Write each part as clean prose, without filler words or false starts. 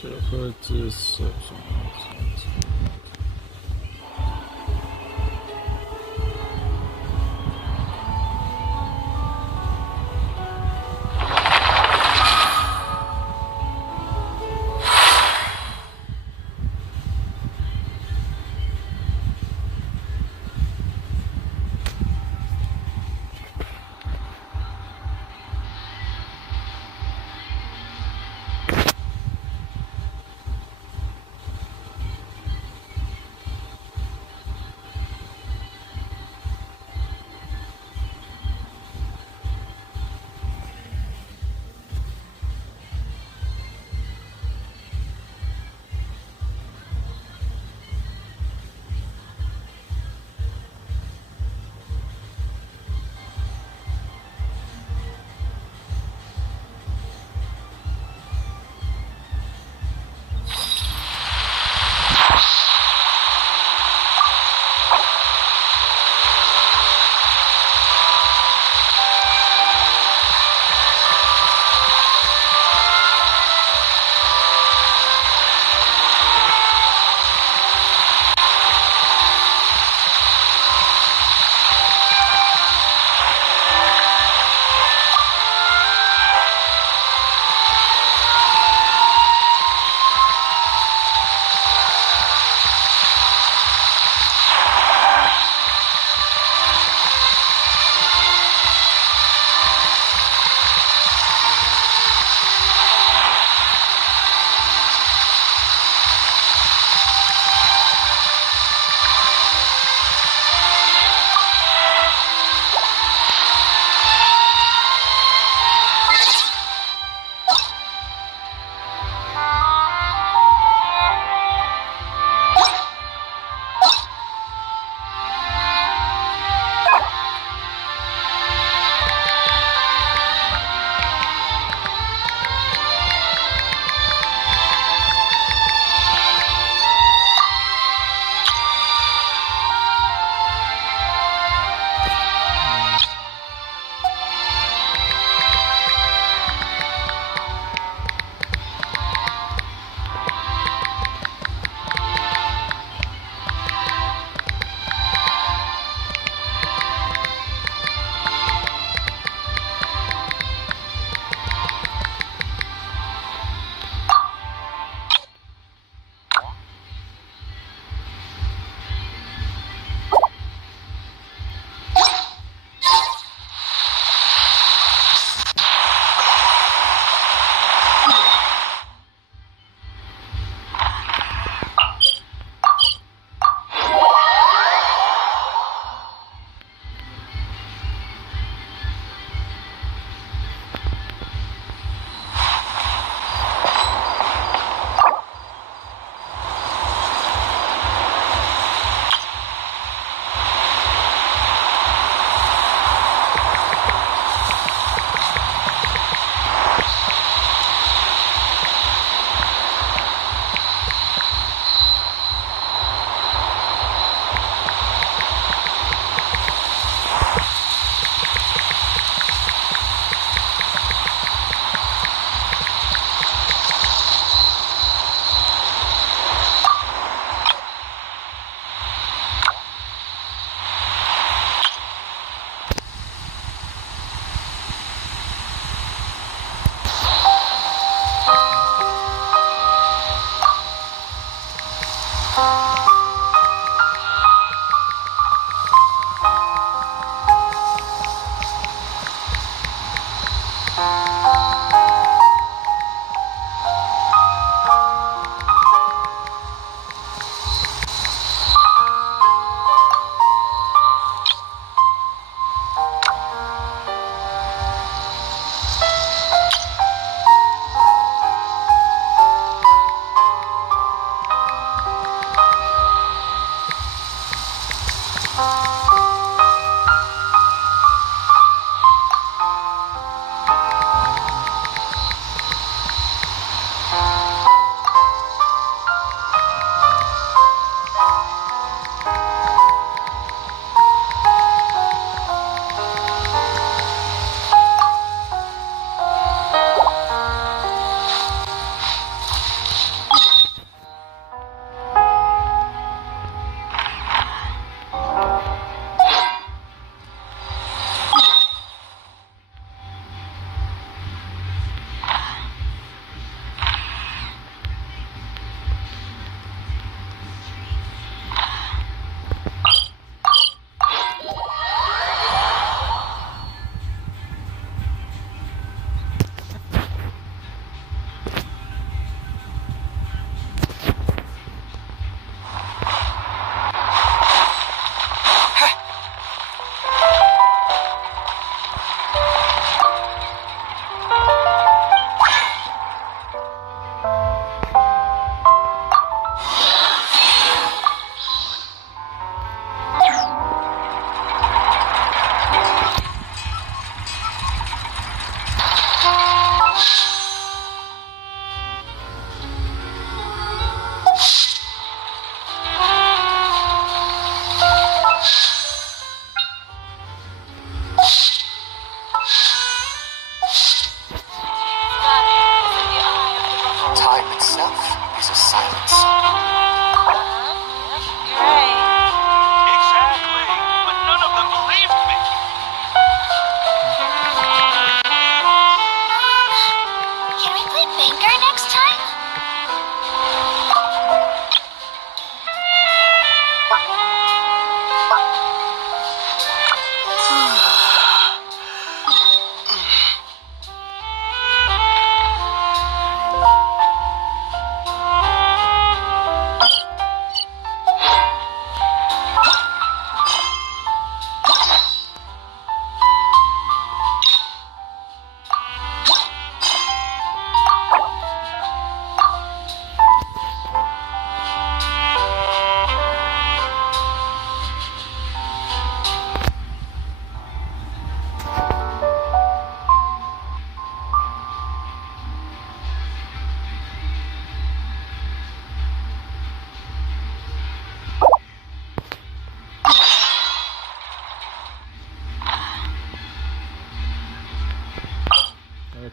Server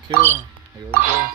2. Here we go.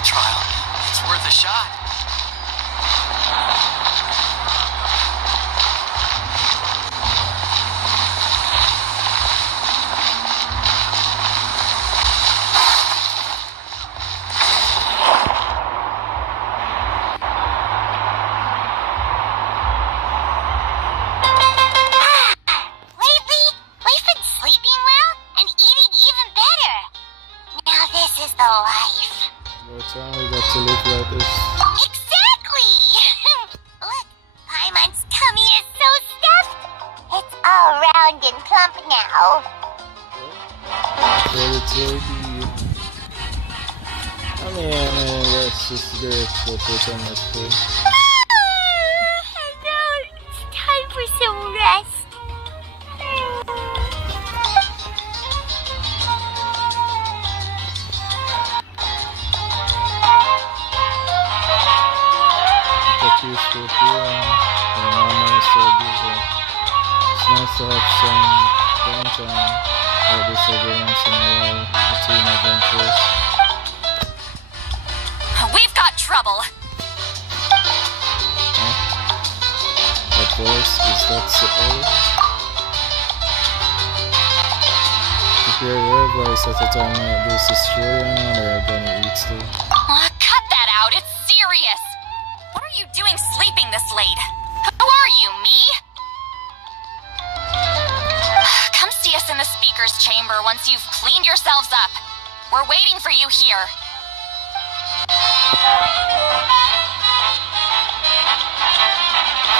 free trial. It's worth a shot. We've got trouble. What voice is that? Prepare your voice at the time this is Julian and I'm gonna eat still. Cut that out, it's serious. What are you doing sleeping this late? Who are you, me? Come see us in the speaker's chamber once you've cleaned yourselves up. We're waiting for you here.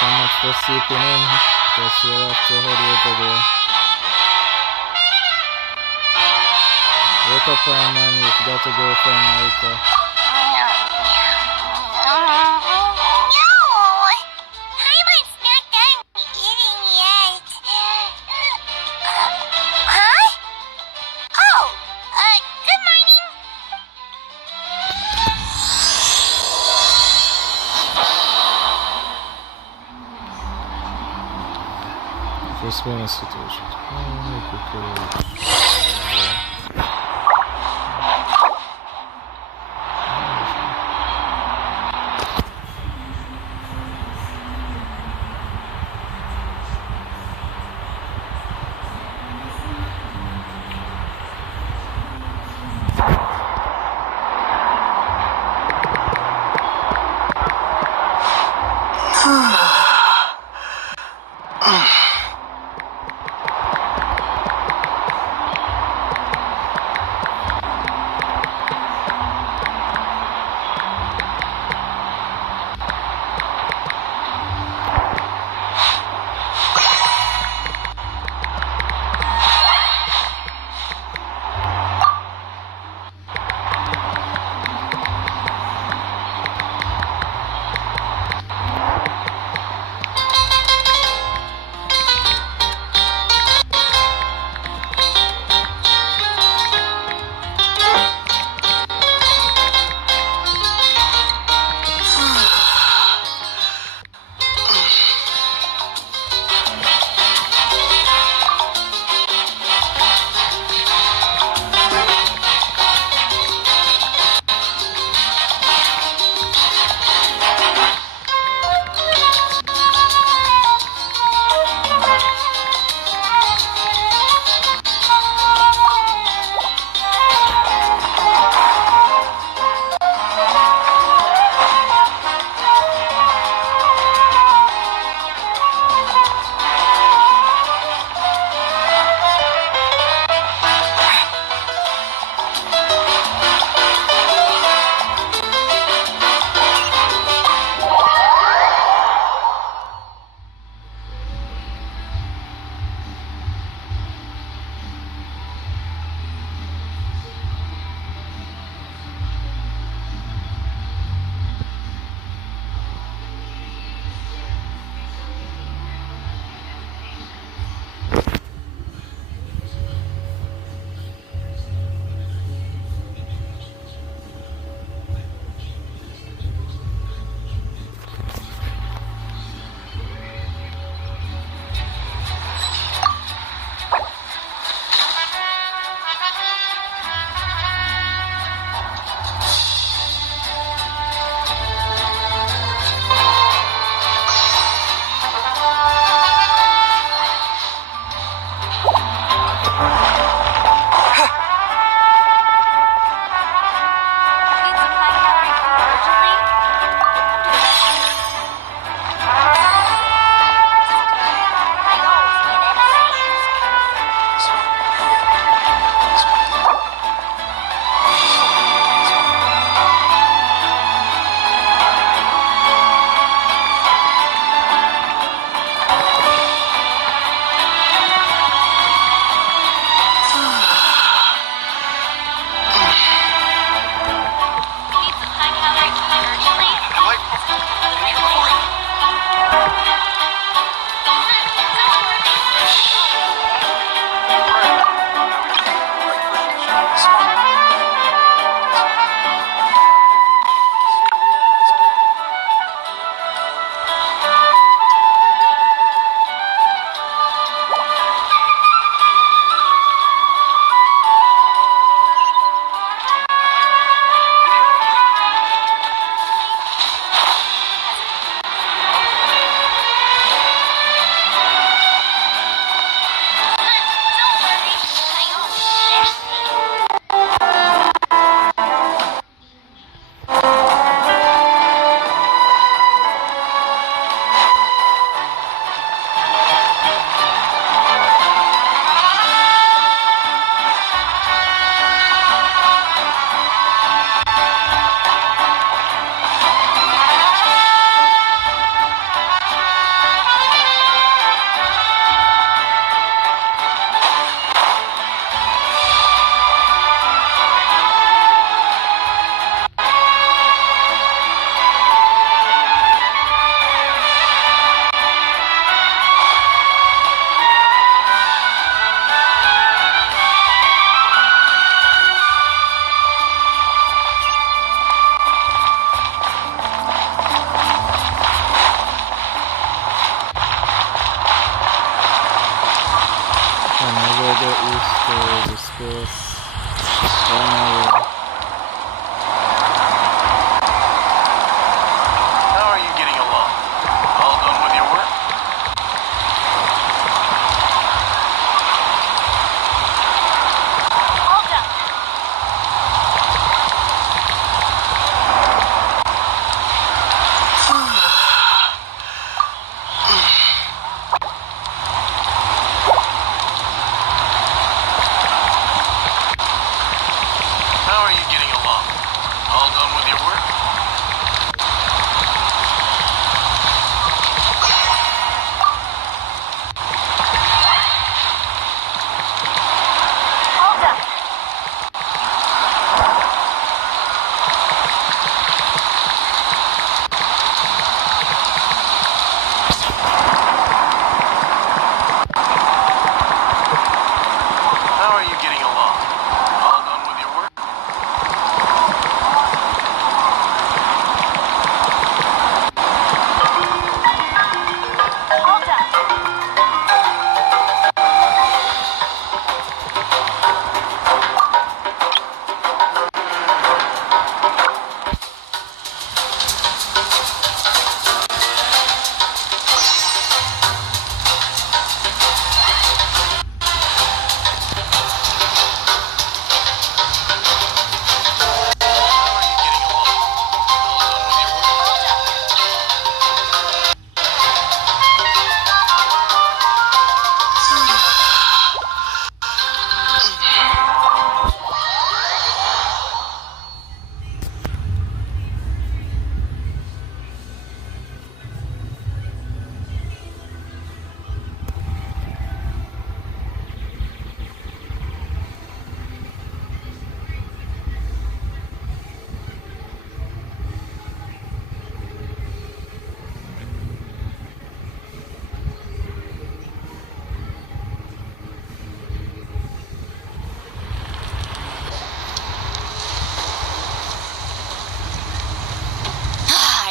So much for sleeping in. Guess you'll have to head over there. Wake up, Iron Man. You've got to go find Mavuika. Explain the situation. How are you getting along? All done with your work? All done. How are you getting along? All done with your work? All done. How are you getting along? All done with your work? All done. How are you getting along? All done with your work? All done.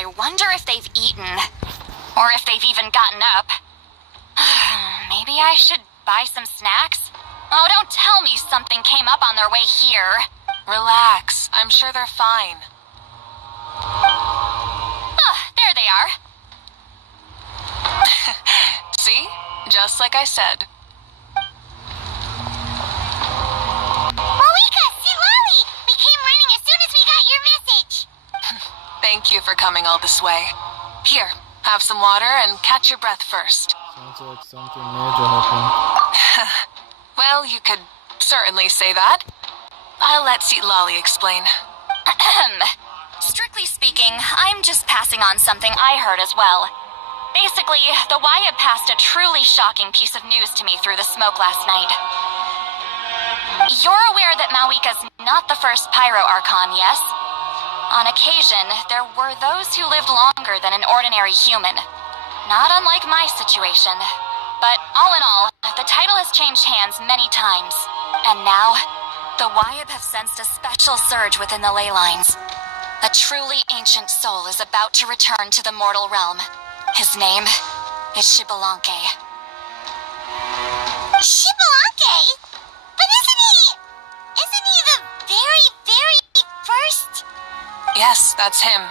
I wonder if they've eaten. Or if they've even gotten up. Maybe I should buy some snacks? Oh, don't tell me something came up on their way here. Relax. I'm sure they're fine. There they are. See? Just like I said. Mavuika, Silali! We came running as soon as we got your message. Thank you for coming all this way. Here, have some water and catch your breath first. Sounds like something major happened. Well, you could certainly say that. I'll let Lolly explain. Strictly speaking, I'm just passing on something I heard as well. Basically, the Wyatt passed a truly shocking piece of news to me through the smoke last night. You're aware that Mavuika's not the first Pyro Archon, yes? On occasion, there were those who lived longer than an ordinary human. Not unlike my situation. But all in all, the title has changed hands many times. And now, The Wyab have sensed a special surge within the ley lines. A truly ancient soul is about to return to the mortal realm. His name is Shibalanke. Shibalanke? But isn't he the very, very first? Yes, that's him.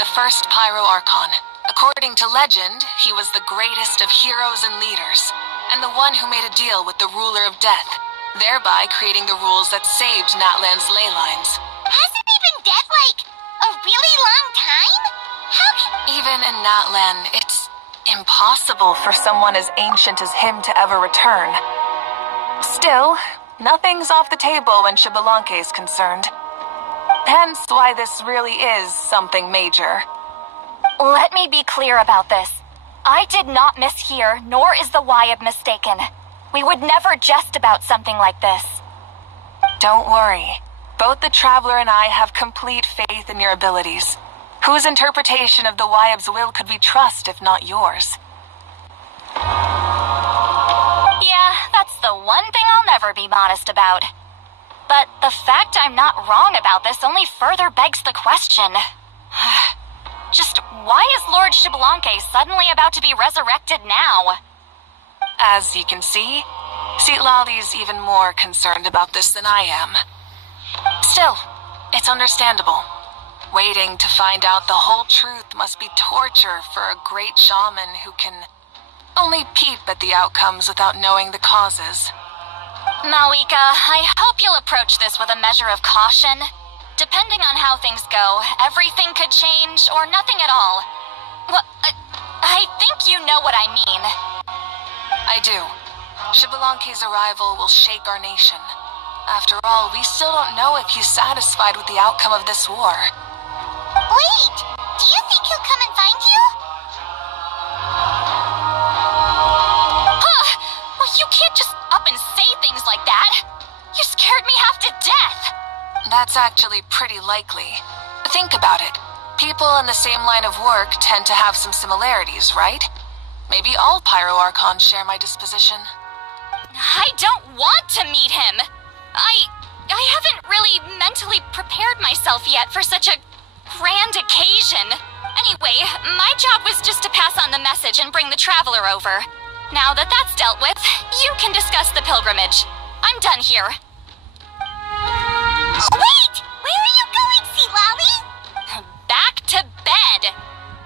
The first Pyro Archon. According to legend, he was the greatest of heroes and leaders, and the one who made a deal with the ruler of death, thereby creating the rules that saved Natlan's ley lines. Hasn't he been dead like a really long time? How can... Even in Natlan, it's impossible for someone as ancient as him to ever return. Still, nothing's off the table when Shibalanke is concerned. Hence why this really is something major. Let me be clear about this. I did not mishear, nor is the Wyab mistaken. We would never jest about something like this. Don't worry. Both the Traveler and I have complete faith in your abilities. Whose interpretation of the Wyab's will could we trust if not yours? Yeah, that's the one thing I'll never be modest about. But the fact I'm not wrong about this only further begs the question. Just why is Lord Shibalanke suddenly about to be resurrected now? As you can see, Citlali's even more concerned about this than I am. Still, it's understandable. Waiting to find out the whole truth must be torture for a great shaman who can only peep at the outcomes without knowing the causes. Mavuika, I hope you'll approach this with a measure of caution. Depending on how things go, everything could change or nothing at all. Well, I think you know what I mean. I do. Shibalanke's arrival will shake our nation. After all, we still don't know if he's satisfied with the outcome of this war. Wait! Do you think he'll come and find you? Huh! Well, you can't just up and say things like that. You scared me half to death. That's actually pretty likely. Think about it. People in the same line of work tend to have some similarities, right? Maybe all Pyro Archons share my disposition. I don't want to meet him. I haven't really mentally prepared myself yet for such a grand occasion. Anyway, my job was just to pass on the message and bring the Traveler over. Now that that's dealt with, you can discuss the pilgrimage. I'm done here. Wait! Where are you going, Citlali? Back to bed.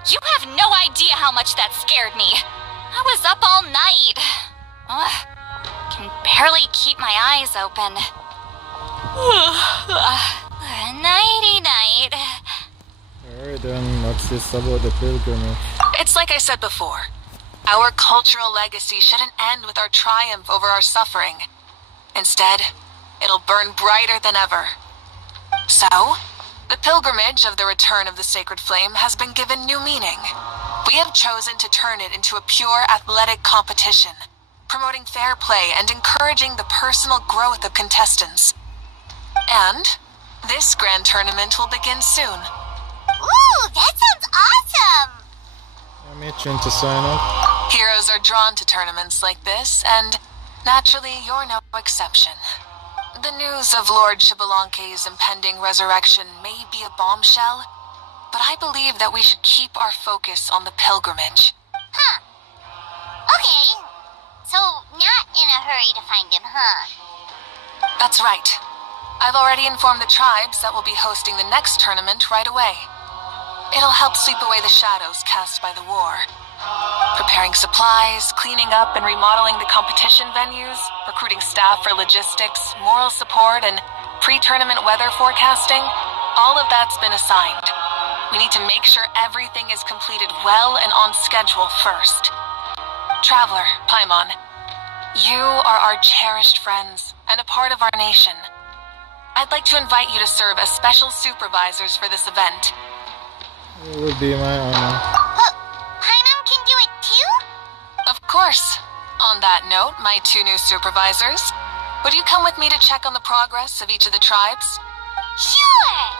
You have no idea how much that scared me. I was up all night. Ugh, can barely keep my eyes open. Nighty-night. Alright then, what's this about the pilgrimage? It's like I said before. Our cultural legacy shouldn't end with our triumph over our suffering. Instead, it'll burn brighter than ever. So, the pilgrimage of the return of the sacred flame has been given new meaning. We have chosen to turn it into a pure athletic competition, promoting fair play and encouraging the personal growth of contestants. And this grand tournament will begin soon. Ooh, that sounds awesome! I'm itching to sign up. Heroes are drawn to tournaments like this, and naturally, you're no exception. The news of Lord Shibalanke's impending resurrection may be a bombshell, but I believe that we should keep our focus on the pilgrimage. Huh. Okay. So, not in a hurry to find him, huh? That's right. I've already informed the tribes that we'll be hosting the next tournament right away. It'll help sweep away the shadows cast by the war. Preparing supplies, cleaning up and remodeling the competition venues, recruiting staff for logistics, moral support, and pre-tournament weather forecasting, all of that's been assigned. We need to make sure everything is completed well and on schedule first. Traveler, Paimon, you are our cherished friends and a part of our nation. I'd like to invite you to serve as special supervisors for this event. It would be my honor. Paimon can do it too? Of course. On that note, my two new supervisors, would you come with me to check on the progress of each of the tribes? Sure!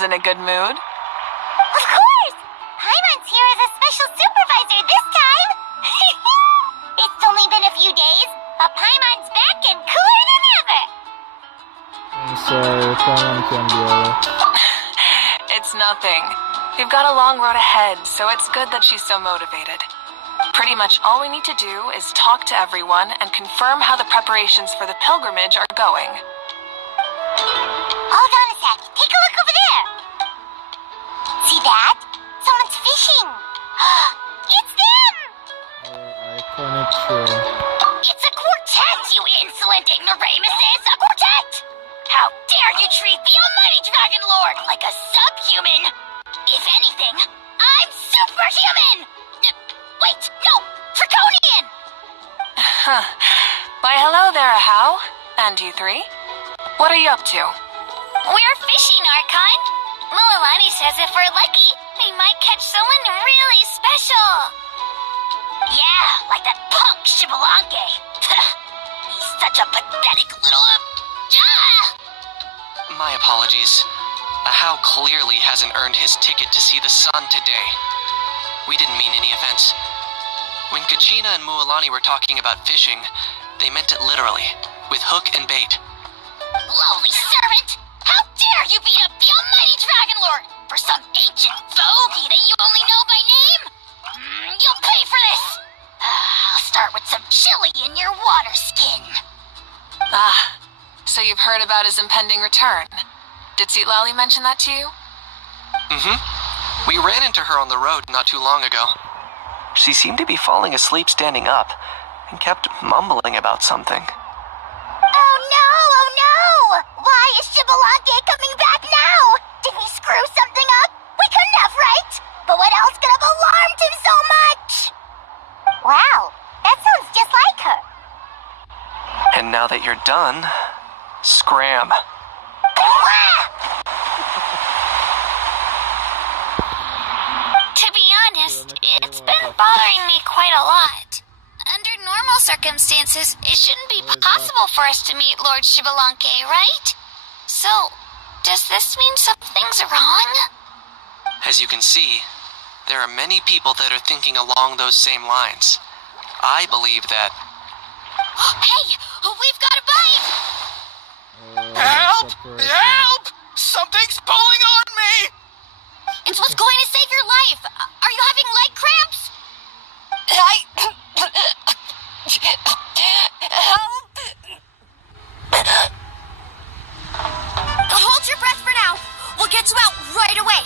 kid's in a good mood. Of course! Paimon's here as a special supervisor this time! It's only been a few days, but Paimon's back and cooler than ever! I'm sorry, Paimon can be alright. It's nothing. We've got a long road ahead, so it's good that she's so motivated. Pretty much all we need to do is talk to everyone and confirm how the preparations for the pilgrimage are going. Hold on a sec. Take a look over there. See that? Someone's fishing. It's them! Iconic show. It's a quartet, you insolent ignoramuses! A quartet! How dare you treat the almighty Dragon Lord like a subhuman! If anything, I'm superhuman! Wait, no! Draconian! Huh. Why, hello there, Ahau. And you three. What are you up to? We're fishing, Archon. Mualani says if we're lucky, we might catch someone really special. Yeah, like that punk Shibalanke. He's such a pathetic little... My apologies. Ahau clearly hasn't earned his ticket to see the sun today. We didn't mean any offense. When Kachina and Mualani were talking about fishing, they meant it literally, with hook and bait. Lowly servant! How dare you beat up the almighty Dragon Lord for some ancient bogey that you only know by name? You'll pay for this! I'll start with some chili in your water skin. Ah, so you've heard about his impending return. Did Lali mention that to you? We ran into her on the road not too long ago. She seemed to be falling asleep standing up, and kept mumbling about something. Oh no! Why is Shibalanke coming back now? Did he screw something up? We couldn't have, right? But what else could have alarmed him so much? Wow, that sounds just like her. And now that you're done, scram. To be honest, it's been bothering me quite a lot. Under normal circumstances, it shouldn't be possible for us to meet Lord Shibalanke, right? So, does this mean something's wrong? As you can see, there are many people that are thinking along those same lines. I believe that... Hey, we've got a bite! Help! Help! Something's pulling on me! It's what's going to save your life. Are you having leg cramps? Hold your breath for now. We'll get you out right away.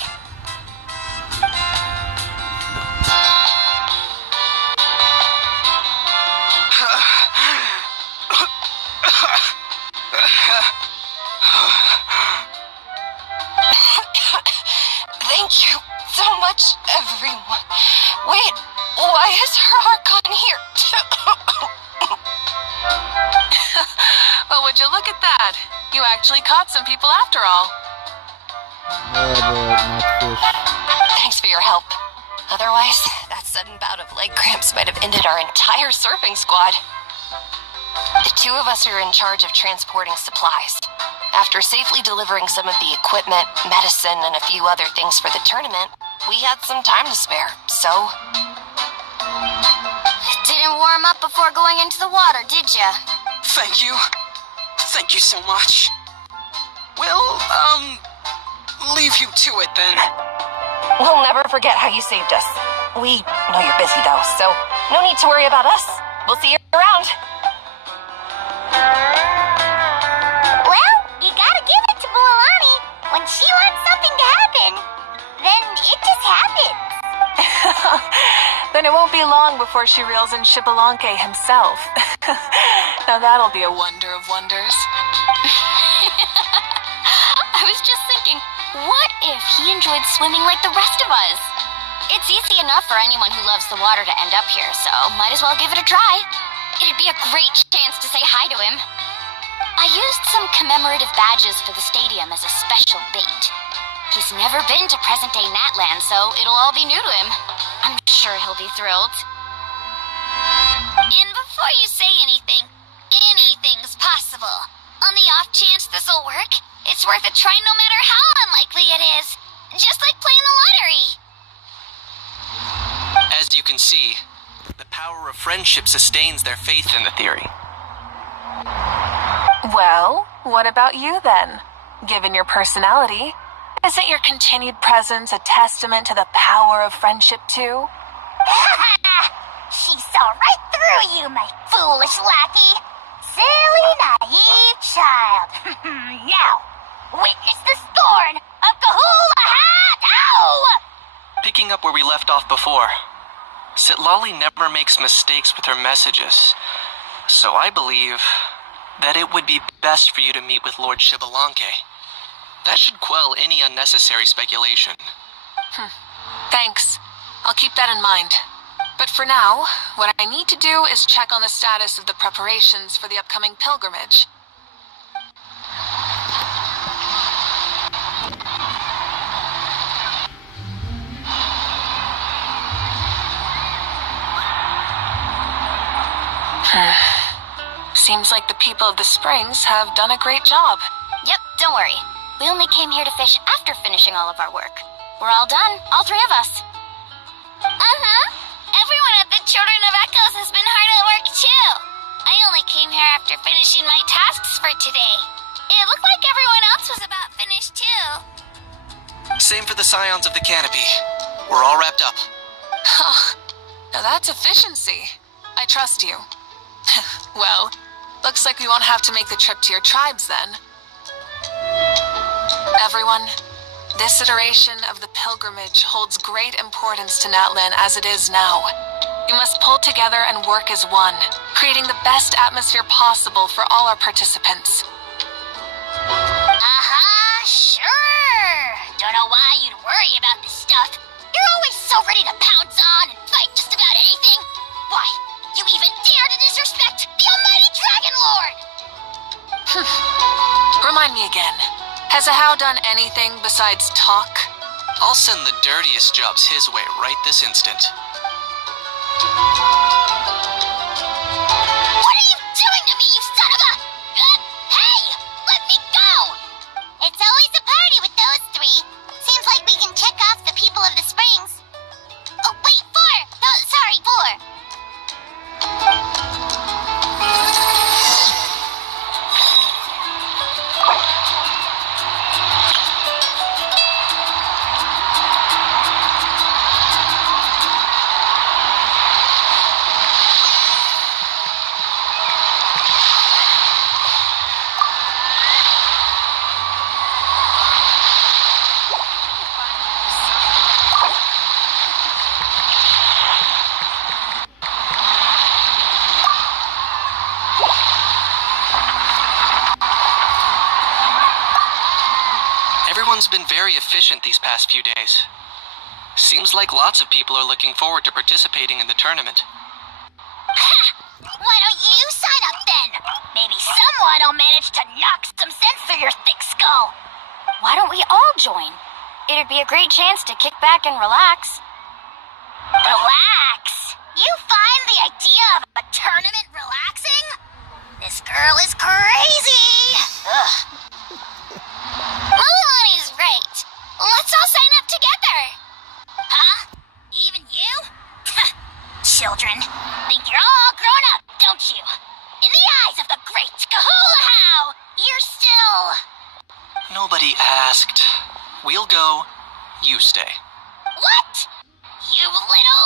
Thank you so much, everyone. Wait, why is her Archon here? Well, would you look at that? You actually caught some people after all. Not fish. Thanks for your help. Otherwise, that sudden bout of leg cramps might have ended our entire surfing squad. The two of us are in charge of transporting supplies. After safely delivering some of the equipment, medicine, and a few other things for the tournament, we had some time to spare, so... Didn't warm up before going into the water, did ya? Thank you. Thank you so much. We'll, leave you to it then. We'll never forget how you saved us. We know you're busy, though, so no need to worry about us. We'll see you around. Well, you gotta give it to Mualani. When she wants something to happen, then it just happens. Then it won't be long before she reels in Shibalanke himself. Now that'll be a wonder of wonders. I was just thinking, what if he enjoyed swimming like the rest of us? It's easy enough for anyone who loves the water to end up here, so might as well give it a try. It'd be a great chance to say hi to him. I used some commemorative badges for the stadium as a special bait. He's never been to present-day Natland, so it'll all be new to him. I'm sure he'll be thrilled. And before you say anything, anything's possible. On the off chance this'll work, It's worth a try no matter how unlikely it is. Just like playing the lottery. As you can see, the power of friendship sustains their faith in the theory. Well, what about you then? Given your personality, isn't your continued presence a testament to the power of friendship too? She saw right through you, my foolish lackey. Silly, naive child. Now, witness the scorn of Kahula Hat! Ow! Picking up where we left off before, Sitlali never makes mistakes with her messages, so I believe that it would be best for you to meet with Lord Shibalanke. That should quell any unnecessary speculation. Thanks. I'll keep that in mind. But for now, what I need to do is check on the status of the preparations for the upcoming pilgrimage. Seems like the people of the Springs have done a great job. Yep, don't worry. We only came here to fish after finishing all of our work. We're all done, all three of us. Everyone at the Children of Echoes has been hard at work too. I only came here after finishing my tasks for today. It looked like everyone else was about finished too. Same for the Scions of the Canopy. We're all wrapped up. Now that's efficiency. I trust you. Well, looks like we won't have to make the trip to your tribes then. Everyone, this iteration of the pilgrimage holds great importance to Natlin as it is now. We must pull together and work as one, creating the best atmosphere possible for all our participants. Sure. Don't know why you'd worry about this stuff. You're always so ready to pounce on and fight just about anything. Why, you even dare to disrespect the almighty Dragon Lord! Remind me again, has Ahau done anything besides talk? I'll send the dirtiest jobs his way right this instant. What are you doing to me, you son of a... hey! Let me go! It's always a party with those three. Seems like we can tick off the people of the Springs. Oh, wait, 4! No, sorry, 4. Everyone's been very efficient these past few days. Seems like lots of people are looking forward to participating in the tournament. Why don't you sign up then? Maybe someone will manage to knock some sense through your thick skull. Why don't we all join? It'd be a great chance to kick back and relax. Relax? You find the idea of a tournament relaxing? This girl is crazy. Ugh. Mulaney's right. Let's all sign up together. Huh? Even you? Children, think you're all grown up, don't you? In the eyes of the great Kahula, you're still... Nobody asked. We'll go. You stay. What? You little...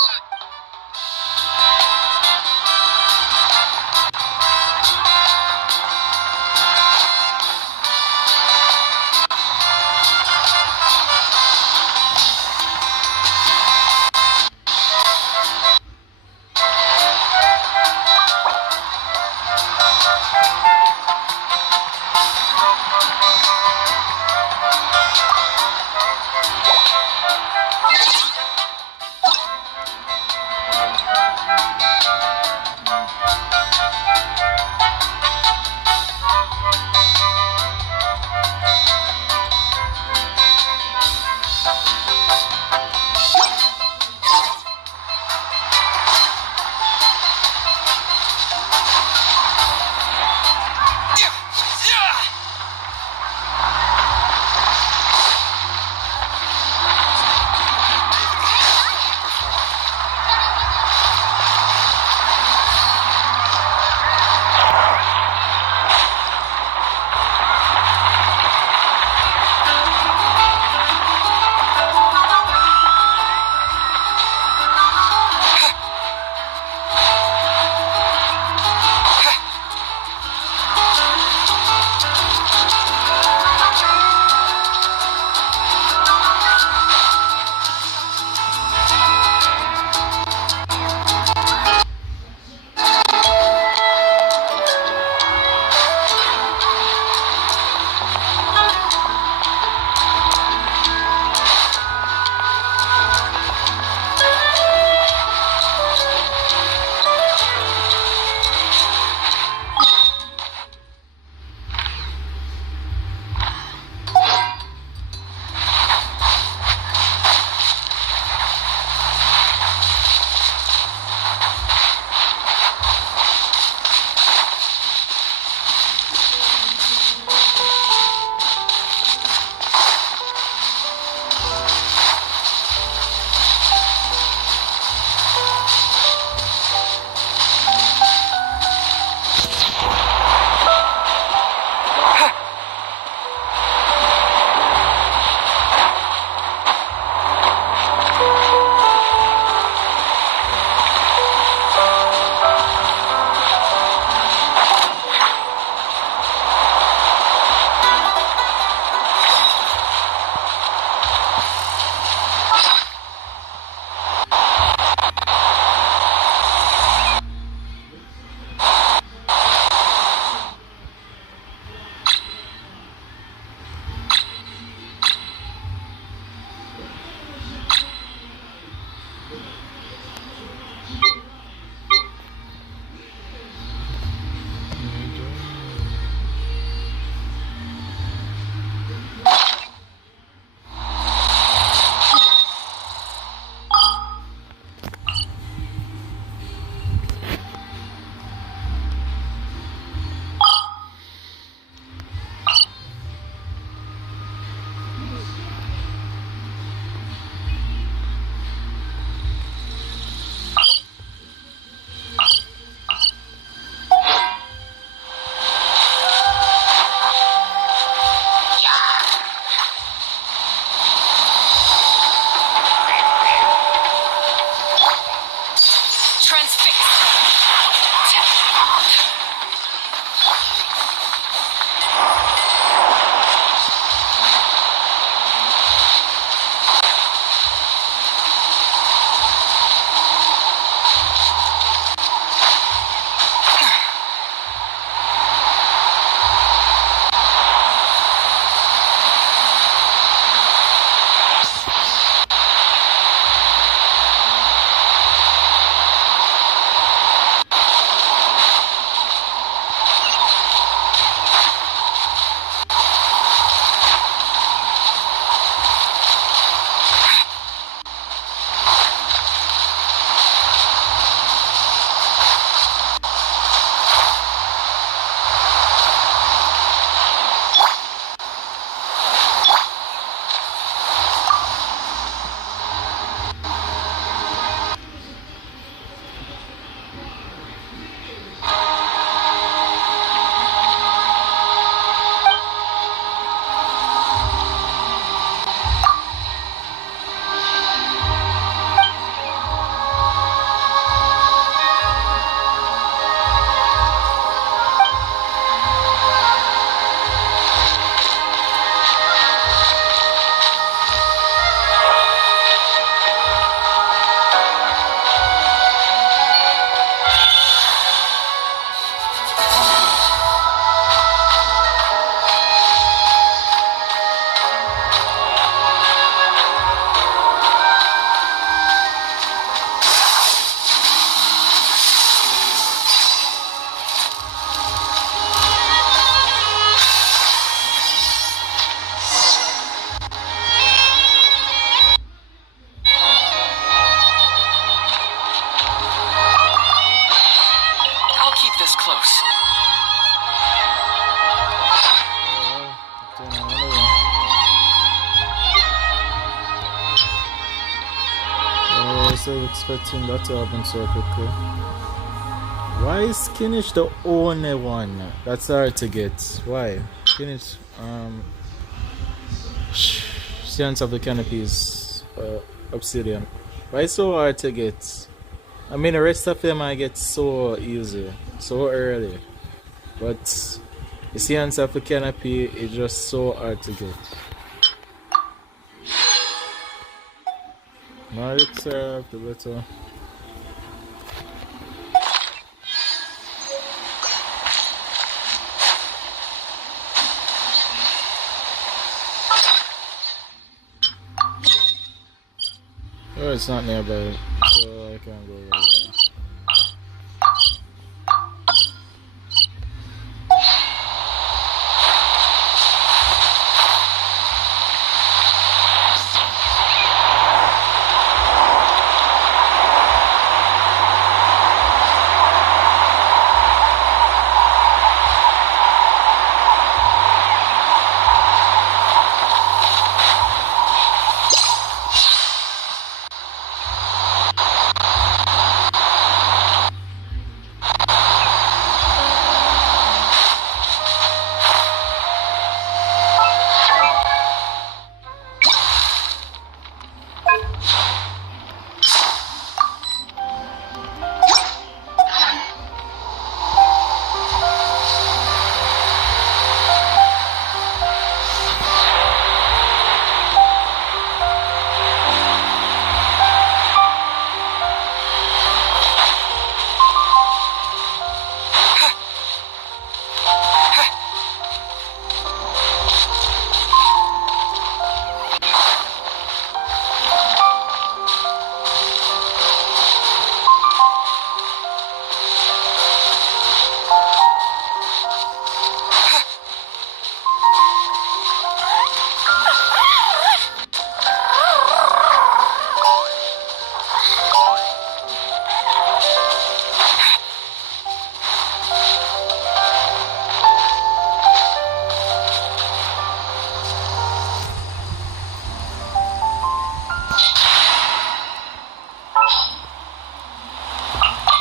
transfixed. I'll keep this close. I was expecting that to happen so quickly. Why is Kinnish the only one that's hard to get? Why? Kinnish, Science of the Canopies, Obsidian. Why so hard to get? I mean, the rest of them I get so easy, so early. But the Science of the Canopy is just so hard to get. More elixir, the better. Oh, it's not nearby, so I can't go over there.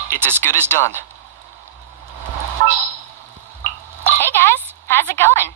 It's as good as done. Hey guys, how's it going?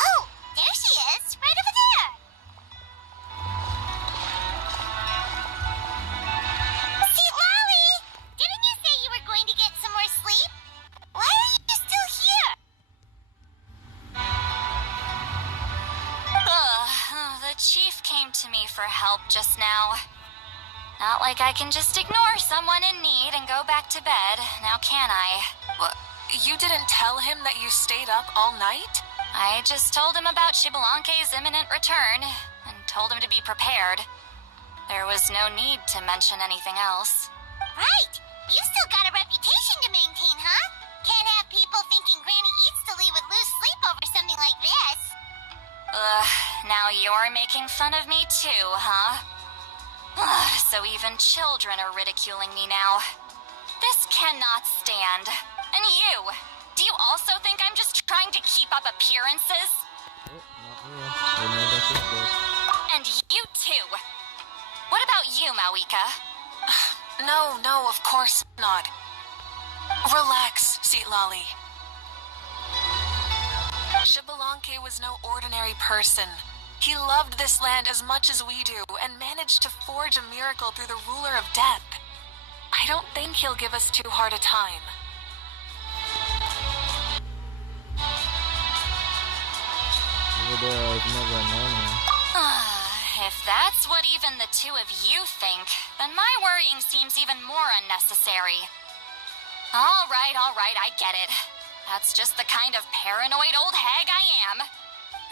Oh, there she is, right over there. See, Lolly, didn't you say you were going to get some more sleep? Why are you still here? The chief came to me for help just now. Not like I can just ignore someone in need and go back to bed, now can I? What? You didn't tell him that you stayed up all night? I just told him about Shibalanke's imminent return, and told him to be prepared. There was no need to mention anything else. Right. You still got a reputation to maintain, huh? Can't have people thinking Granny Eatstily would lose sleep over something like this. Now you're making fun of me too, huh? So even children are ridiculing me now. This cannot stand. And you, do you also think I'm just trying to keep up appearances? And you too. What about you, Mavuika? No, of course not. Relax, Lolly. Shibalanke was no ordinary person. He loved this land as much as we do, and managed to forge a miracle through the ruler of death. I don't think he'll give us too hard a time. If that's what even the two of you think, then my worrying seems even more unnecessary. All right, I get it. That's just the kind of paranoid old hag I am.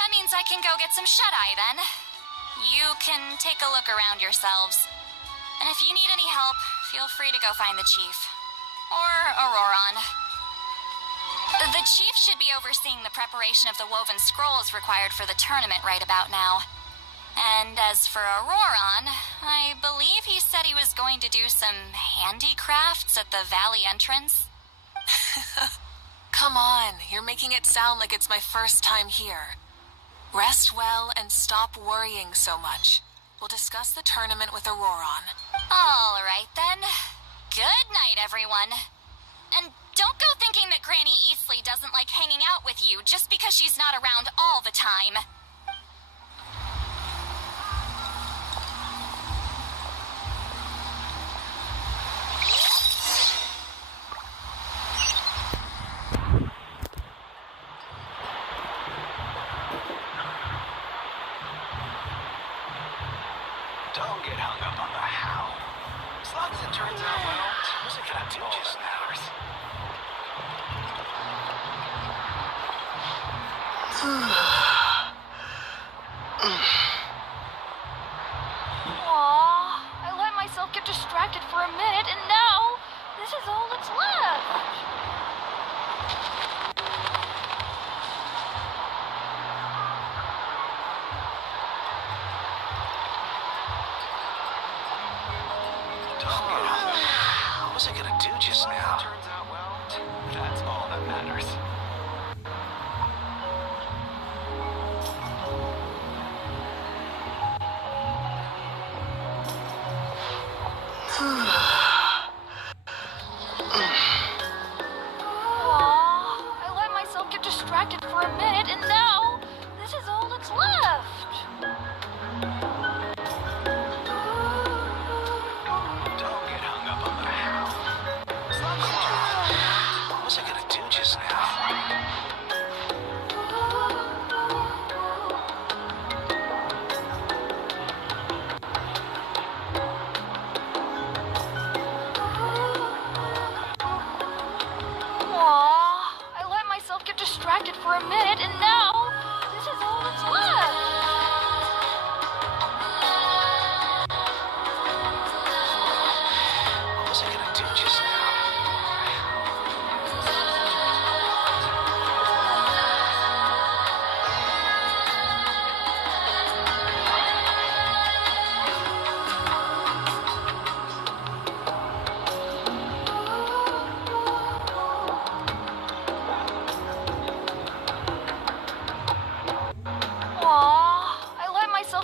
That means I can go get some shut-eye then. You can take a look around yourselves. And if you need any help, feel free to go find the chief. Or Auroron. The chief should be overseeing the preparation of the woven scrolls required for the tournament right about now. And as for Auroron, I believe he said he was going to do some handicrafts at the valley entrance. Come on, you're making it sound like it's my first time here. Rest well and stop worrying so much. We'll discuss the tournament with Auroron. All right then. Good night, everyone. And don't go thinking that Granny Eastly doesn't like hanging out with you just because she's not around all the time. Don't get hung up on the how. As long as it turns out well, what's it gonna do just matters. Aww, I let myself get distracted for a minute, and now this is all that's left. Don't get hung up. What was I gonna do just now? Turns out well, that's all that matters.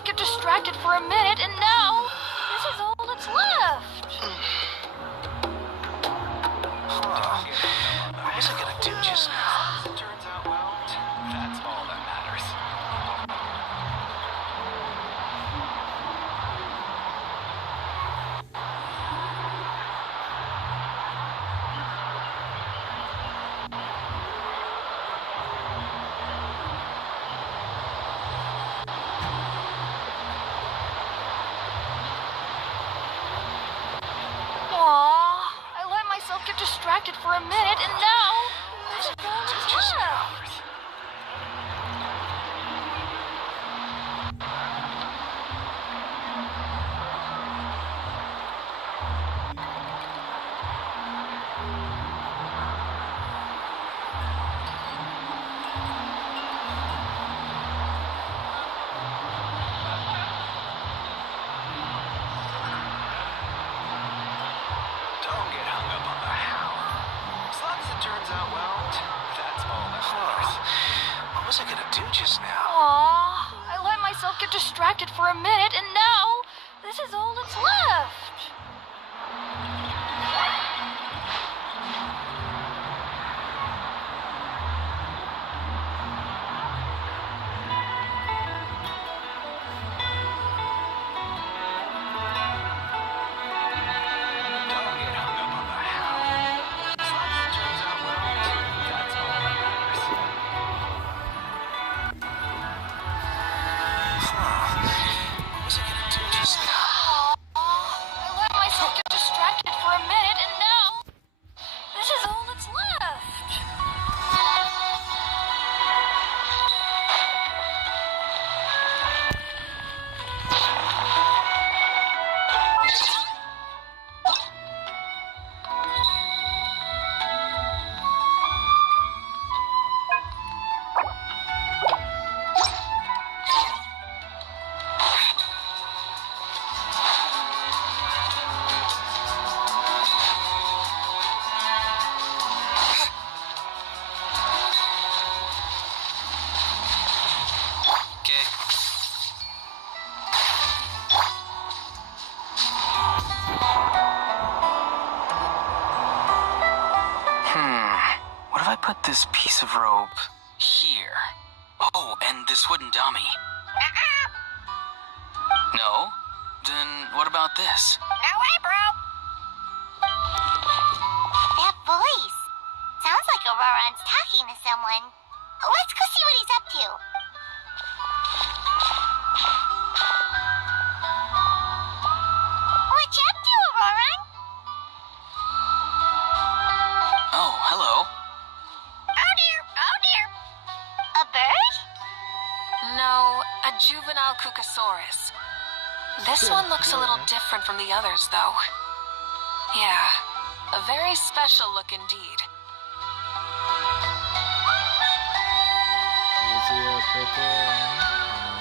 myself get distracted for a minute, and now this is all that's left. What was I gonna do just now? It turns out well. That's all that matters. Aww, I let myself get distracted for a minute, and now this is all that's left. Don't get hung up on the how. As long as it turns out well, that's all that matters. What was I gonna do just now? Aww, I let myself get distracted for a minute, and now this is all that's left. Don't get hung up on the how. As long as it turns out well, that's all that matters. What was I gonna do just now? I let myself get distracted for a minute, and now this is all that's left. Okay. What if I put this piece of rope here? Oh, and this wooden dummy. No? Then what about this? No way, bro. That voice. Sounds like Auroron's talking to someone. Let's go see what he's up to. What you up to, Auroron? Oh, hello. Oh dear, oh dear. A bird? No, a juvenile Cucasaurus. This one looks a little different from the others, though. Yeah, a very special look indeed. Is he a pepper?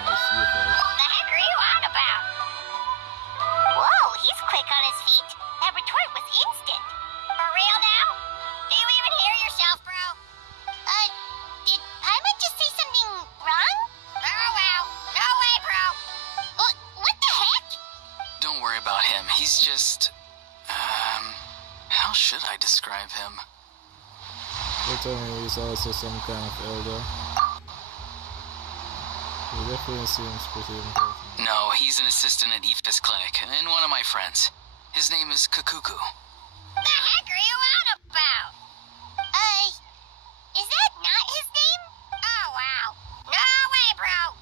Let's see if What the heck are you on about? Whoa, he's quick on his feet. That retort was instant. For real now? Do you even hear yourself, bro? Did Paimon just say something wrong? Oh well, no way, bro. What the heck? Don't worry about him. He's just... how should I describe him? They told me he's also some kind of elder. He definitely seems pretty important. No, he's an assistant at Aoife's clinic, and one of my friends. His name is Kakuku. The heck are you on about? Is that not his name? Oh wow. No way, bro.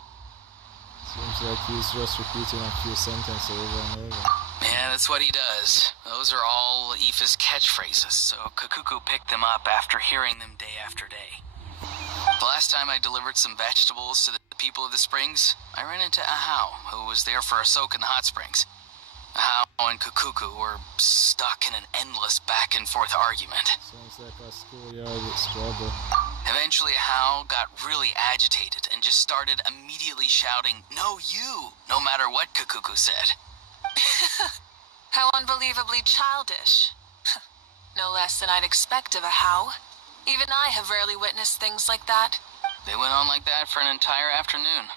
Seems like he's just repeating a few sentences over and over. Yeah, that's what he does. Those are all Aoife's catchphrases, so Kakuku picked them up after hearing them day after day. The last time I delivered some vegetables to the people of the springs, I ran into Ahau, who was there for a soak in the hot springs. Ahau and Kakuku were stuck in an endless back-and-forth argument. Sounds like a schoolyard struggle. Eventually, Ahau got really agitated and just started immediately shouting, "No, you!" no matter what Kakuku said. How unbelievably childish. No less than I'd expect of a how. Even I have rarely witnessed things like that. They went on like that for an entire afternoon.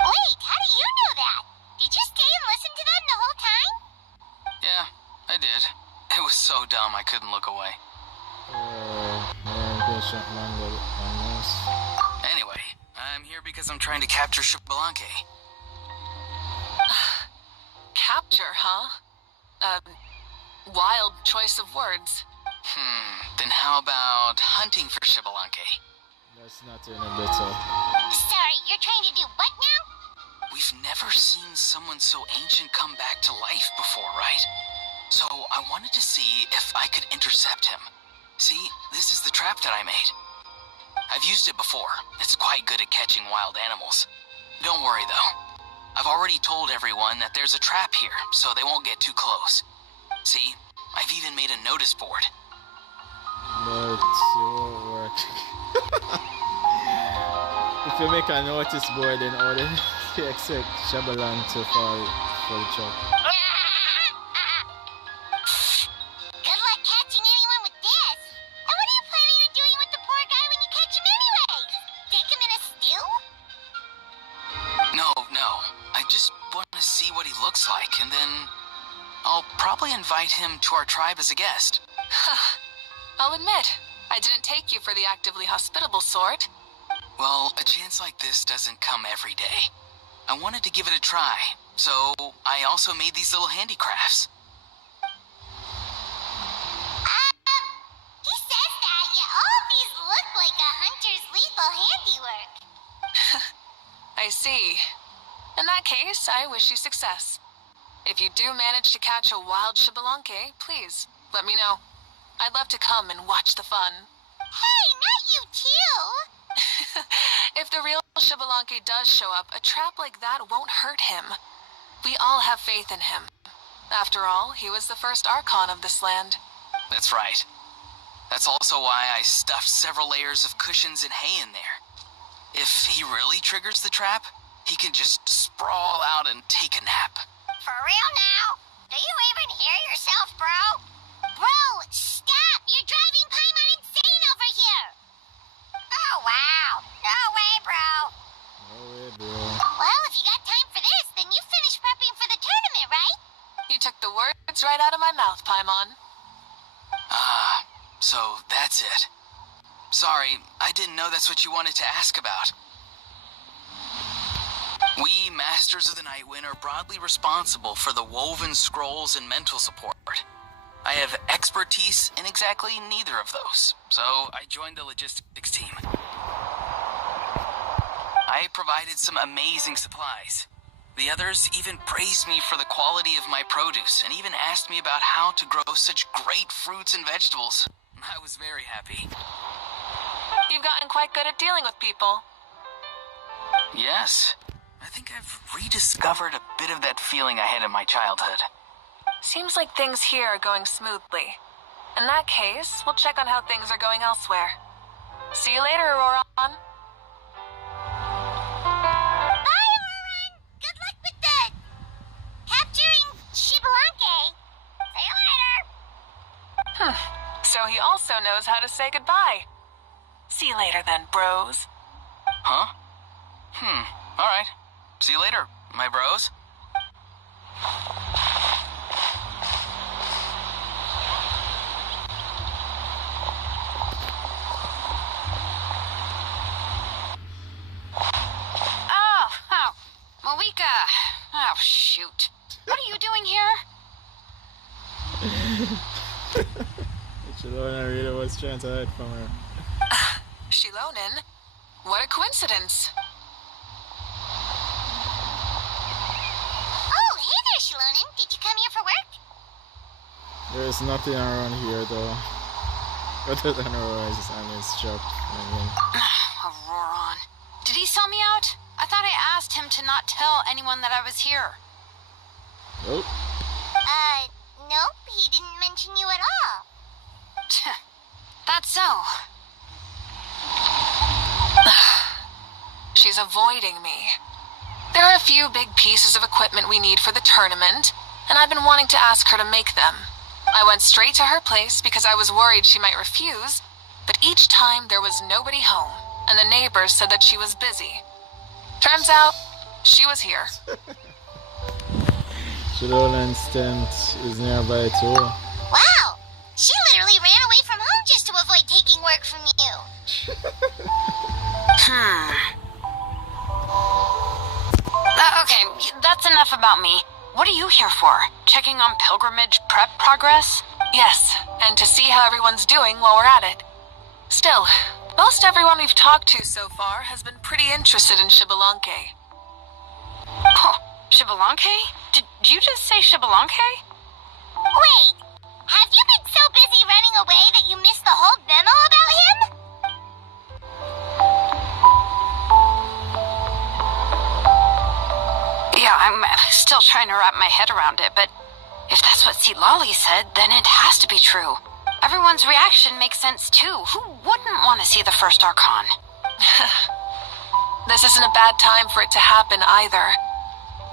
Wait, do you know that? Did you stay and listen to them the whole time? Yeah, I did. It was so dumb I couldn't look away. Anyway, I'm here because I'm trying to capture Xbalanque. Capture, huh? Wild choice of words. Then how about hunting for Xbalanque? That's not any better. Sorry, you're trying to do what now? We've never seen someone so ancient come back to life before, right? So I wanted to see if I could intercept him. See, this is the trap that I made. I've used it before. It's quite good at catching wild animals. Don't worry, though. I've already told everyone that there's a trap here, so they won't get too close. See, I've even made a notice board. But it won't work. If you make a notice board, then all the you expect Xbalanque to fall for the trap. Good luck catching anyone with this. And what are you planning on doing with the poor guy when you catch him anyway? Stick him in a stew? No. I just want to see what he looks like, and then I'll probably invite him to our tribe as a guest. I'll admit, I didn't take you for the actively hospitable sort. Well, a chance like this doesn't come every day. I wanted to give it a try, so I also made these little handicrafts. He says that, yet all of these look like a hunter's lethal handiwork. I see. In that case, I wish you success. If you do manage to catch a wild Xbalanque, please, let me know. I'd love to come and watch the fun. Hey, not you too! If the real Xbalanque does show up, a trap like that won't hurt him. We all have faith in him. After all, he was the first Archon of this land. That's right. That's also why I stuffed several layers of cushions and hay in there. If he really triggers the trap, he can just sprawl out and take a nap. For real now? Do you even hear yourself, bro? Bro, stop! You're driving Paimon insane over here! Oh, wow. No way, bro. No way, bro. Well, if you got time for this, then you finished prepping for the tournament, right? You took the words right out of my mouth, Paimon. Ah, so that's it. Sorry, I didn't know that's what you wanted to ask about. We, Masters of the Nightwind, are broadly responsible for the woven scrolls and mental support. I have expertise in exactly neither of those, so I joined the logistics team. I provided some amazing supplies. The others even praised me for the quality of my produce and even asked me about how to grow such great fruits and vegetables. I was very happy. You've gotten quite good at dealing with people. Yes, I think I've rediscovered a bit of that feeling I had in my childhood. Seems like things here are going smoothly. In that case, we'll check on how things are going elsewhere. See you later, Auroron. Bye, Auroron! Good luck with the... capturing Xbalanque. See you later! So he also knows how to say goodbye. See you later then, bros. Huh? Alright. See you later, my bros. Oh, Mavuika. Oh, shoot. What are you doing here? Shalona really was trying to hide from her. Shilonin? What a coincidence. Oh, hey there, Shilonin. Did you come here for work? There's nothing around here though. Other than Aurora's and his shop. Auroron. Did he sell me out? I thought I asked him to not tell anyone that I was here. Nope. Nope. He didn't mention you at all. That's so. She's avoiding me. There are a few big pieces of equipment we need for the tournament, and I've been wanting to ask her to make them. I went straight to her place because I was worried she might refuse, but each time there was nobody home, and the neighbors said that she was busy. Turns out, She was here. Shadowlands tent is nearby too. Wow! She literally ran away from home just to avoid taking work from you. Okay, that's enough about me. What are you here for? Checking on pilgrimage prep progress? Yes, and to see how everyone's doing while we're at it. Still, most everyone we've talked to so far has been pretty interested in Shibalanke. Oh, Shibalanke? Did you just say Shibalanke? Wait, have you been so busy running away that you missed the whole memo about him? Yeah, I'm still trying to wrap my head around it, but if that's what Lolly said, then it has to be true. Everyone's reaction makes sense too. Who wouldn't want to see the first Archon? This isn't a bad time for it to happen either.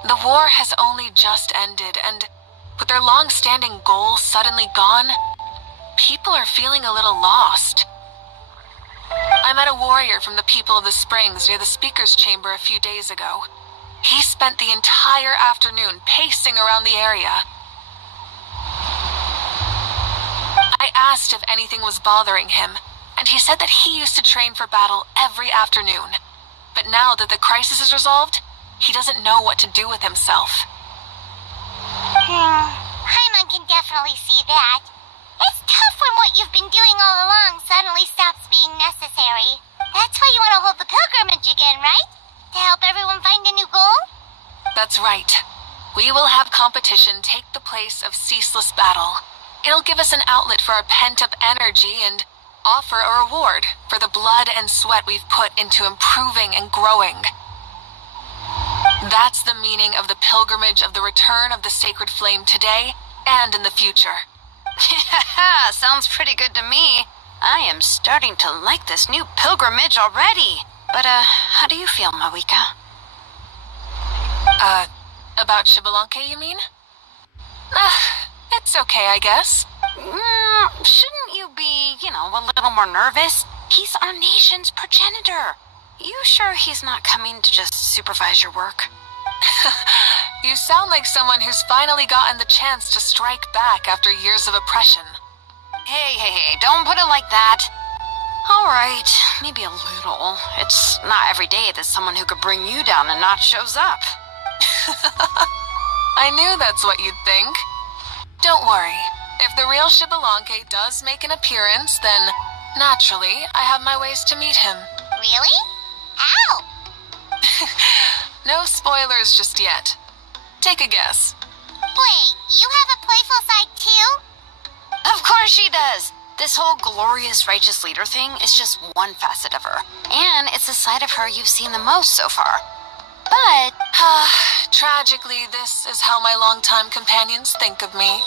The war has only just ended, and with their long-standing goals suddenly gone, people are feeling a little lost. I met a warrior from the People of the Springs near the Speaker's Chamber a few days ago. He spent the entire afternoon pacing around the area. I asked if anything was bothering him, and he said that he used to train for battle every afternoon. But now that the crisis is resolved, he doesn't know what to do with himself. Paimon can definitely see that. It's tough when what you've been doing all along suddenly stops being necessary. That's why you want to hold the pilgrimage again, right? To help everyone find a new goal? That's right. We will have competition take the place of ceaseless battle. It'll give us an outlet for our pent-up energy and offer a reward for the blood and sweat we've put into improving and growing. That's the meaning of the pilgrimage of the return of the sacred flame today and in the future. Sounds pretty good to me. I am starting to like this new pilgrimage already. But, how do you feel, Mavuika? About Shibalanke, you mean? It's okay, I guess. Shouldn't you be, a little more nervous? He's our nation's progenitor. You sure he's not coming to just supervise your work? You sound like someone who's finally gotten the chance to strike back after years of oppression. Hey, don't put it like that. All right, maybe a little. It's not every day that someone who could bring you down a notch shows up. I knew that's what you'd think. Don't worry. If the real Shibalanke does make an appearance, then, naturally, I have my ways to meet him. Really? How? No spoilers just yet. Take a guess. Wait, you have a playful side too? Of course she does. This whole glorious righteous leader thing is just one facet of her. And it's the side of her you've seen the most so far. But, tragically, this is how my longtime companions think of me.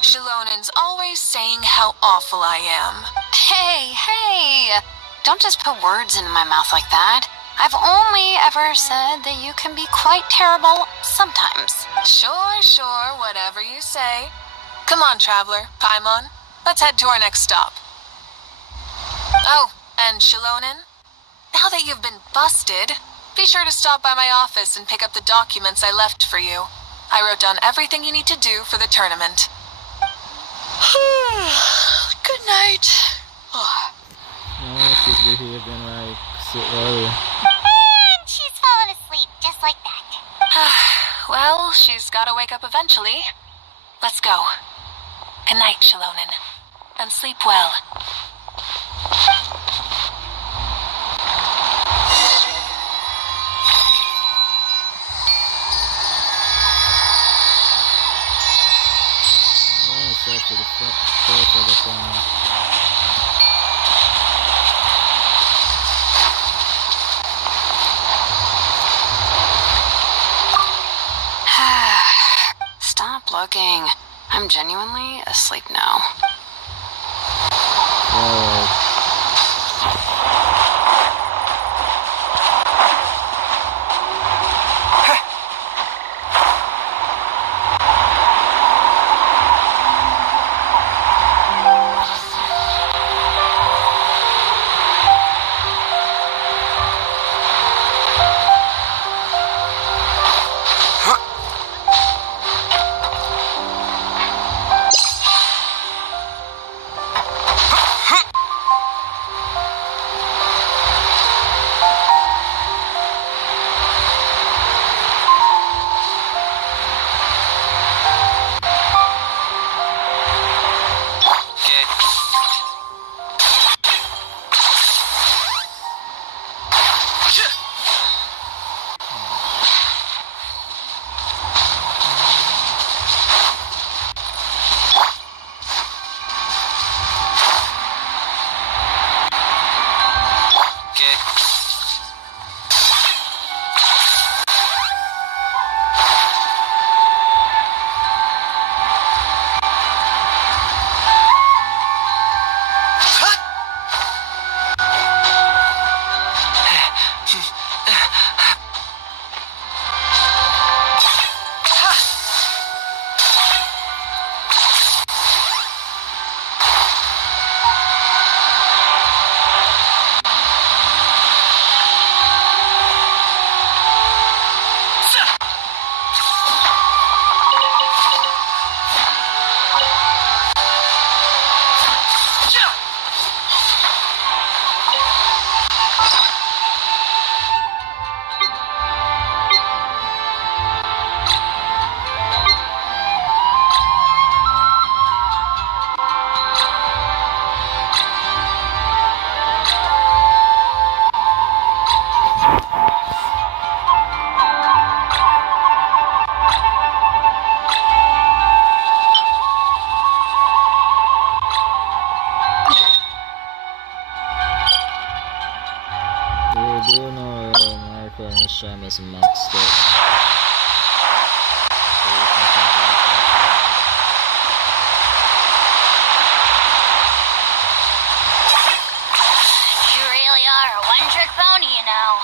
Shilonen's always saying how awful I am. Hey, don't just put words into my mouth like that. I've only ever said that you can be quite terrible sometimes. Sure, whatever you say. Come on, traveler, Paimon. Let's head to our next stop. Oh, and Shilonen, now that you've been busted, be sure to stop by my office and pick up the documents I left for you. I wrote down everything you need to do for the tournament. Good night. No, she's behaving like so early. And she's fallen asleep just like that. Well, she's gotta wake up eventually. Let's go. Good night, Shilonen. And sleep well. Stop looking. I'm genuinely asleep now. try messing max that. You really are a one-trick pony, you know.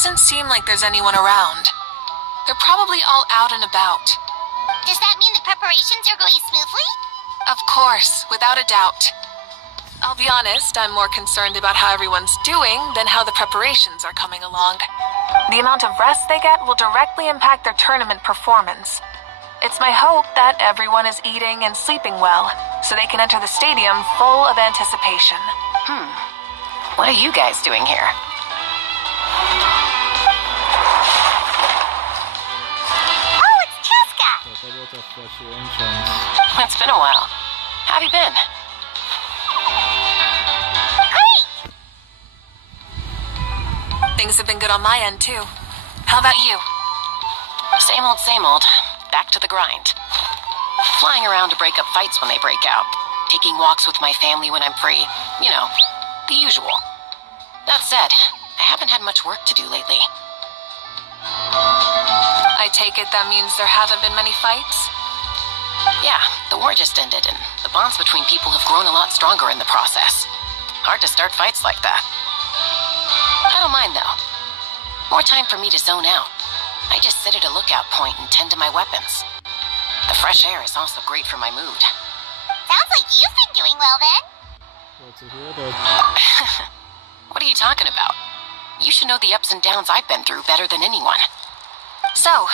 Doesn't seem like there's anyone around. They're probably all out and about. Does that mean the preparations are going smoothly? Of course, without a doubt. I'll be honest, I'm more concerned about how everyone's doing than how the preparations are coming along. The amount of rest they get will directly impact their tournament performance. It's my hope that everyone is eating and sleeping well, so they can enter the stadium full of anticipation. What are you guys doing here? Oh, it's Cheska! Talk about a flashy entrance. It's been a while. How have you been? Great! Things have been good on my end, too. How about you? Same old, same old. Back to the grind. Flying around to break up fights when they break out. Taking walks with my family when I'm free. You know, The usual. That said, I haven't had much work to do lately. I take it that means there haven't been many fights? Yeah, the war just ended, and the bonds between people have grown a lot stronger in the process. Hard to start fights like that. I don't mind, though. More time for me to zone out. I just sit at a lookout point and tend to my weapons. The fresh air is also great for my mood. Sounds like you've been doing well then. Glad to hear that. What are you talking about? You should know the ups and downs I've been through better than anyone. So,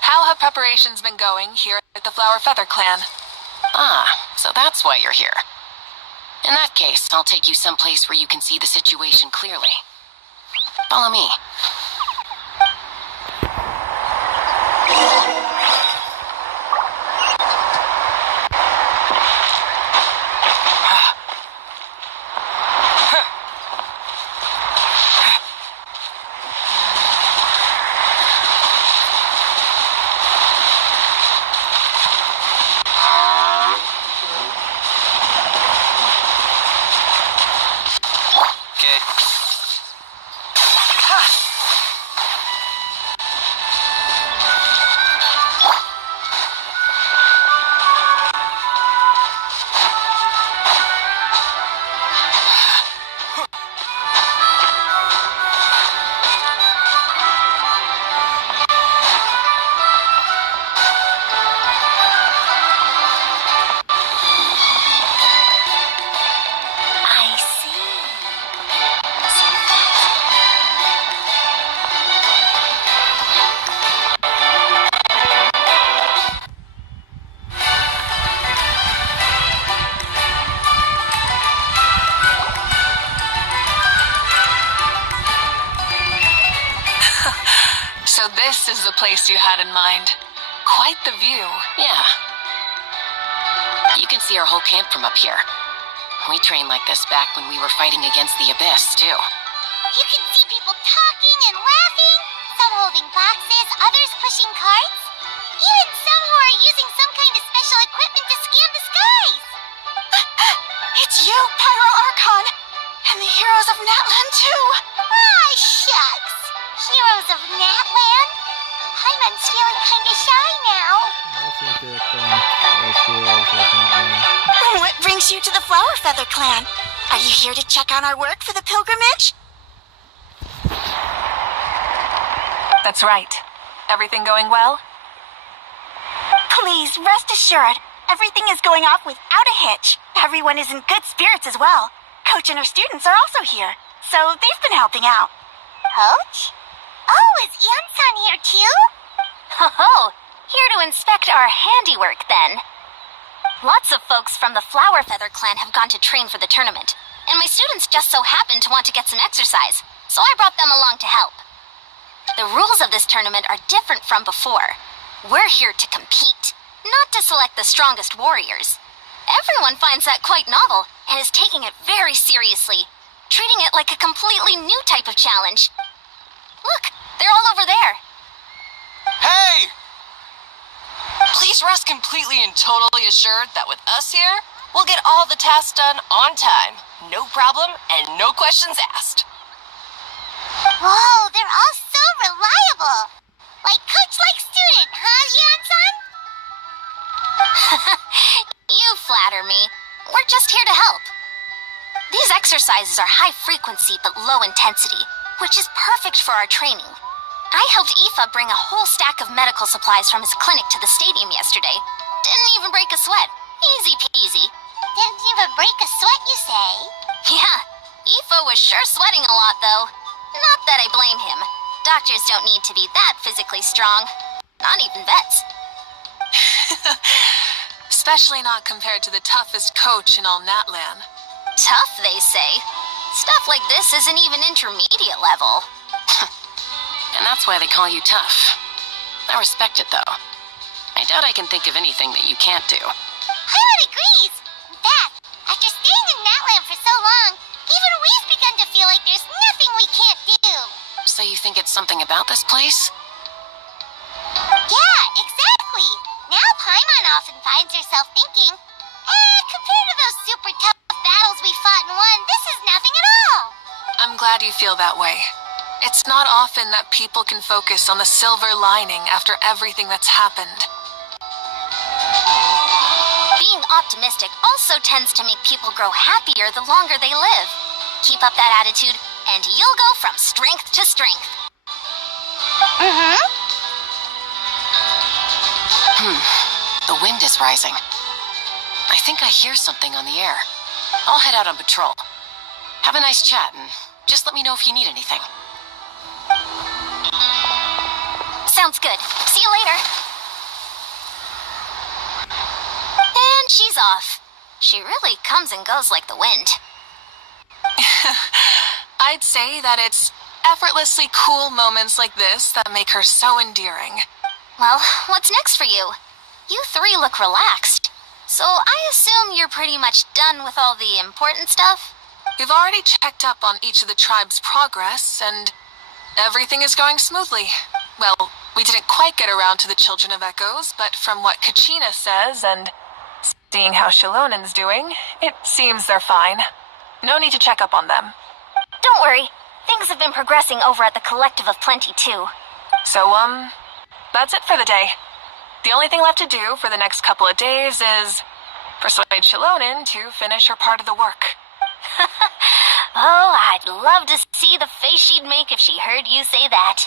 how have preparations been going here at the Flower Feather Clan? Ah, so that's why you're here. In that case, I'll take you someplace where you can see the situation clearly. Follow me. I see. So this is the place you had in mind. Quite the view. Yeah. You can see our whole camp from up here. We trained like this back when we were fighting against the Abyss, too. You can see people talking and laughing, some holding boxes, others pushing carts, even some who are using some kind of special equipment to scan the skies. It's you, Pyro Archon, and the heroes of Natland too. Ah, shucks. Heroes of Natland? Hyman's feeling kinda shy now. I think you're fine. What brings you to the Flower Feather Clan? Are you here to check on our work for the pilgrimage? That's right. Everything going well? Please, rest assured, everything is going off without a hitch. Everyone is in good spirits as well. Coach and her students are also here, so they've been helping out. Coach? Oh, is Ian-san here too? Oh, here to inspect our handiwork then. Lots of folks from the Flower Feather Clan have gone to train for the tournament, and my students just so happened to want to get some exercise, so I brought them along to help. The rules of this tournament are different from before. We're here to compete, not to select the strongest warriors. Everyone finds that quite novel and is taking it very seriously, treating it like a completely new type of challenge. Look, they're all over there. Hey! Please rest completely and totally assured that with us here, we'll get all the tasks done on time. No problem and no questions asked. Whoa, they're all so reliable. Like coach, like student, huh, Ian-san? You flatter me. We're just here to help. These exercises are high frequency but low intensity, which is perfect for our training. I helped Aoife bring a whole stack of medical supplies from his clinic to the stadium yesterday. Didn't even break a sweat. Easy peasy. Didn't even break a sweat, you say? Yeah, Aoife was sure sweating a lot though. Not that I blame him. Doctors don't need to be that physically strong. Not even vets. Especially not compared to the toughest coach in all Natlan. Tough, they say. Stuff like this isn't even intermediate level. And that's why they call you tough. I respect it, though. I doubt I can think of anything that you can't do. Hyman agrees. In fact, after staying in Natland for so long, even we've begun to feel like there's nothing we can't do. So you think it's something about this place? Yeah, exactly. Now Paimon often finds herself thinking, compared to those super tough battles we fought and won, this is nothing at all. I'm glad you feel that way. It's not often that people can focus on the silver lining after everything that's happened. Being optimistic also tends to make people grow happier the longer they live. Keep up that attitude, and you'll go from strength to strength. The wind is rising. I think I hear something on the air. I'll head out on patrol. Have a nice chat, and just let me know if you need anything. Sounds good. See you later. And she's off. She really comes and goes like the wind. I'd say that it's effortlessly cool moments like this that make her so endearing. Well, what's next for you? You three look relaxed. So I assume you're pretty much done with all the important stuff? We've already checked up on each of the tribe's progress, and everything is going smoothly. Well, we didn't quite get around to the Children of Echoes, but from what Kachina says and seeing how Shilonen's doing, it seems they're fine. No need to check up on them. Don't worry. Things have been progressing over at the Collective of Plenty, too. So, that's it for the day. The only thing left to do for the next couple of days is persuade Shilonen to finish her part of the work. Oh, I'd love to see the face she'd make if she heard you say that.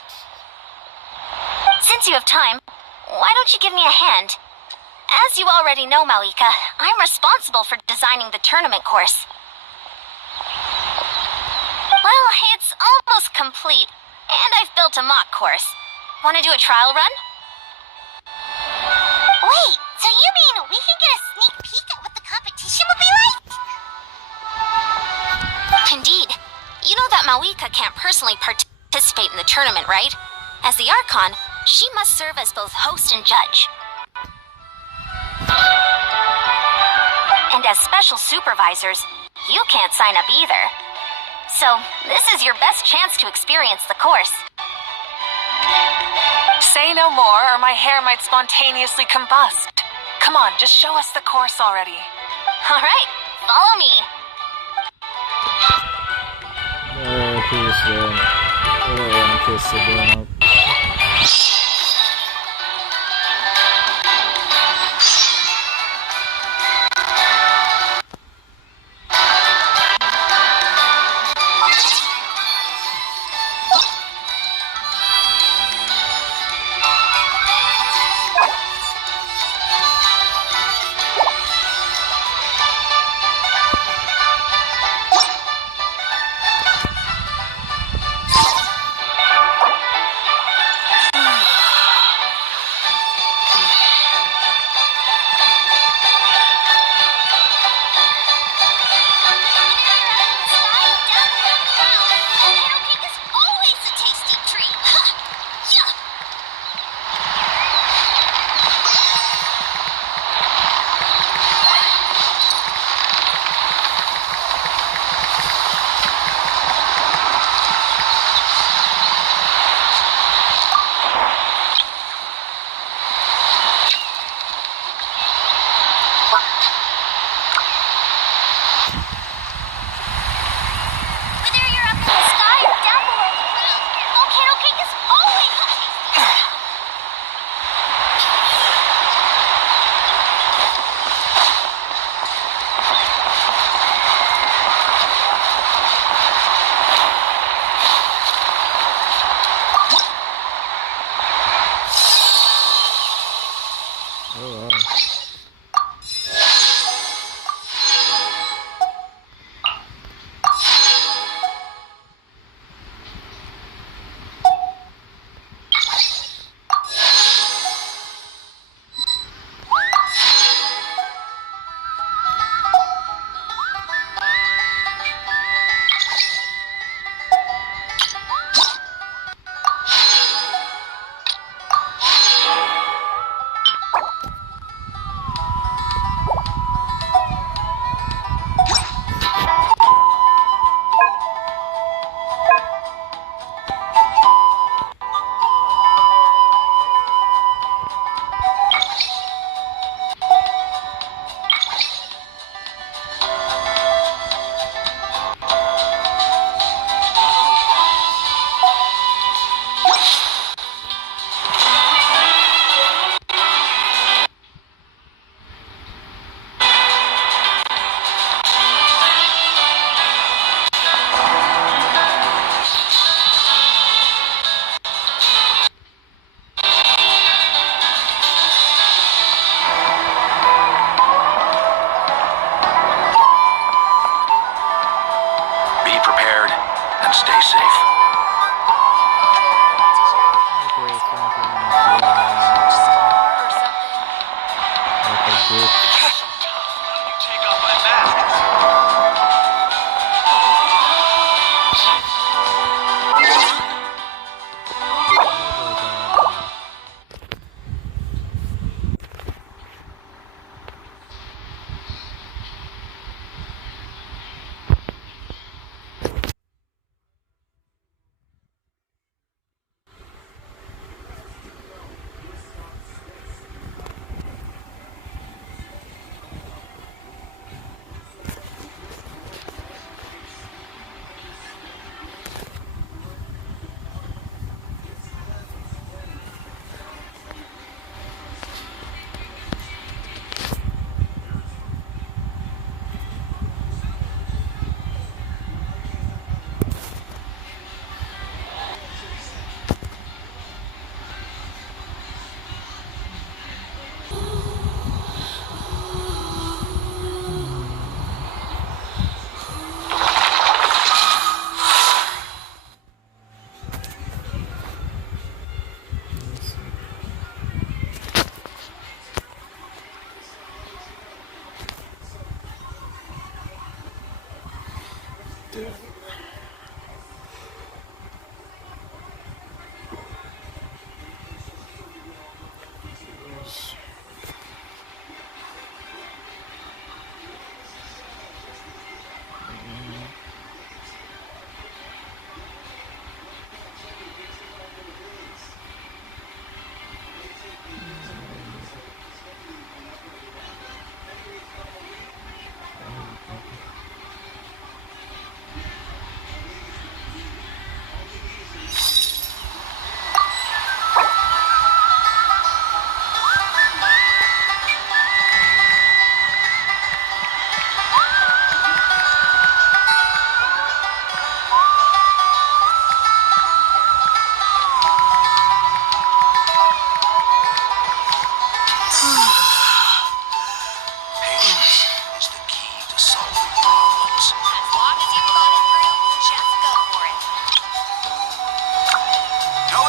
Since you have time, why don't you give me a hand? As you already know, Mavuika, I'm responsible for designing the tournament course. Well, it's almost complete, and I've built a mock course. Want to do a trial run? Wait, so you mean we can get a sneak peek at what the competition will be like? Indeed. You know that Mavuika can't personally participate in the tournament, right? As the Archon, she must serve as both host and judge. And as special supervisors, you can't sign up either. So, this is your best chance to experience the course. Say no more, or my hair might spontaneously combust. Come on, just show us the course already. All right, follow me. safe. Okay, it's coming from Scar or something? like a group. You take off my mask.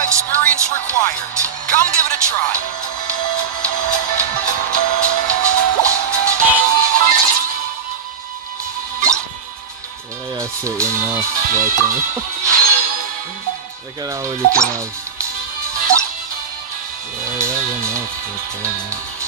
Experience required. Come give it a try. Yeah, I say enough. Like I don't really can have. Yeah, enough.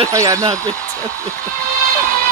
I am not going to tell you.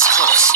this close.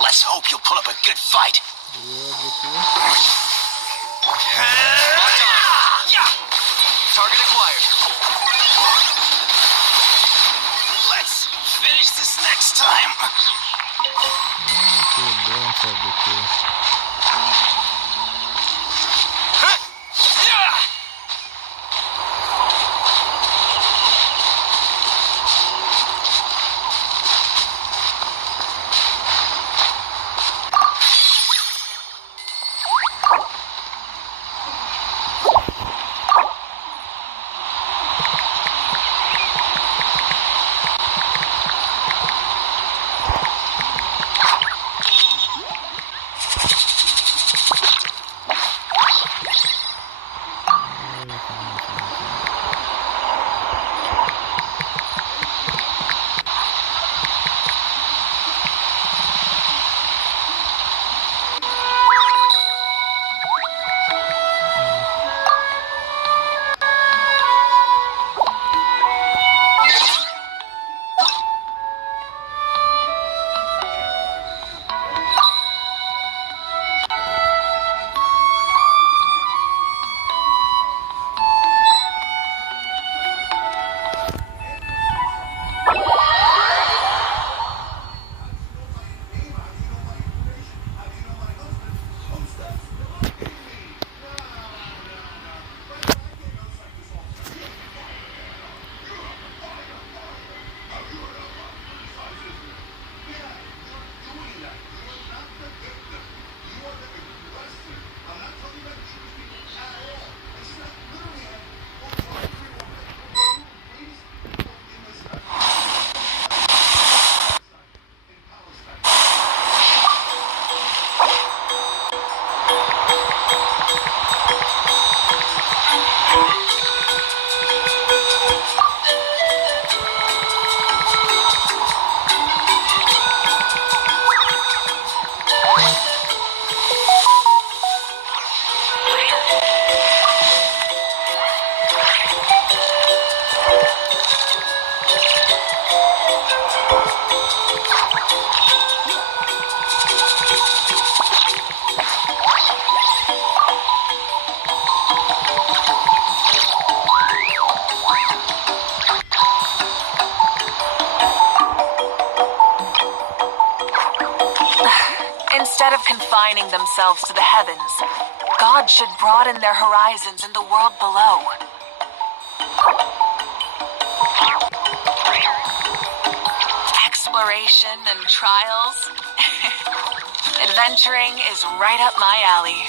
Let's hope you'll put up a good fight. Locked on. Target acquired. Let's finish this next time. Instead of confining themselves to the heavens, God should broaden their horizons in the world below. Exploration and trials. Adventuring is right up my alley.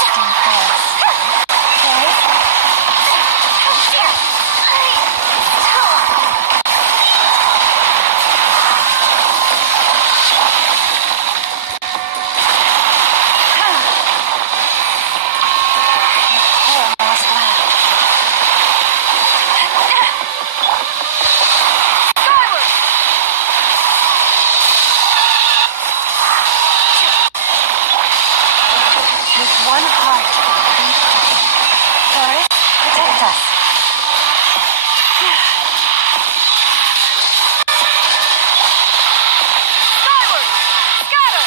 everlasting force. Okay? With one heart, we pray. Forest, protect us. Skyward! Scatter!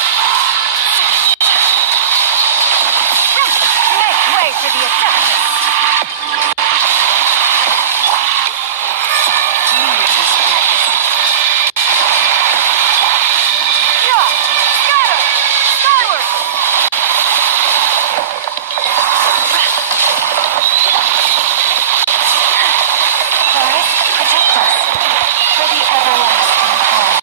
Make way for the Adeptus. Lead this place. Yeah! Scatter! Skyward! Forest, protect us. For the everlasting forest.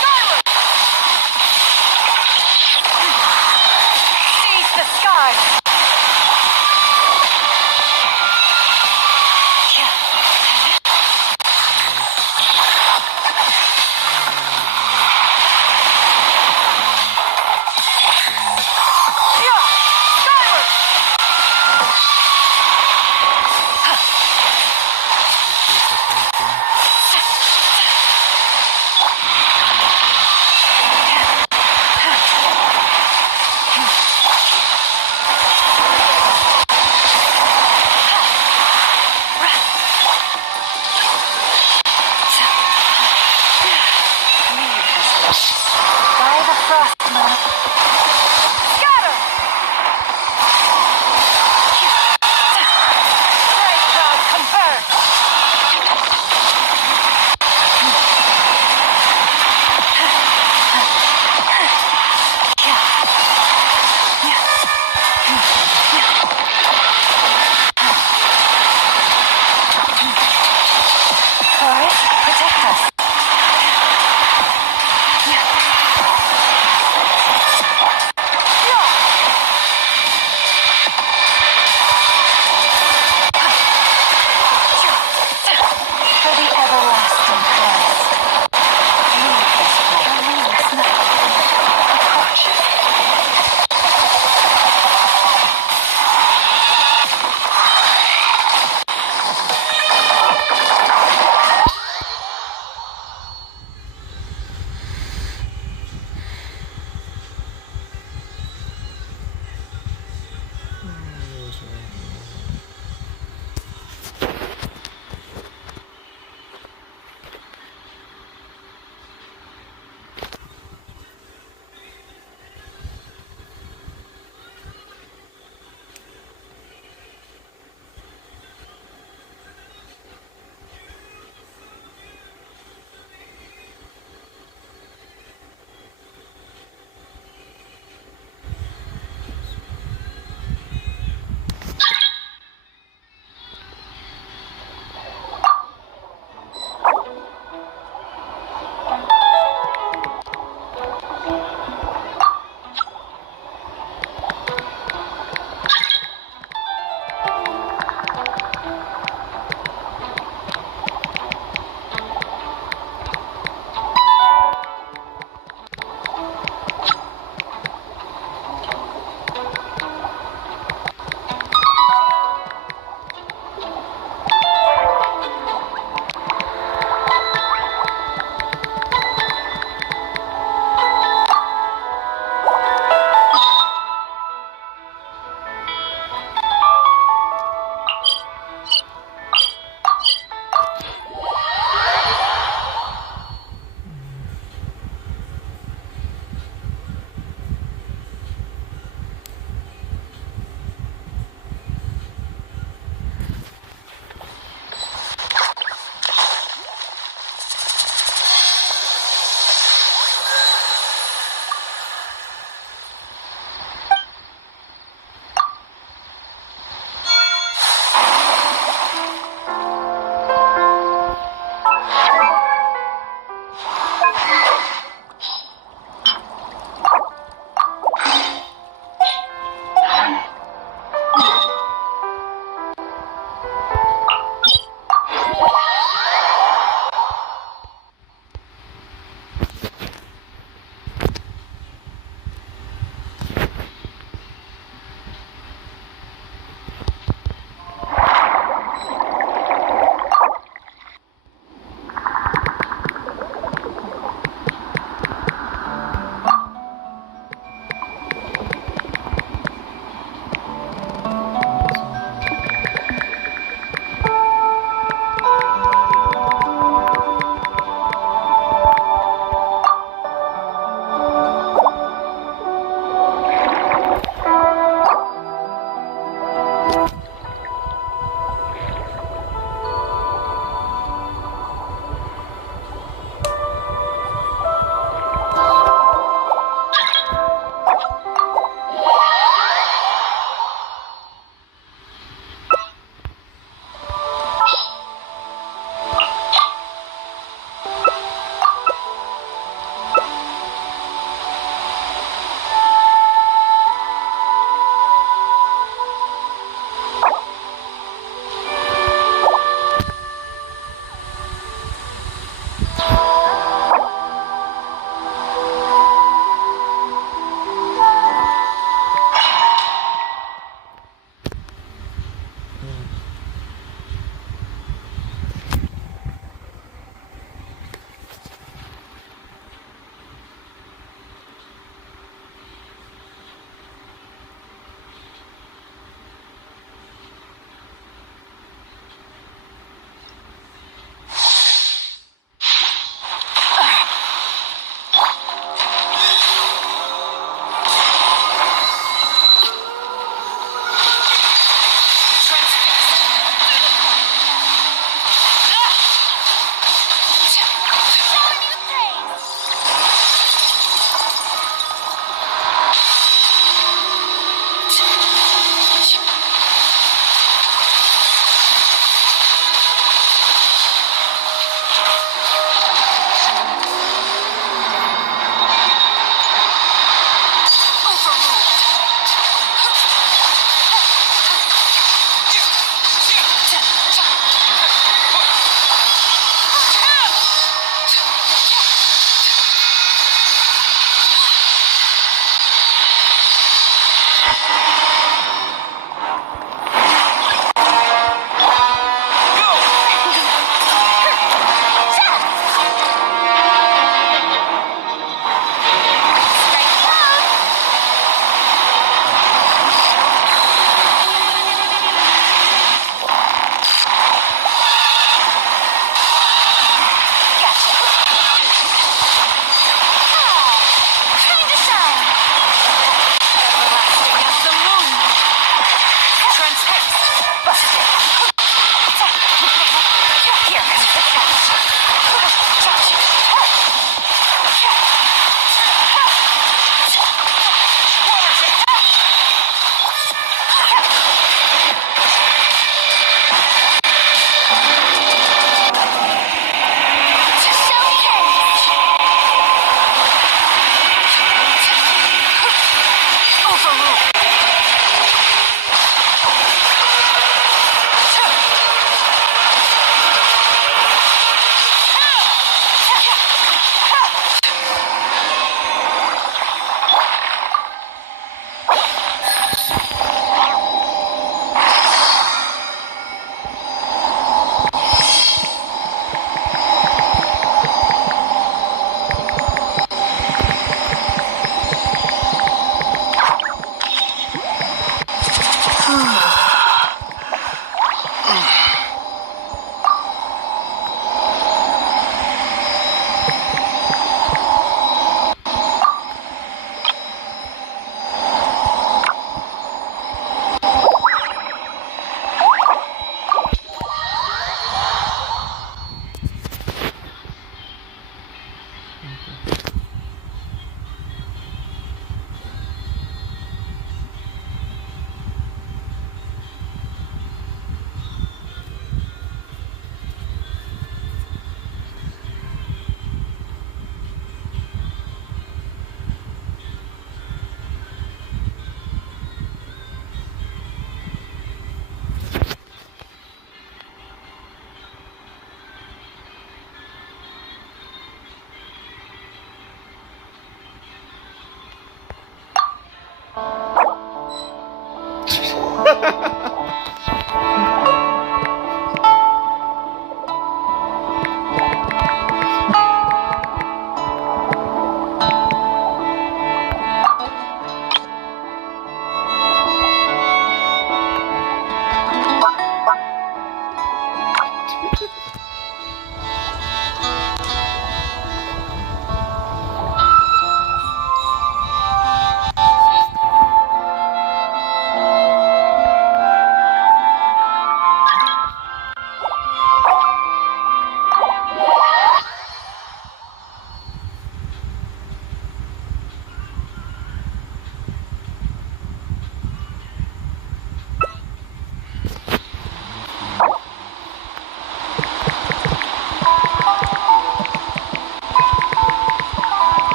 Skyward! Seize the sky. Yeah! Skyward! By the frost moon. Scatter! Great cloud converge. Forest, protect us. for a move.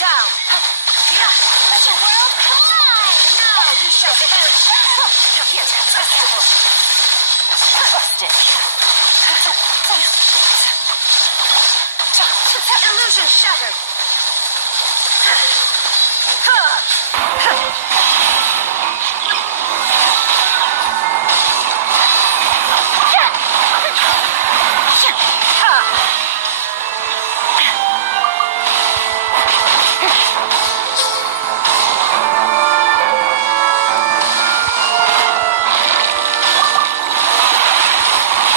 down! Let your world collide! Now you shall perish! Here, busted! Illusion shattered!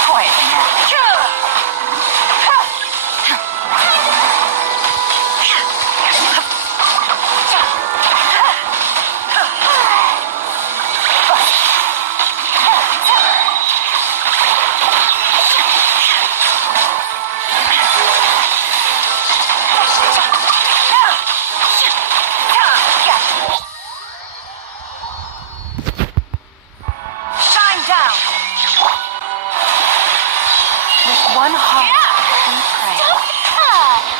Quietly now. Shine down! With one heart, we pray.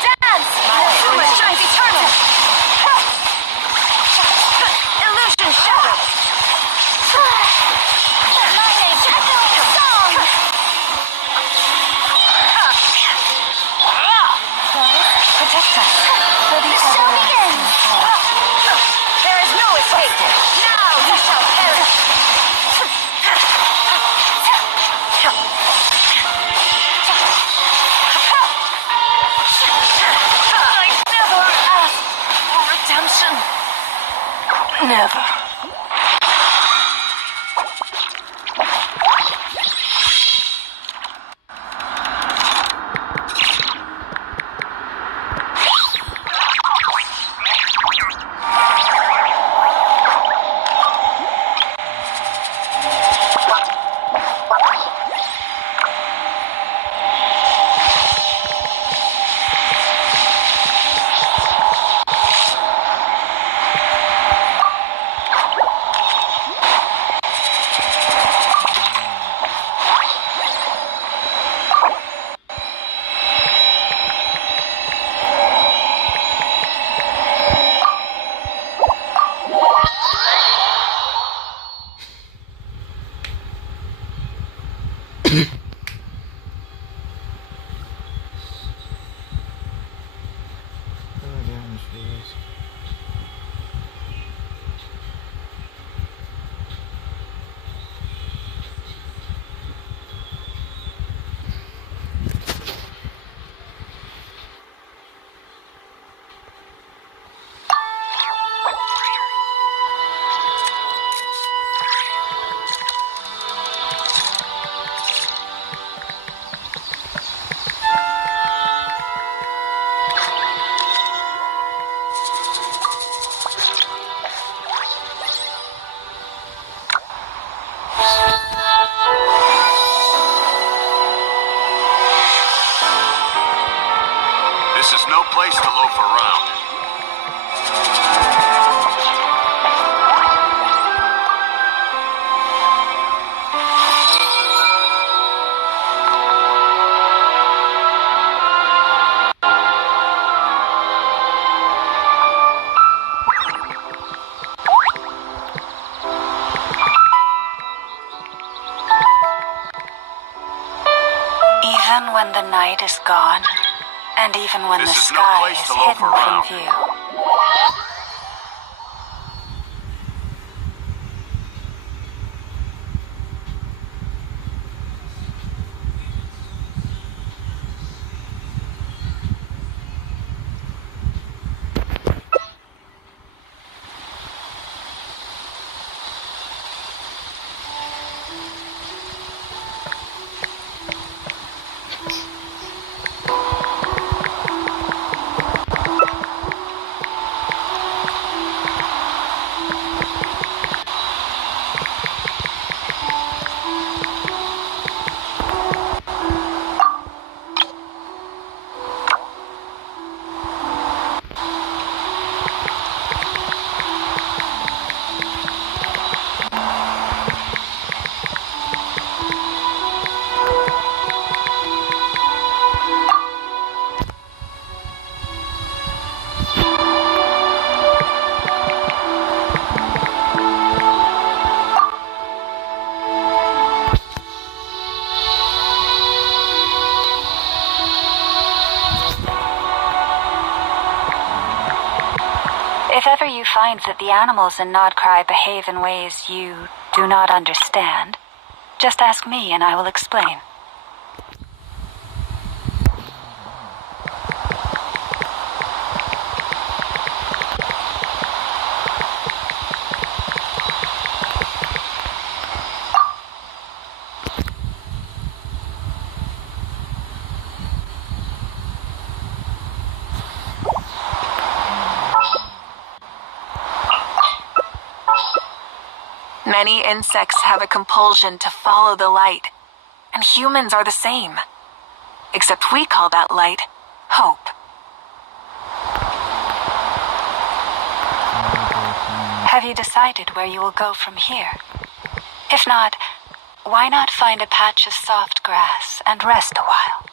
Dance! Azuma shines eternal! Illusion shattered! Lightning, echoing song! Protect us. The show begins! There is no escape! Now you shall perish! I never asked for redemption. Never. This is no place to loaf around. Even when the night is gone, and even when This the is no sky place is to loaf hidden around. from view. If ever you find that the animals in Nodcry behave in ways you do not understand, just ask me and I will explain. Many insects have a compulsion to follow the light, and humans are the same. Except we call that light hope. Have you decided where you will go from here? If not, why not find a patch of soft grass and rest a while?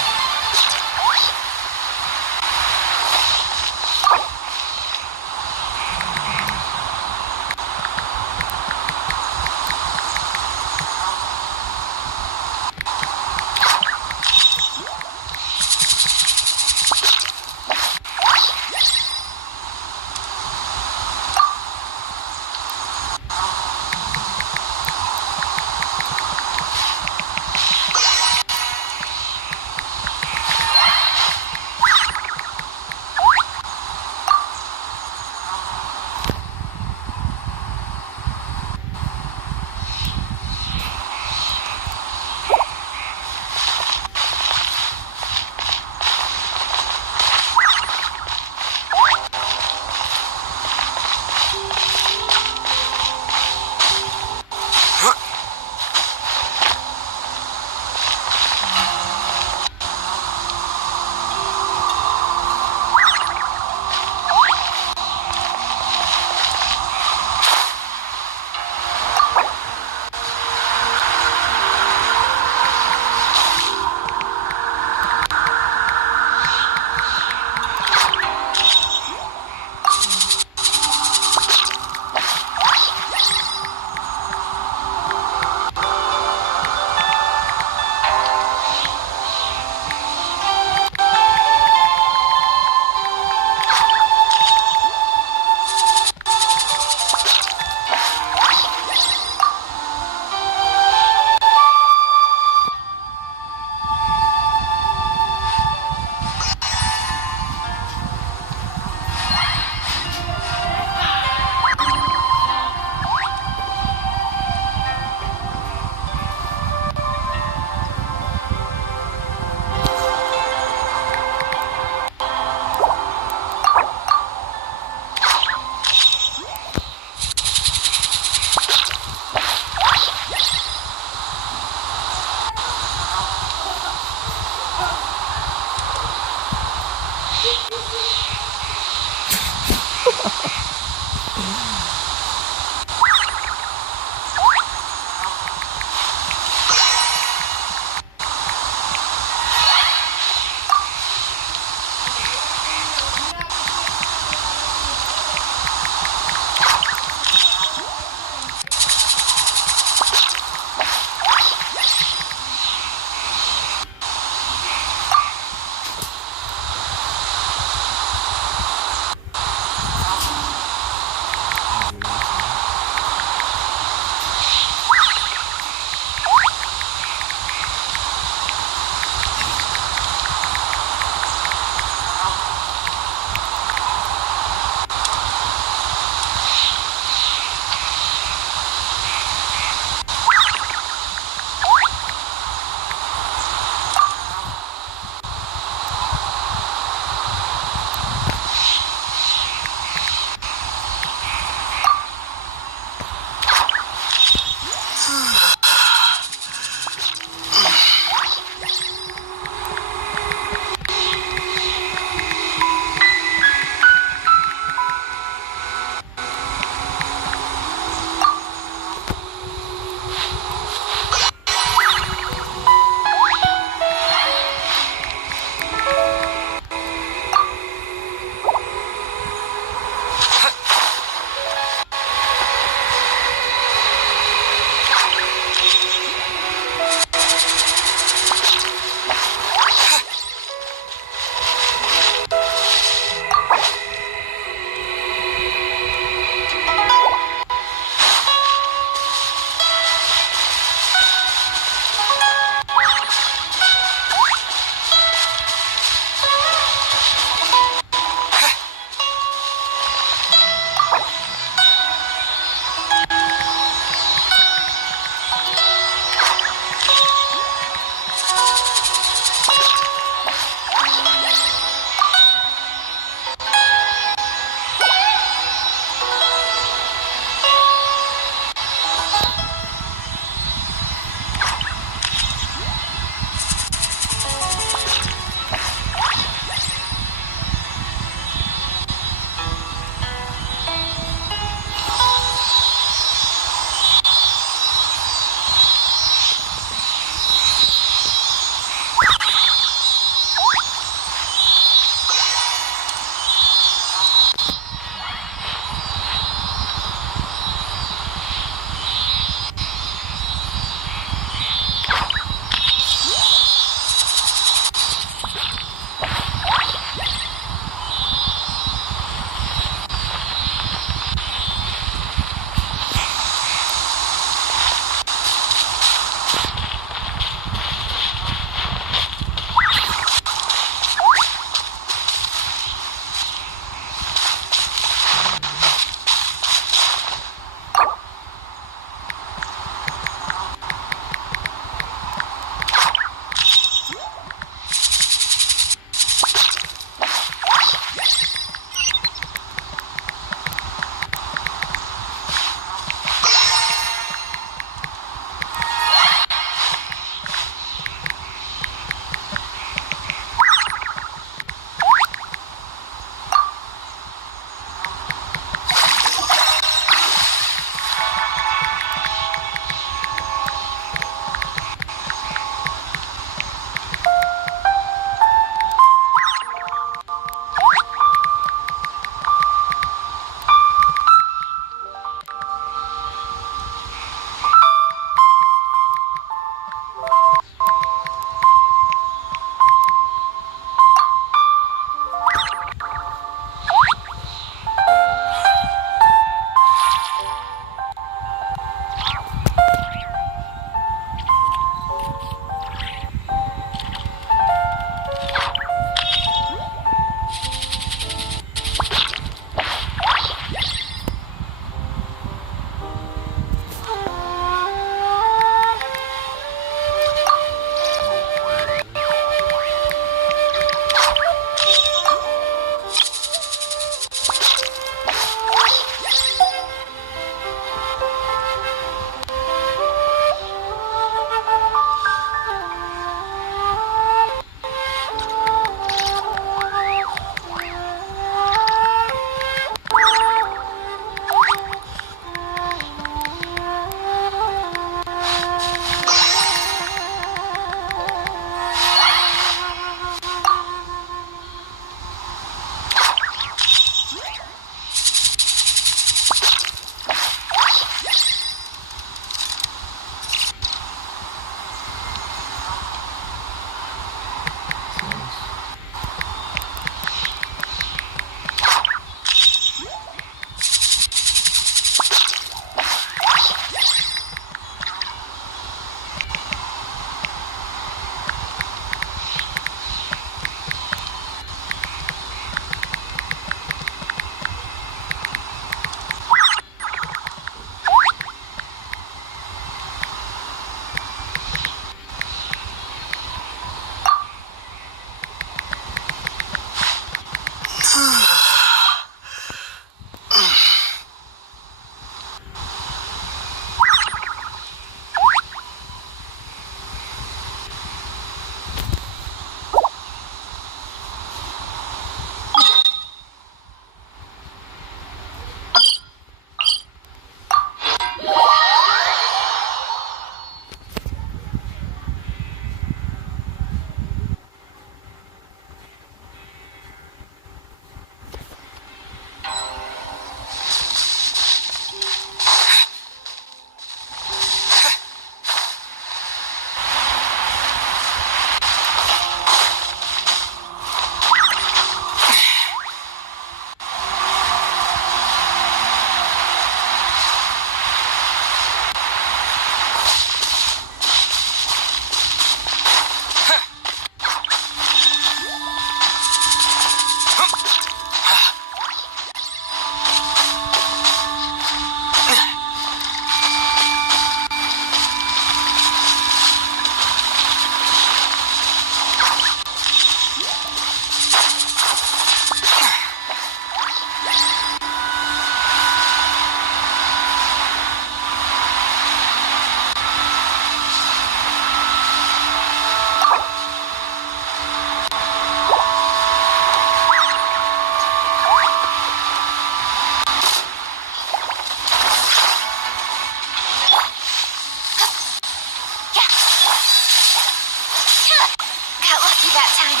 that time.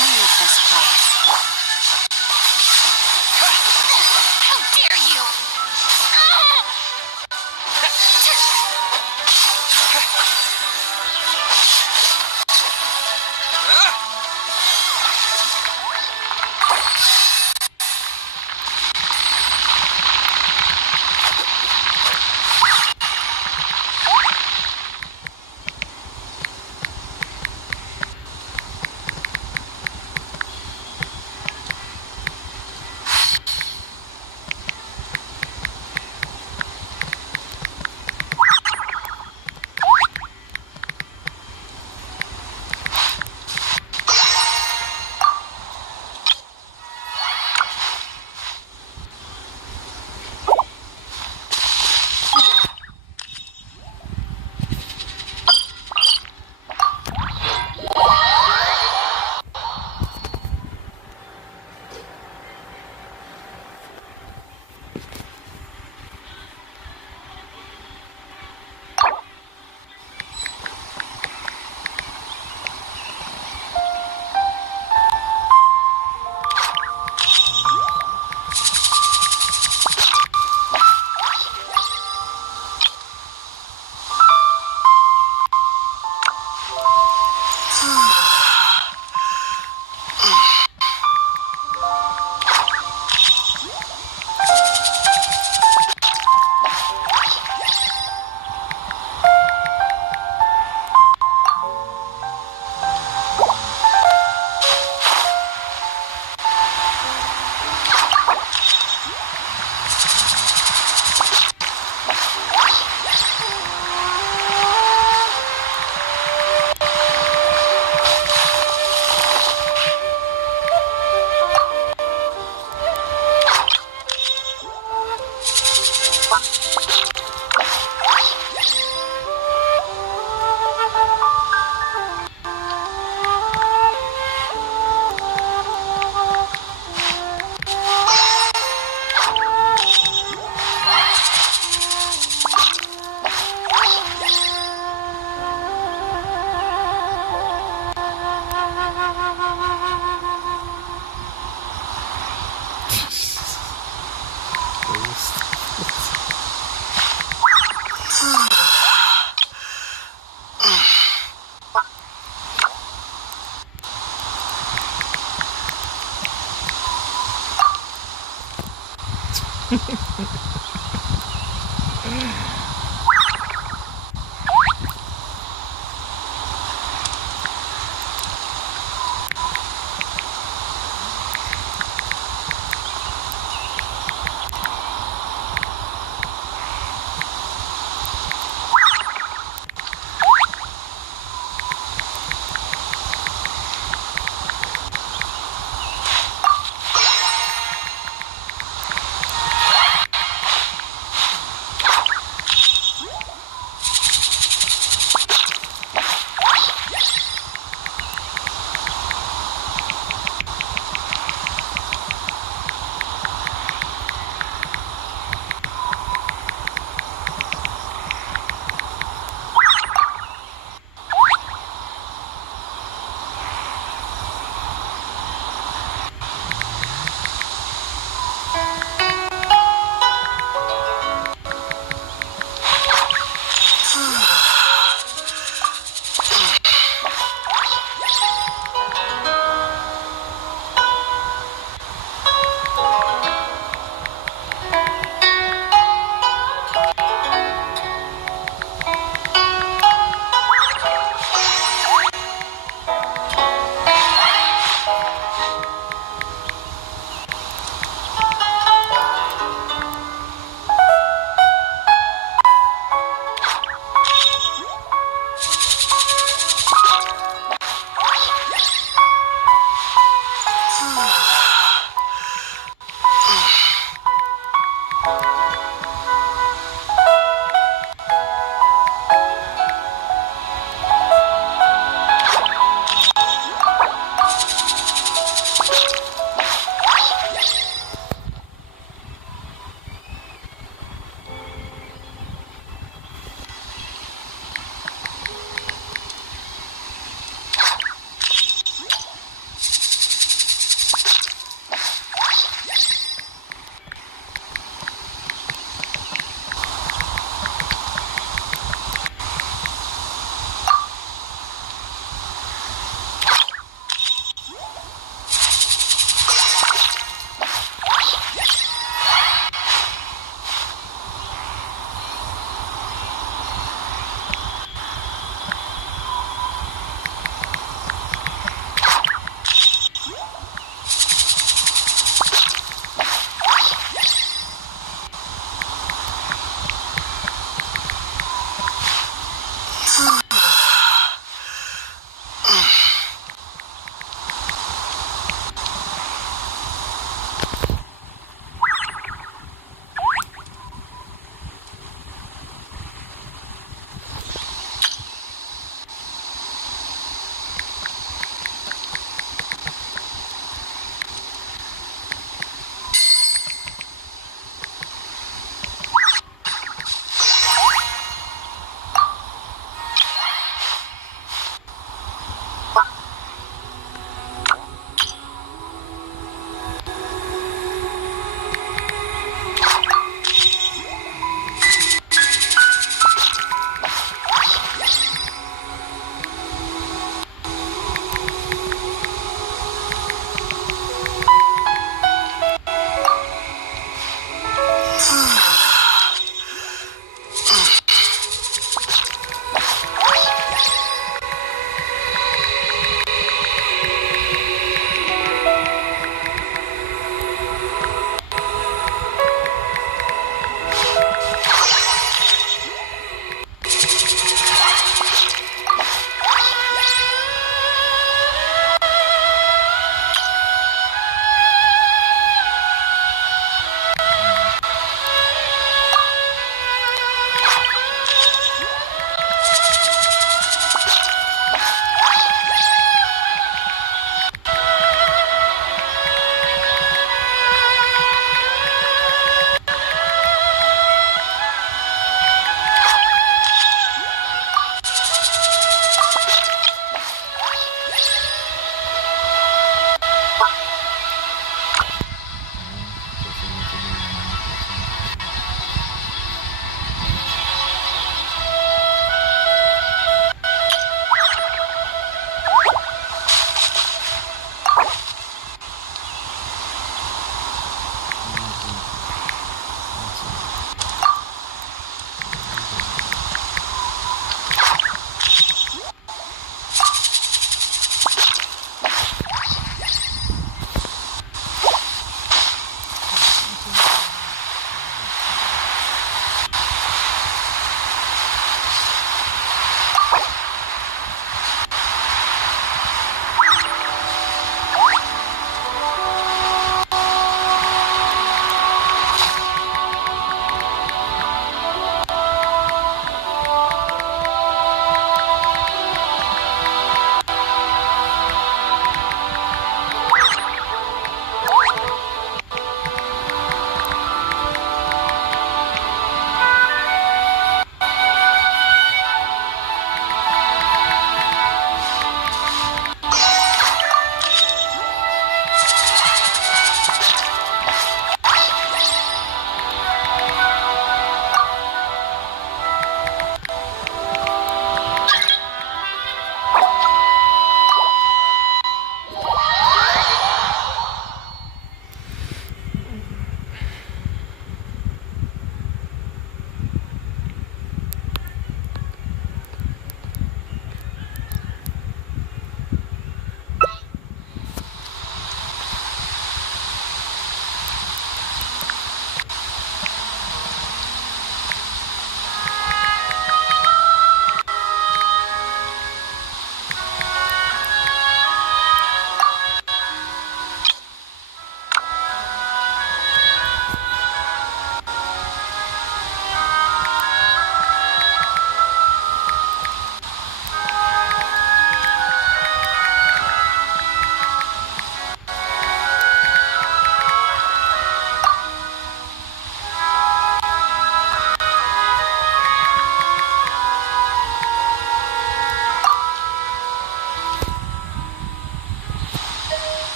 Leave this place. How dare you!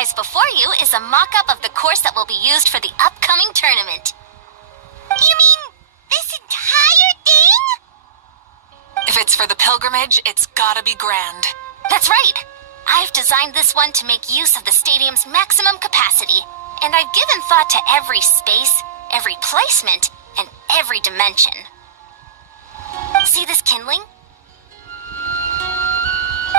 lies before you is a mock-up of the course that will be used for the upcoming tournament. You mean this entire thing? If it's for the pilgrimage, it's gotta be grand. That's right. I've designed this one to make use of the stadium's maximum capacity, and I've given thought to every space, every placement, and every dimension. See this kindling?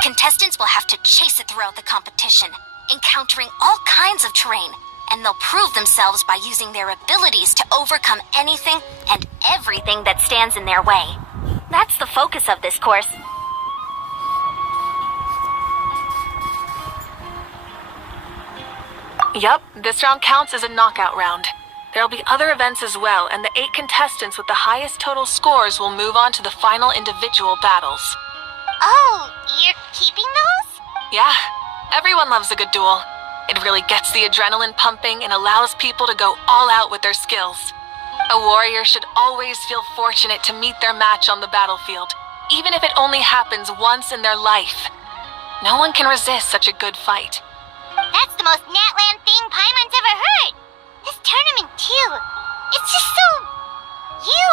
Contestants will have to chase it throughout the competition, encountering all kinds of terrain, and they'll prove themselves by using their abilities to overcome anything and everything that stands in their way. That's the focus of this course. Yup, this round counts as a knockout round. There'll be other events as well, and the 8 contestants with the highest total scores will move on to the final individual battles. Oh, you're keeping those? Yeah, everyone loves a good duel. It really gets the adrenaline pumping and allows people to go all out with their skills. A warrior should always feel fortunate to meet their match on the battlefield, even if it only happens once in their life. No one can resist such a good fight. That's the most Natland thing Paimon's ever heard. This tournament, too. It's just so... you.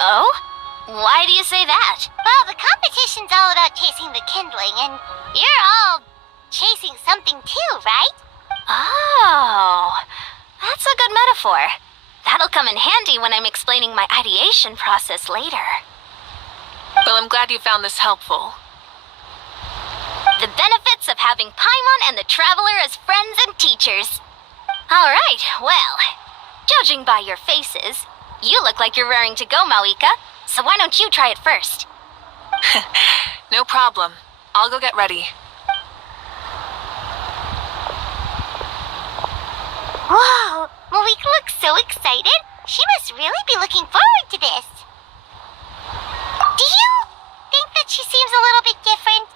Oh? Why do you say that? Well, the competition's all about chasing the kindling, and you're all chasing something too, right? Oh, that's a good metaphor. That'll come in handy when I'm explaining my ideation process later. Well, I'm glad you found this helpful. The benefits of having Paimon and the Traveler as friends and teachers. Alright, well, judging by your faces, you look like you're raring to go, Mavuika. So why don't you try it first? No problem. I'll go get ready. Whoa, Mavuika looks so excited. She must really be looking forward to this. Do you think that she seems a little bit different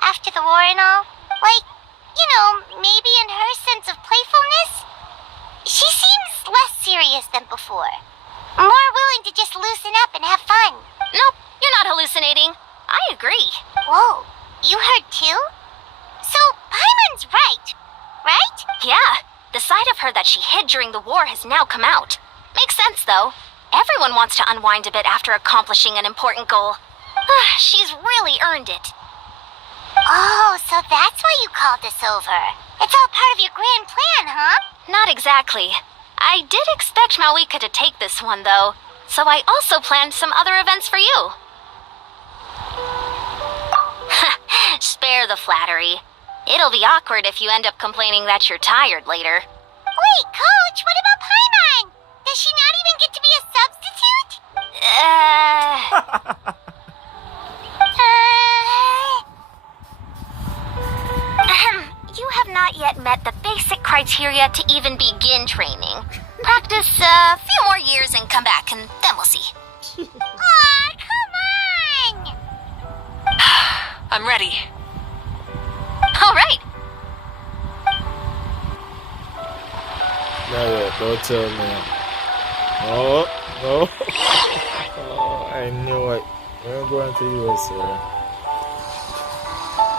after the war and all? Like, you know, maybe in her sense of playfulness? She seems less serious than before. More willing to just loosen up and have fun. Nope, you're not hallucinating. I agree. Whoa, you heard too? So, Paimon's right? Yeah, the side of her that she hid during the war has now come out. Makes sense, though. Everyone wants to unwind a bit after accomplishing an important goal. She's really earned it. Oh, so that's why you called us over. It's all part of your grand plan, huh? Not exactly. I did expect Mavuika to take this one, though, so I also planned some other events for you. Spare the flattery. It'll be awkward if you end up complaining that you're tired later. Wait, Coach, what about Paimon? Does she not even get to be a substitute? You have not yet met the basic criteria to even begin training. Practice a few more years and come back, and then we'll see. Aw, come on! I'm ready. All right. No, don't tell me. Oh, no. Oh, I knew it. We're going to USA.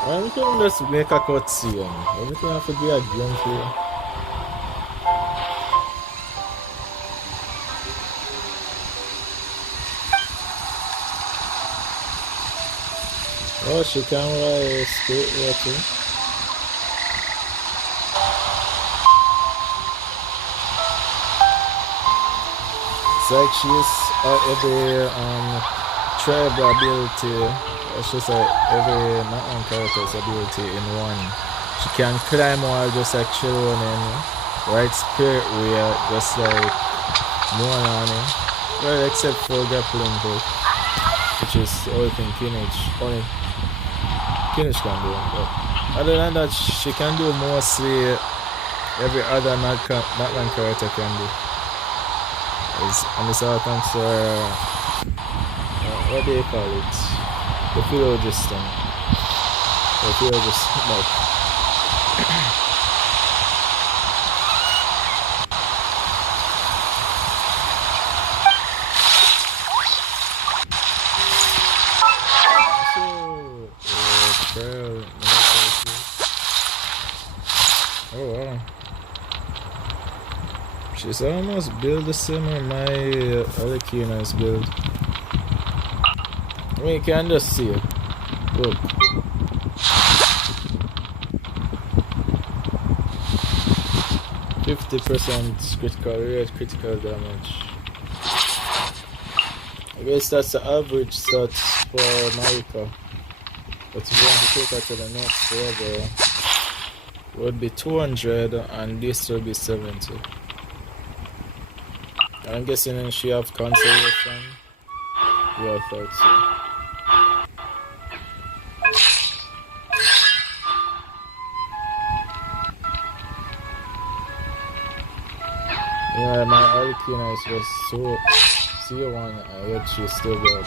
Why can't we just make a cutscene? Everything have to be a game here. Oh, she can ride straight here too. It's like she's every tribe ability. She's like every not one character's ability in one. She can climb wall just like children and ride spirit wheel just like Mualani. Well, except for grappling hook, which is all thing only Kinish can do. But other than that, she can do mostly every other not one character can do. And it's all thanks to what do you call it? The philologist. The philologist, like. Oh wow. She's almost built the same as my other Kina's build. I mean, you can just see it. Look. %50 critical rate, critical damage. I guess that's the average stats for Mavuika. But if you want to take her to the next level, it would be 200 and this will be 70. I'm guessing she have conservation. Yeah, I thought so. Yeah, my Arlecchino is just so C1, I hope she's still there.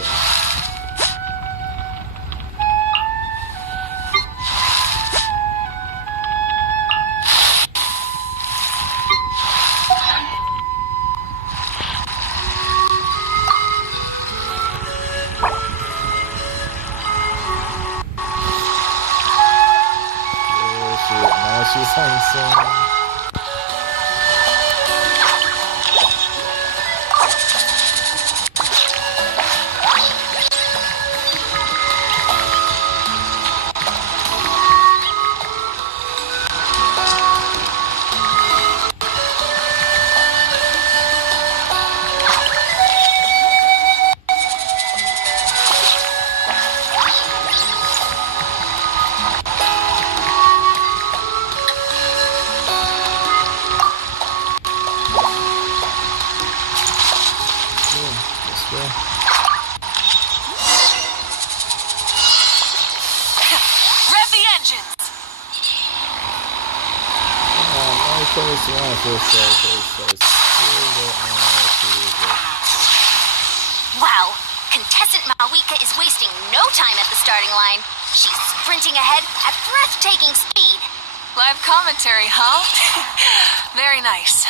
She's handsome. first one, first. Wow, contestant Mavuika is wasting no time at the starting line. She's sprinting ahead at breathtaking speed. Live commentary, huh? Very nice.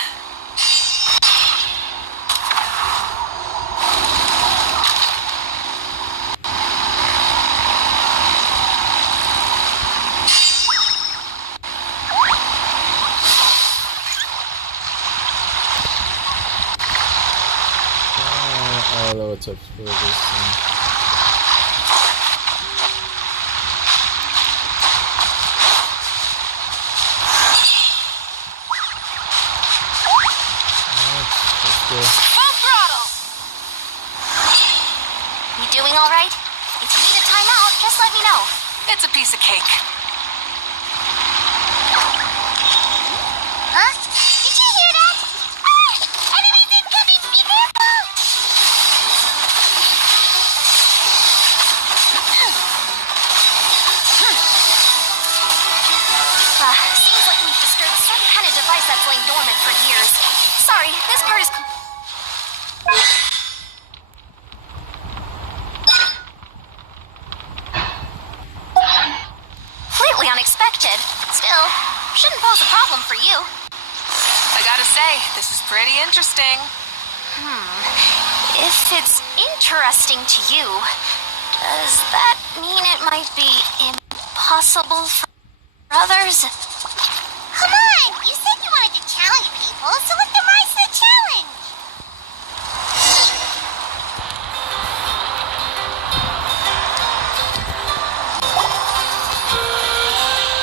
All out of progress. Full throttle! You doing all right? If you need a timeout, just let me know. It's a piece of cake. Huh? Did you hear that? Ah! Enemies incoming! Be careful! Seems like we've disturbed some kind of device that's lain dormant for years. Sorry, this part is... completely unexpected. Still, shouldn't pose a problem for you. I gotta say, this is pretty interesting. If it's interesting to you, does that mean it might be impossible for others? Come on! You said you wanted to challenge people, so let them rise to the challenge!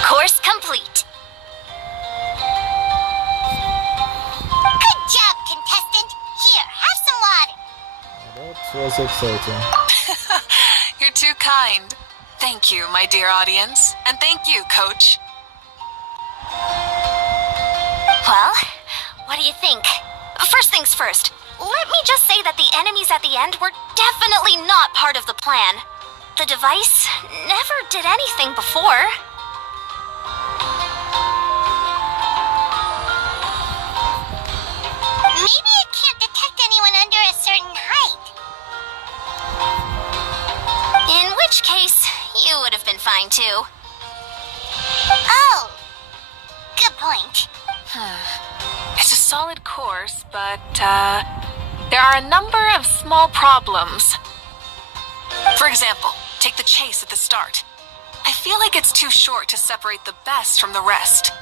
Course complete. Good job, contestant! Here, have some water! That was exciting. You're too kind. Thank you, my dear audience. And thank you, Coach. Well, what do you think? First things first, let me just say that the enemies at the end were definitely not part of the plan. The device never did anything before. Maybe it can't detect anyone under a certain height. In which case, you would have been fine too. Oh! Good point. It's a solid course, but, there are a number of small problems. For example, take the chase at the start. I feel like it's too short to separate the best from the rest.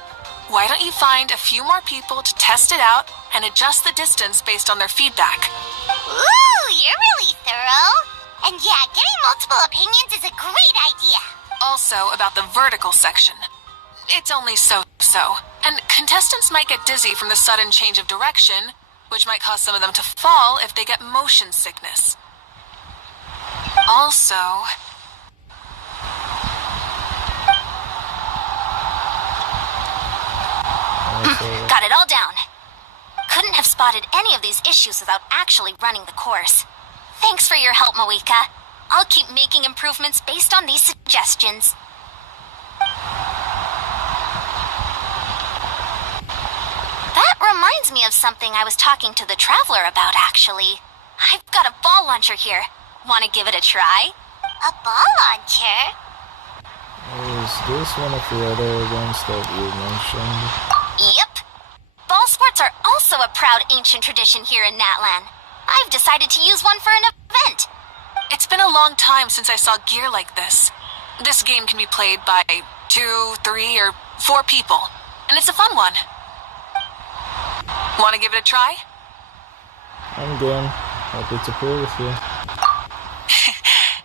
Why don't you find a few more people to test it out and adjust the distance based on their feedback? Ooh, you're really thorough. And yeah, getting multiple opinions is a great idea. Also, about the vertical section. It's only so-so, and contestants might get dizzy from the sudden change of direction, which might cause some of them to fall if they get motion sickness. Also... Got it all down. Couldn't have spotted any of these issues without actually running the course. Thanks for your help, Mavuika. I'll keep making improvements based on these suggestions. That reminds me of something I was talking to the Traveler about, actually. I've got a ball launcher here. Want to give it a try? A ball launcher? Is this one of the other ones that you mentioned? Yep. Ball sports are also a proud ancient tradition here in Natlan. I've decided to use one for an event. It's been a long time since I saw gear like this. This game can be played by 2, 3, or 4 people, and it's a fun one. Want to give it a try? I'm game. Happy to play with you.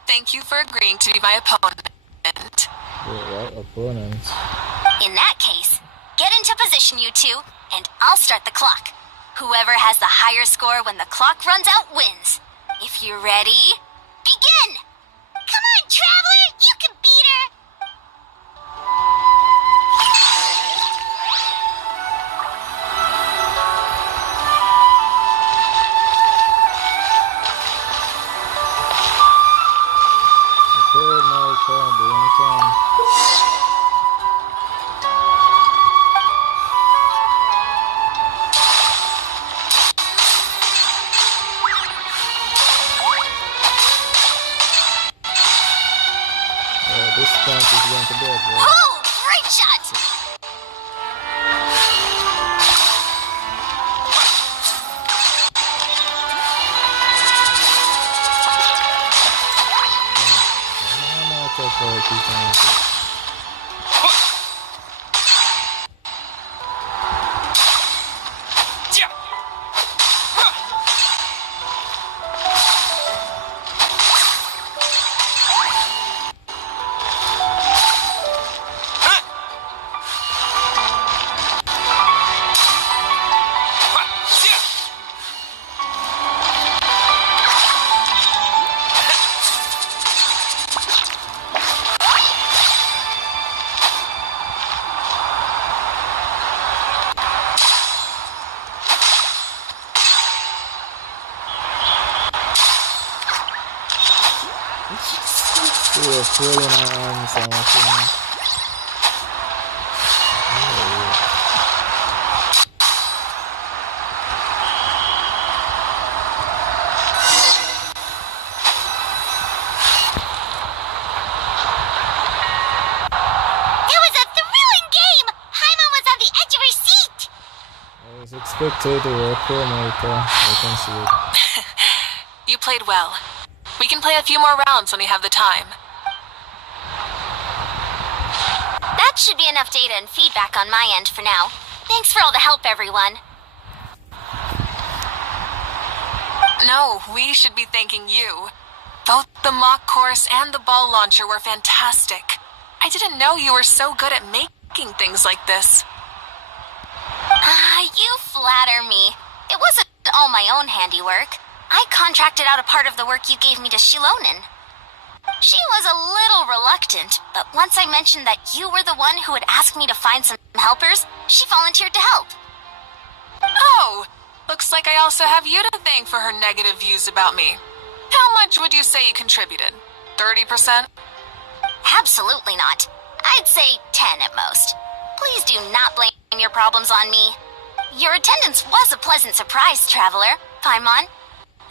Thank you for agreeing to be my opponent. Wait, what? Opponent? In that case, get into position, you two, and I'll start the clock. Whoever has the higher score when the clock runs out wins. If you're ready, begin! Come on, Traveler! You can beat her! were folding arms and watching. That was a thrilling game! Paimon was on the edge of her seat! I was expected to work for America. I can see it. You played well. We can play a few more rounds when we have the time. That should be enough data and feedback on my end for now. Thanks for all the help, everyone. No, we should be thanking you. Both the mock course and the ball launcher were fantastic. I didn't know you were so good at making things like this. You flatter me. It wasn't all my own handiwork. I contracted out a part of the work you gave me to Shilonen. She was a little reluctant, but once I mentioned that you were the one who had asked me to find some helpers, she volunteered to help. Oh, looks like I also have you to thank for her negative views about me. How much would you say you contributed? 30%? Absolutely not. I'd say 10 at most. Please do not blame your problems on me. Your attendance was a pleasant surprise, Traveler. Paimon,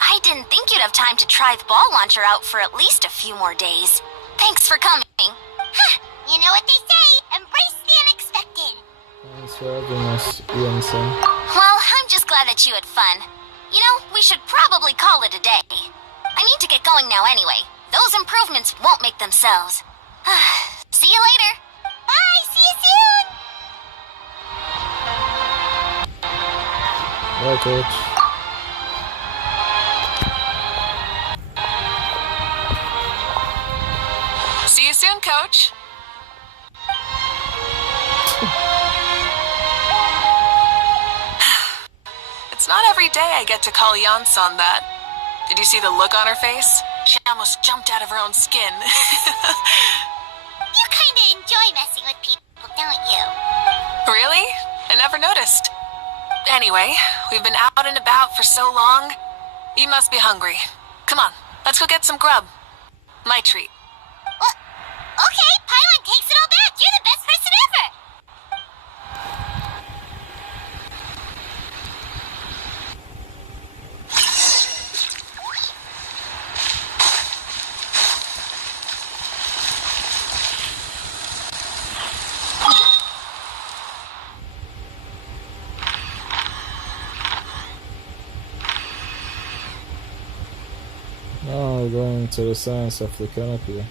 I didn't think you'd have time to try the ball launcher out for at least a few more days. Thanks for coming. You know what they say, embrace the unexpected. Thanks for having us, Youngson. Well, I'm just glad that you had fun. You know, we should probably call it a day. I need to get going now anyway. Those improvements won't make themselves. See you later. Bye, see you soon. Bye, Coach. See you soon, Coach. It's not every day I get to call Yansan that. Did you see the look on her face? She almost jumped out of her own skin. You kinda enjoy messing with people, don't you? Really? I never noticed. Anyway, we've been out and about for so long. You must be hungry. Come on, let's go get some grub. My treat. Well, okay, Paimon takes it all back. You're the best person ever. Now we're going to the science of the canopy.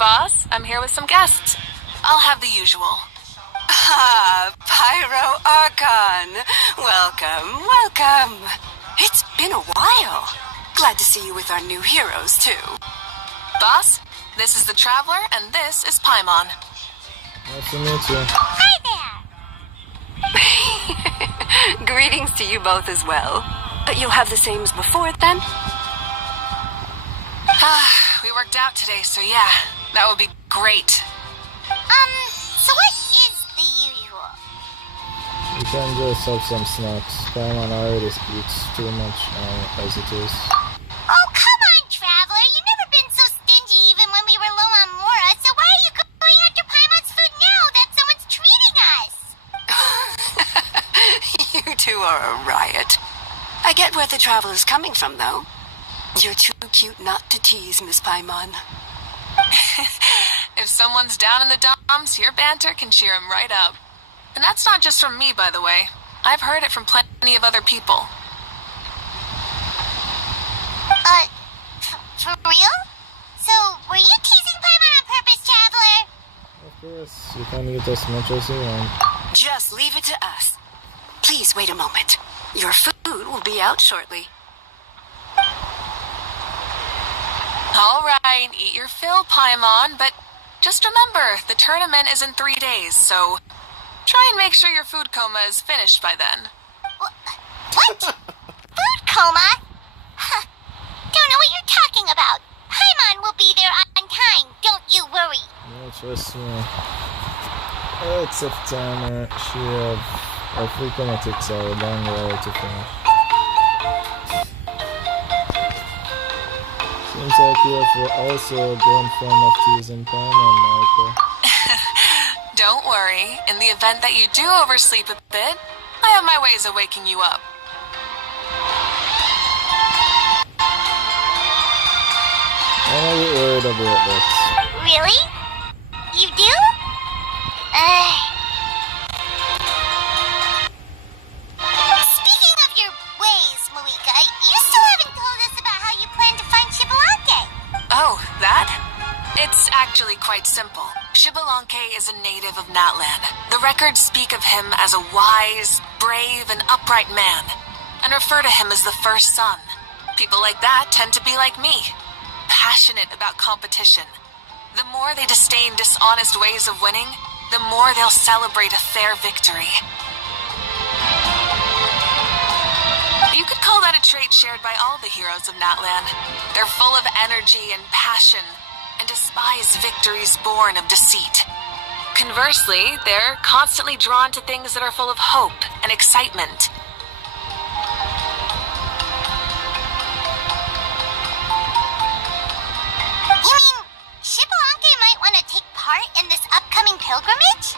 boss. I'm here with some guests. I'll have the usual. Ah, Pyro Archon. Welcome, welcome. It's been a while. Glad to see you with our new heroes, too. Boss, this is the Traveler, and this is Paimon. Nice to meet you. Hi there! Greetings to you both as well. You'll have the same as before, then? We worked out today, so yeah, that would be great. So what is the usual? You can just have some snacks. Paimon already eats too much as it is. Oh, come on, Traveler. You've never been so stingy even when we were low on Mora, so why are you going after Paimon's food now that someone's treating us? You two are a riot. I get where the Traveler's coming from, though. You're too cute not to tease, Miss Paimon. If someone's down in the dumps, your banter can cheer him right up. And that's not just from me, by the way. I've heard it from plenty of other people. For real? So, were you teasing Paimon on purpose, Traveler? Of course, you can eat as much as you want. Just leave it to us. Please wait a moment. Your food will be out shortly. All right, eat your fill, Paimon, but just remember, the tournament is in 3 days, so try and make sure your food coma is finished by then. What? Food coma? Huh. Don't know what you're talking about. Paimon will be there on time, don't you worry. No, trust me. Except Tanner, she have a free kinetics are a long way to finish. Seems like you have also grown fond of teasing Paimon, Michael. Don't worry, in the event that you do oversleep a bit, I have my ways of waking you up. I'm a bit worried about that. Really? You do? Speaking of your ways, Mavuika, you still haven't told us about how you plan to find Shibalake. Oh, that? It's actually quite simple. Shibalonke is a native of Natlan. The records speak of him as a wise, brave, and upright man, and refer to him as the first son. People like that tend to be like me, passionate about competition. The more they disdain dishonest ways of winning, the more they'll celebrate a fair victory. You could call that a trait shared by all the heroes of Natlan. They're full of energy and passion, and despise victories born of deceit. Conversely, they're constantly drawn to things that are full of hope and excitement. You mean Shibalonke might want to take part in this upcoming pilgrimage?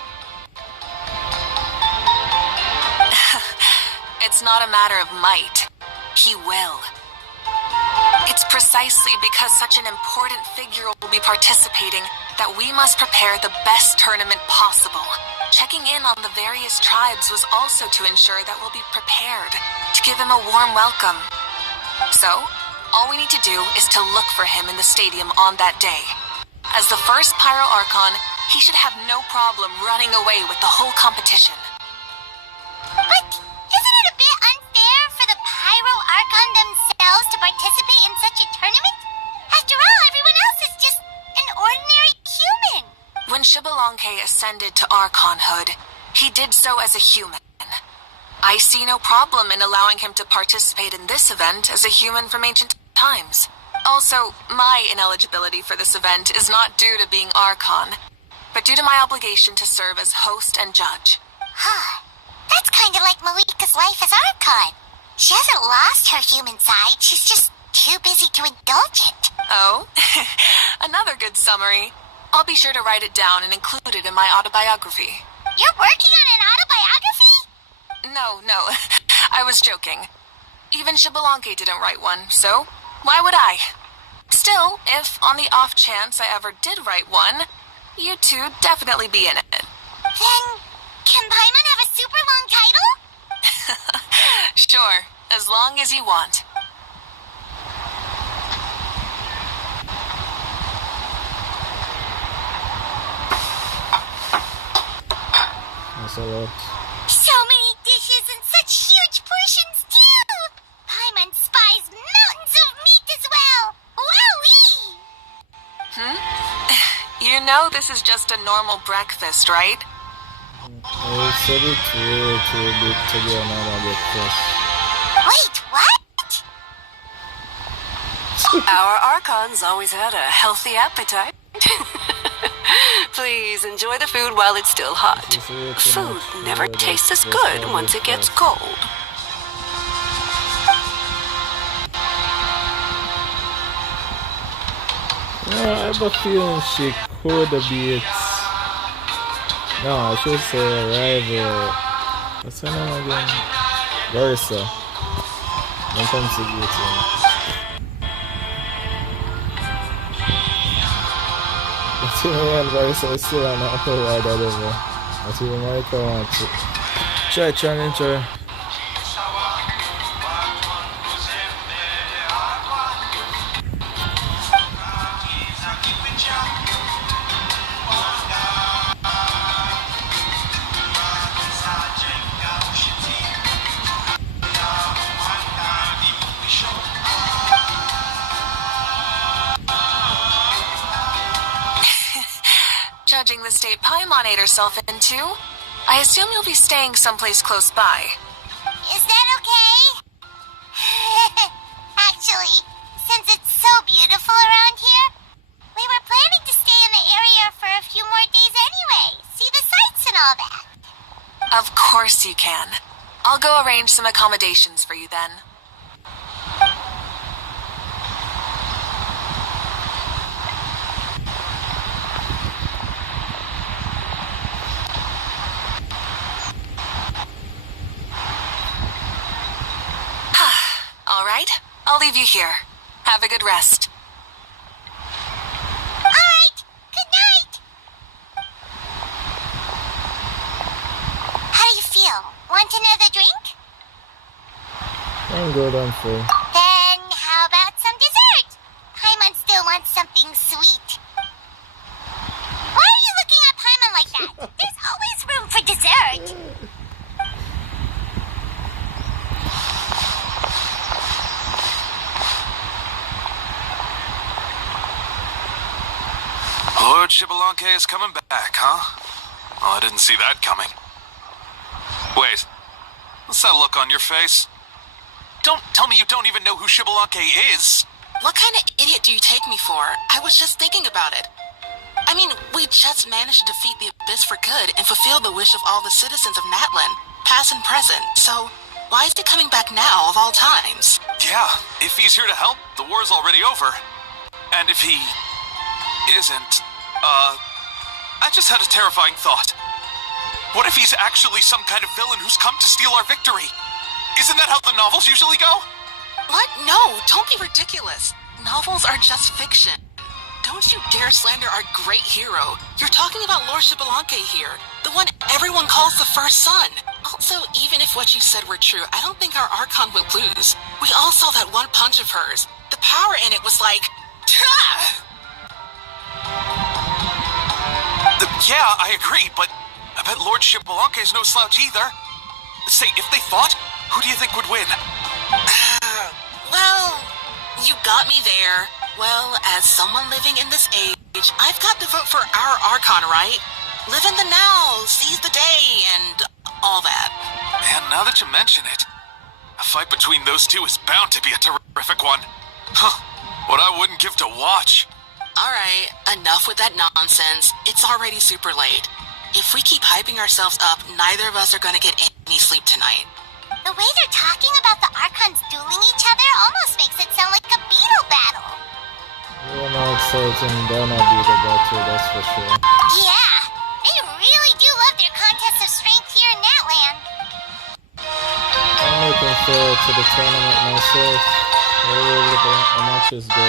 It's not a matter of might. He will. It's precisely because such an important figure will be participating that we must prepare the best tournament possible. Checking in on the various tribes was also to ensure that we'll be prepared to give him a warm welcome. So, all we need to do is to look for him in the stadium on that day. As the first Pyro Archon, he should have no problem running away with the whole competition. But isn't it a bit unfair for the Pyro Archon themselves to participate in such a tournament? After all, everyone else is just an ordinary human. When Shibalonke ascended to Archonhood, he did so as a human. I see no problem in allowing him to participate in this event as a human from ancient times. Also, my ineligibility for this event is not due to being Archon, but due to my obligation to serve as host and judge. That's kind of like Mavuika's life as Archon. She hasn't lost her human side, she's just too busy to indulge it. Oh, another good summary. I'll be sure to write it down and include it in my autobiography. You're working on an autobiography? No, I was joking. Even Shibalonke didn't write one, so why would I? Still, if on the off chance I ever did write one, you two definitely be in it. Then, can Paimon have a super long title? Sure, as long as you want. That's a lot. So many dishes and such huge portions too! Paimon spies mountains of meat as well! Wowee! You know this is just a normal breakfast, right? It's a bit way too big to be a normal breakfast. Wait, what? Our Archons always had a healthy appetite. Please enjoy the food while it's still hot. Food never tastes as good once it gets cold. Yeah, I have a feeling she could be it. No, I should say rival. What's her name again? Versa. Don't come to get him. But you know, Versa is still on the upper ride or whatever. But you might want to try and enjoy. Judging the state Paimon ate herself into, I assume you'll be staying someplace close by. Is that okay? Actually, since it's so beautiful around here, we were planning to stay in the area for a few more days anyway. See the sights and all that. Of course you can. I'll go arrange some accommodations for you then. All right, I'll leave you here. Have a good rest. All right, good night. How do you feel? Want another drink? I'm good, I'm full. Then how about some dessert? Paimon still wants something sweet. Why are you looking at Paimon like that? There's always room for dessert. Lord Shibalanke is coming back, huh? Oh, I didn't see that coming. Wait, what's that look on your face? Don't tell me you don't even know who Shibalanke is! What kind of idiot do you take me for? I was just thinking about it. I mean, we just managed to defeat the Abyss for good and fulfill the wish of all the citizens of Natlan, past and present, so why is he coming back now of all times? Yeah, if he's here to help, the war's already over. And if he isn't, I just had a terrifying thought. What if he's actually some kind of villain who's come to steal our victory? Isn't that how the novels usually go? What? No, don't be ridiculous. Novels are just fiction. Don't you dare slander our great hero. You're talking about Lord Shibalanke here, the one everyone calls the first son. Also, even if what you said were true, I don't think our Archon will lose. We all saw that one punch of hers. The power in it was like... Yeah, I agree, but I bet Lord Shibalanke is no slouch either. Say, if they fought, who do you think would win? Well, you got me there. Well, as someone living in this age, I've got to vote for our Archon, right? Live in the now, seize the day, and all that. Man, now that you mention it, a fight between those two is bound to be a terrific one. Huh, what I wouldn't give to watch. Alright, enough with that nonsense. It's already super late. If we keep hyping ourselves up, neither of us are gonna get any sleep tonight. The way they're talking about the Archons dueling each other almost makes it sound like a beetle battle. We're not certain gonna be the battle, that's for sure. Yeah, they really do love their contest of strength here in Natlan. I'm looking forward to the tournament myself. Where will the matches go?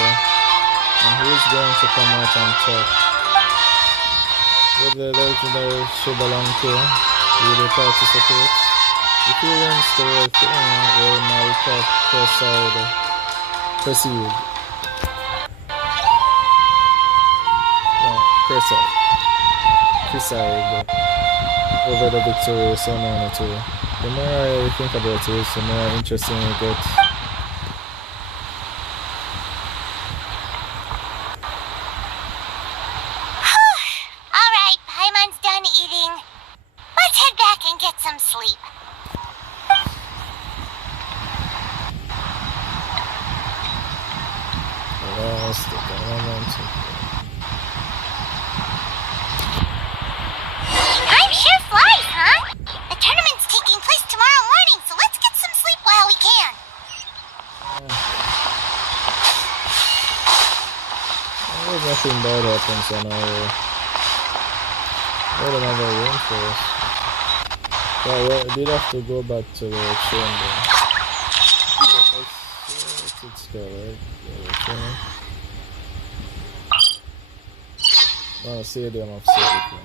And who's going to come out on top? Will the legendary Shibalanke really participate? If he wins the world thing, will Mavuika proceed? No, preside. over the victory ceremony too. The more I think about it, the more interesting it gets. Alright, Paimon's done eating. Let's head back and get some sleep. Last moment. Time sure flies, huh? The tournament's taking place tomorrow morning, so let's get some sleep while we can. There's nothing bad happens on our... What another room for us? Well, we did have to go back to the chamber. It's called, right? Oh, stadium of Secret.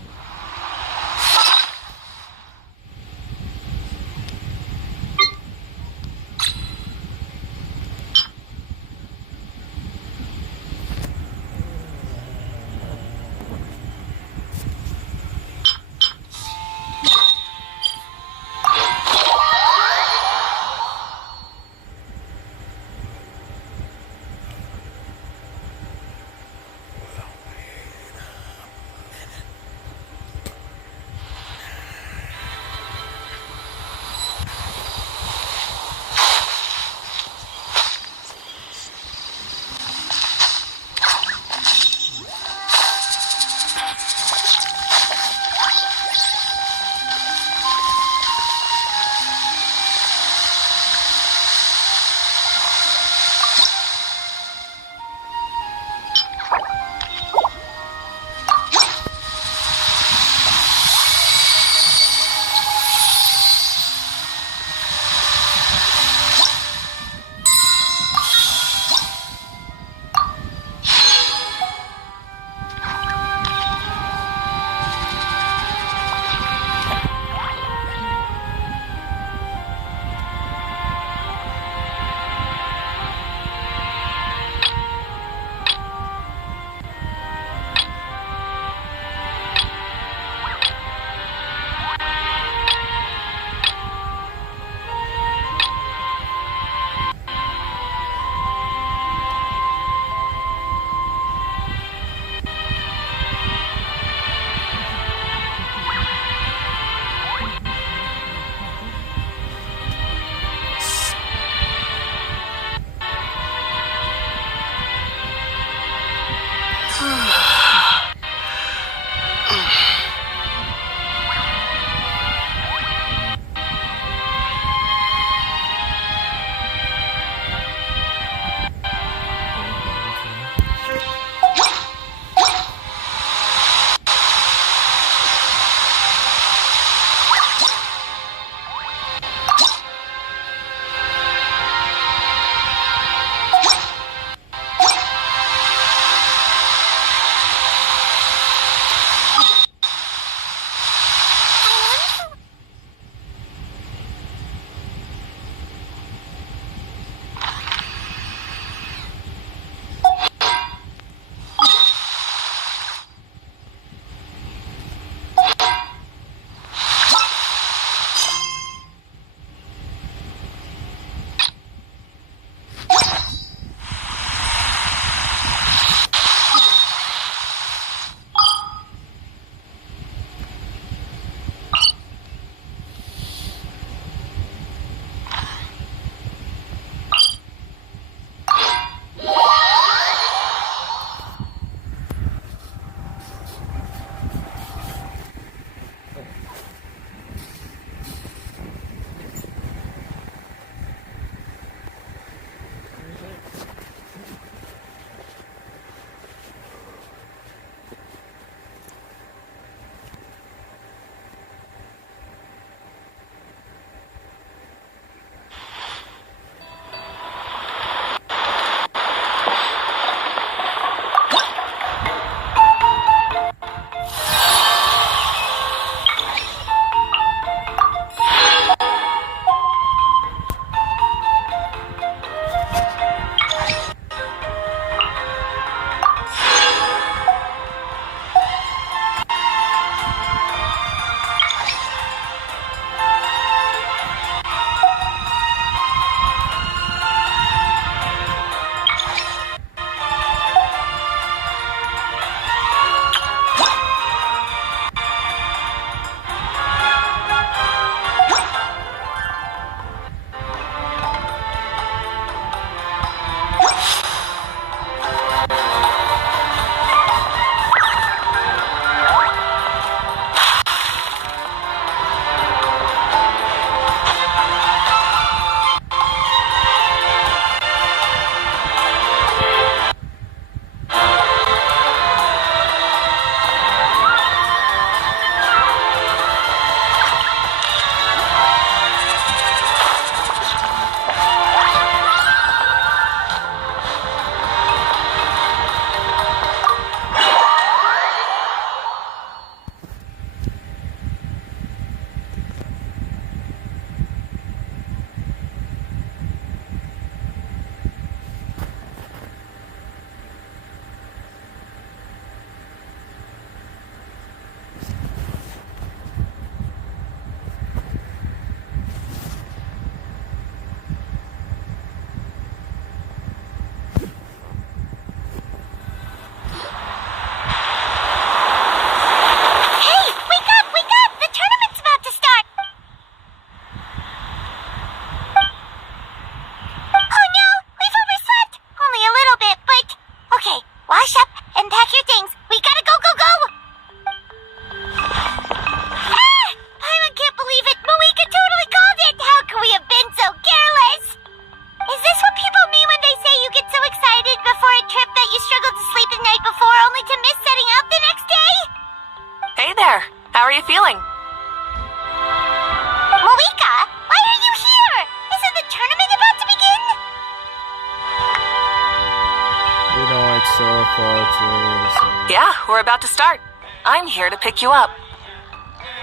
part where it's, Yeah, we're about to start. I'm here to pick you up.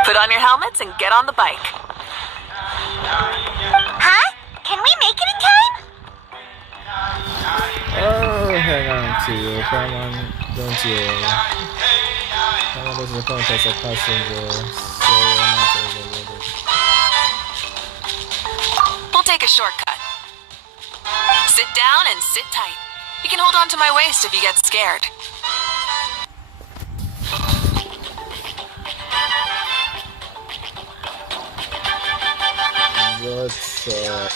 Put on your helmets and get on the bike. Huh? Can we make it in time? oh, hang on to you. Come on, don't you worry. Come on, this is a contest of passenger, so you're not overloaded. We'll take a shortcut. Sit down and sit tight. You can hold on to my waist if you get scared. What's up?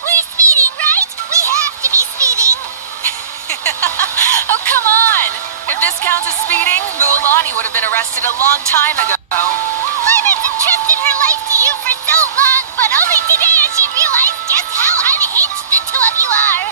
We're speeding, right? We have to be speeding. Oh, come on! If this counts as speeding, Mualani would have been arrested a long time ago. Lyra's entrusted her life to you for so long, but only today has she realized just how unhinged the two of you are.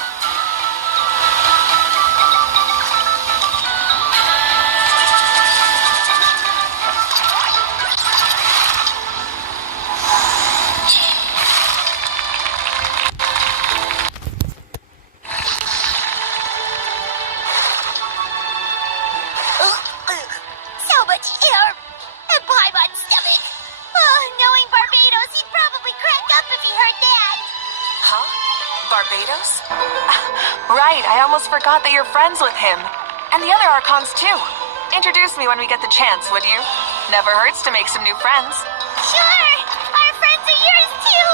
So much air and Paimon's stomach. Oh, knowing Barbados, he'd probably crack up if he heard that. Huh? Barbados? Right, I almost forgot that you're friends with him. And the other Archons, too. Introduce me when we get the chance, would you? Never hurts to make some new friends. Sure, our friends are yours too.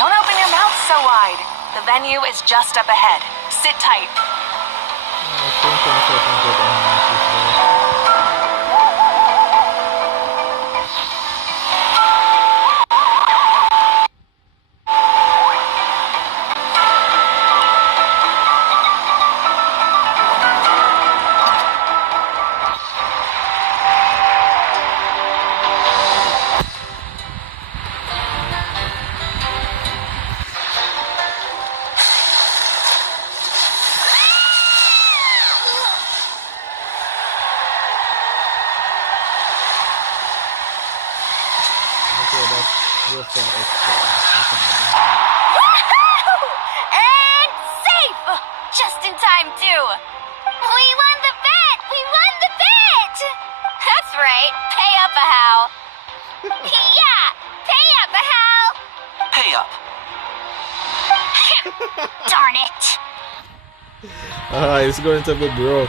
Don't open your mouth so wide. The venue is just up ahead. Sit tight. I think I can get a hand with what's up, Woohoo! And safe! Just in time, too. We won the bet! We won the bet! That's right. Pay up a how. Yeah, pay up a how. Pay up. Darn it. it's going to be broke.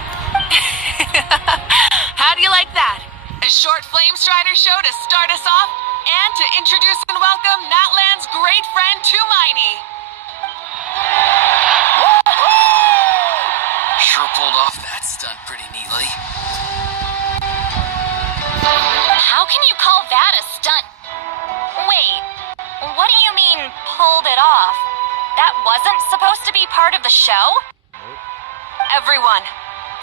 How do you like that? A short Flame Strider show to start us off, and to introduce and welcome Natlan's great friend Tumaini. Sure pulled off that stunt pretty neatly. How can you call that a stunt? Wait, what do you mean, pulled it off? That wasn't supposed to be part of the show? Everyone,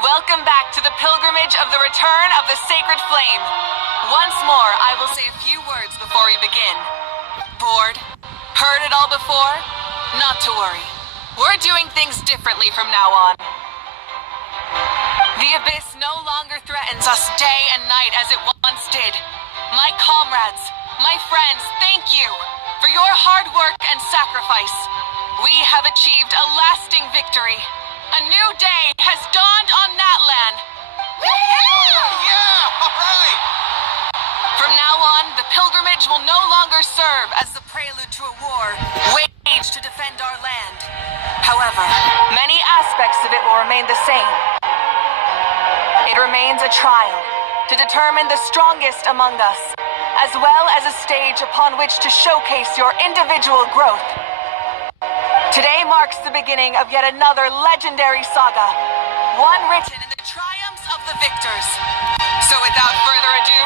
welcome back to the pilgrimage of the return of the sacred flame. Once more, I will say a few words before we begin. Bored? Heard it all before? Not to worry. We're doing things differently from now on. The abyss no longer threatens us day and night as it once did. My comrades, my friends, thank you for your hard work and sacrifice. We have achieved a lasting victory. A new day has dawned on Natlan. Yeah, all right! From now on, the pilgrimage will no longer serve as the prelude to a war waged to defend our land. However, many aspects of it will remain the same. It remains a trial to determine the strongest among us, as well as a stage upon which to showcase your individual growth. Today marks the beginning of yet another legendary saga, one written in the triumphs of the victors. So without further ado,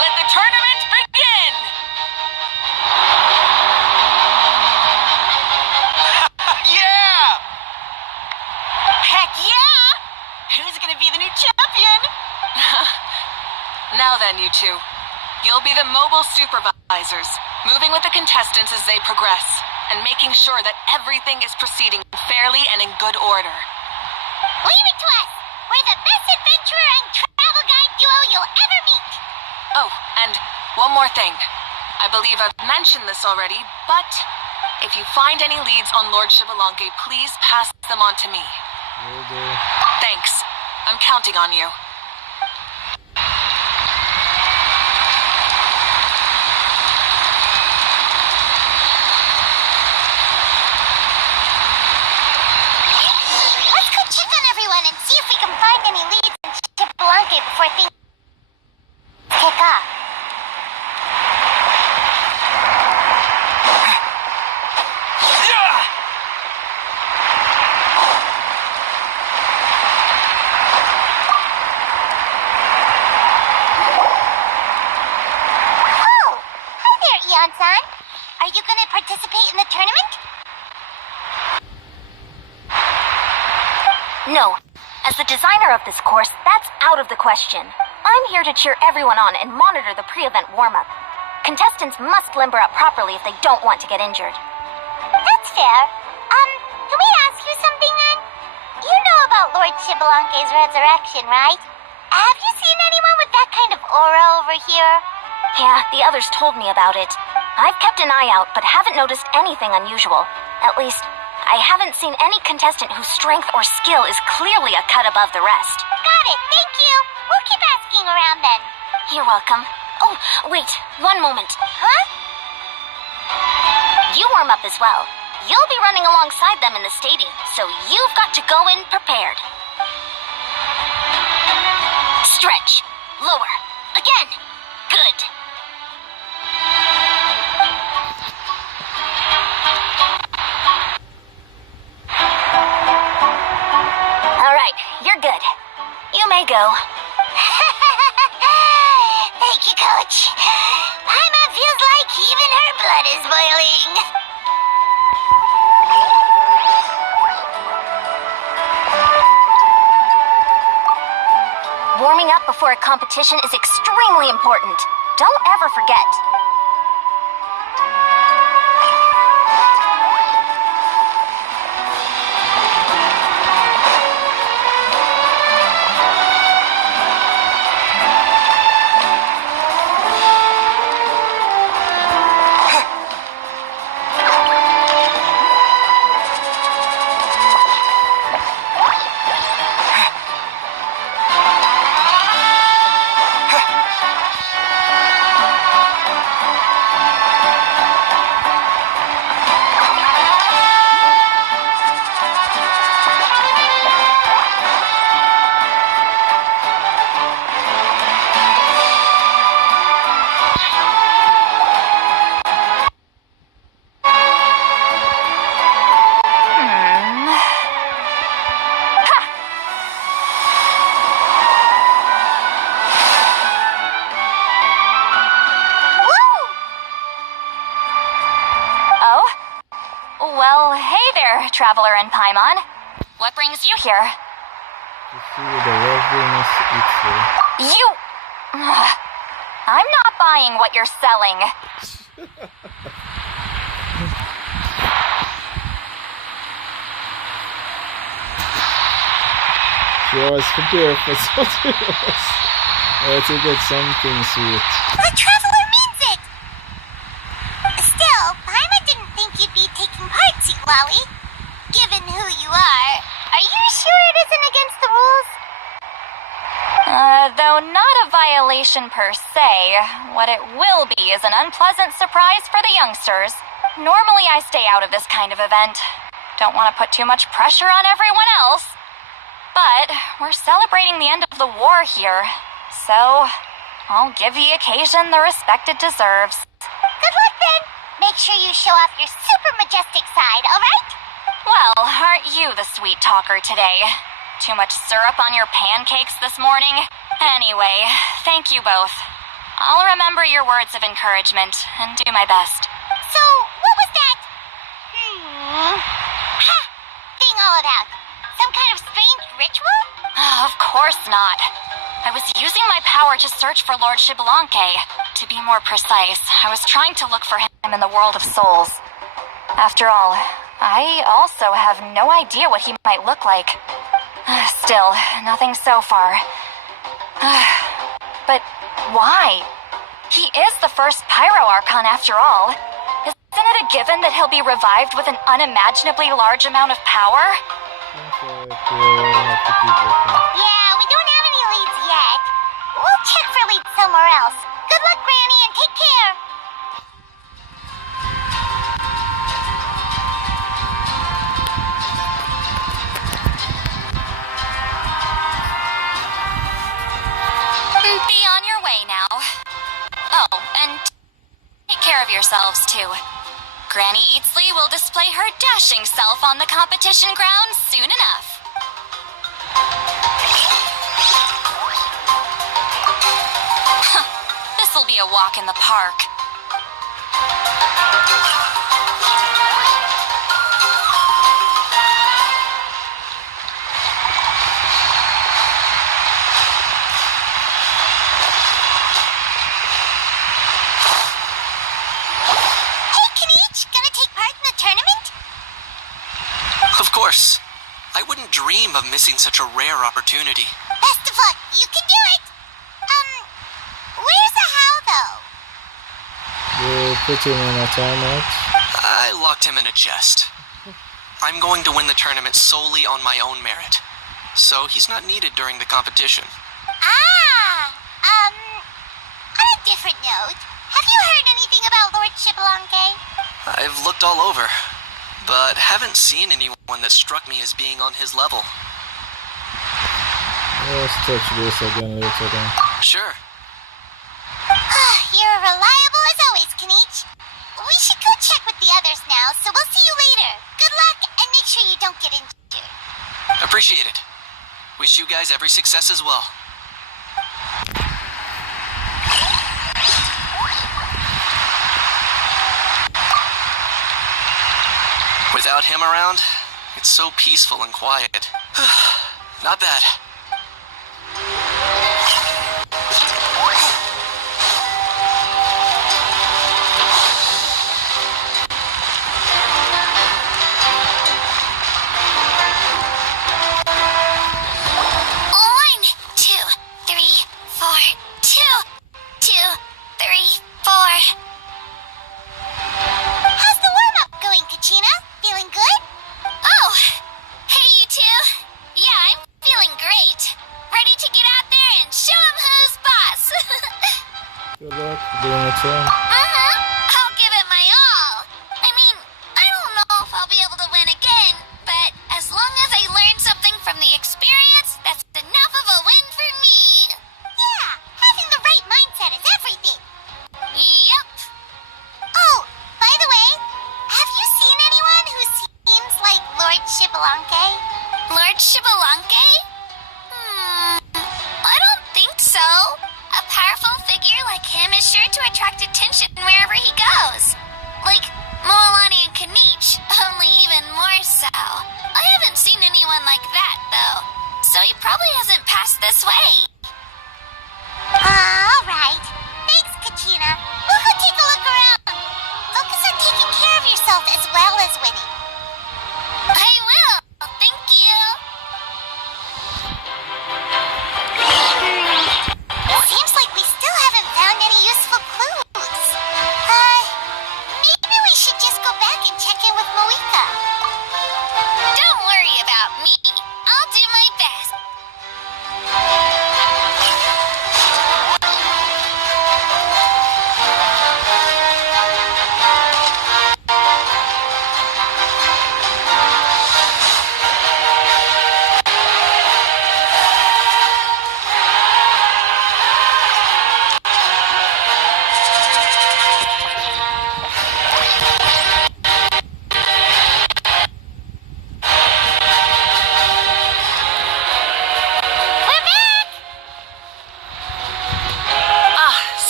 let the tournament begin! Yeah! Heck yeah! Who's gonna be the new champion? Now then, you two. You'll be the mobile supervisors. moving with the contestants as they progress, and making sure that everything is proceeding fairly and in good order. Leave it to us! We're the best adventurer and travel guide duo you'll ever meet! Oh, and one more thing. I believe I've mentioned this already, but if you find any leads on Lord Shibalanke, please pass them on to me. Will do. Thanks. I'm counting on you. Let's go check on everyone and see if we can find any leads in Shibalanke before things kick off. Oh! Hi there, Eon-san. Are you gonna participate in the tournament? No. As the designer of this course, that's out of the question. I'm here to cheer everyone on and monitor the pre-event warm-up. Contestants must limber up properly if they don't want to get injured. That's fair. Can we ask you something then? You know about Lord Shibalanke's resurrection, right? Have you seen anyone with that kind of aura over here? Yeah, the others told me about it. I've kept an eye out, but haven't noticed anything unusual. At least, I haven't seen any contestant whose strength or skill is clearly a cut above the rest. Got it, thank you. We'll keep asking around then. You're welcome. Oh, wait, one moment. Huh? You warm up as well. You'll be running alongside them in the stadium, so you've got to go in prepared. Stretch. Lower. Again. Good. All right, you're good. You may go. Thank you, Coach. Paima feels like even her blood is boiling. Warming up before a competition is extremely important. Don't ever forget. Well, hey there, Traveler and Paimon. What brings you here? To see the loveliness itself. You... I'm not buying what you're selling. She was prepared for something else. To get something sweet. The Traveler means it! Still, Paima didn't think you'd be taking part, Wally. Given who you are you sure it isn't against the rules? Though not a violation per se, what it will be is an unpleasant surprise for the youngsters. Normally I stay out of this kind of event. Don't want to put too much pressure on everyone else. But we're celebrating the end of the war here, so I'll give the occasion the respect it deserves. Good luck then. Make sure you show off your super majestic side, alright? Well, aren't you the sweet talker today? Too much syrup on your pancakes this morning? Anyway, thank you both. I'll remember your words of encouragement and do my best. So, what was that? Thing all about? Some kind of strange ritual? Of course not. I was using my power to search for Lord Shibalanke. To be more precise, I was trying to look for him I'm in the world of souls. After all, I also have no idea what he might look like. Still, nothing so far. But why? He is the first Pyro Archon after all. Isn't it a given that he'll be revived with an unimaginably large amount of power? Yeah, we don't have any leads yet. We'll check for leads somewhere else. Good luck, Granny, and take care. Be on your way now. Oh, and take care of yourselves, too. Granny Eatsley will display her dashing self on the competition grounds soon enough. This'll be a walk in the park. Of course. I wouldn't dream of missing such a rare opportunity. Best of luck. You can do it. Where's the how, though? You put him in a timeout. I locked him in a chest. I'm going to win the tournament solely on my own merit. So he's not needed during the competition. On a different note, have you heard anything about Lord Shibalonke? I've looked all over, but haven't seen anyone that struck me as being on his level. Let's touch this again later then. Sure. You're reliable as always, Kanich. We should go check with the others now, so we'll see you later. Good luck, and make sure you don't get injured. Appreciate it. Wish you guys every success as well. Without him around, it's so peaceful and quiet. Not bad. Good luck doing it, Sam. I'll give it my all. I mean, I don't know if I'll be able to win again, but as long as I learn something from the experience, that's enough of a win for me. Yeah, having the right mindset is everything. Yep. Oh, by the way, have you seen anyone who seems like Lord Shibalonke? Lord Shibalonke? I don't think so. A powerful figure like him is sure to attract attention wherever he goes. Like Moalani and Kanich, only even more so. I haven't seen anyone like that, though. So he probably hasn't passed this way. Alright. Thanks, Kachina. We'll go take a look around. Focus on taking care of yourself as well as winning. I will. Thank you. Seems like we still haven't found any useful clues. Maybe we should just go back and check in with Mavuika. Don't worry about me. I'll do my best.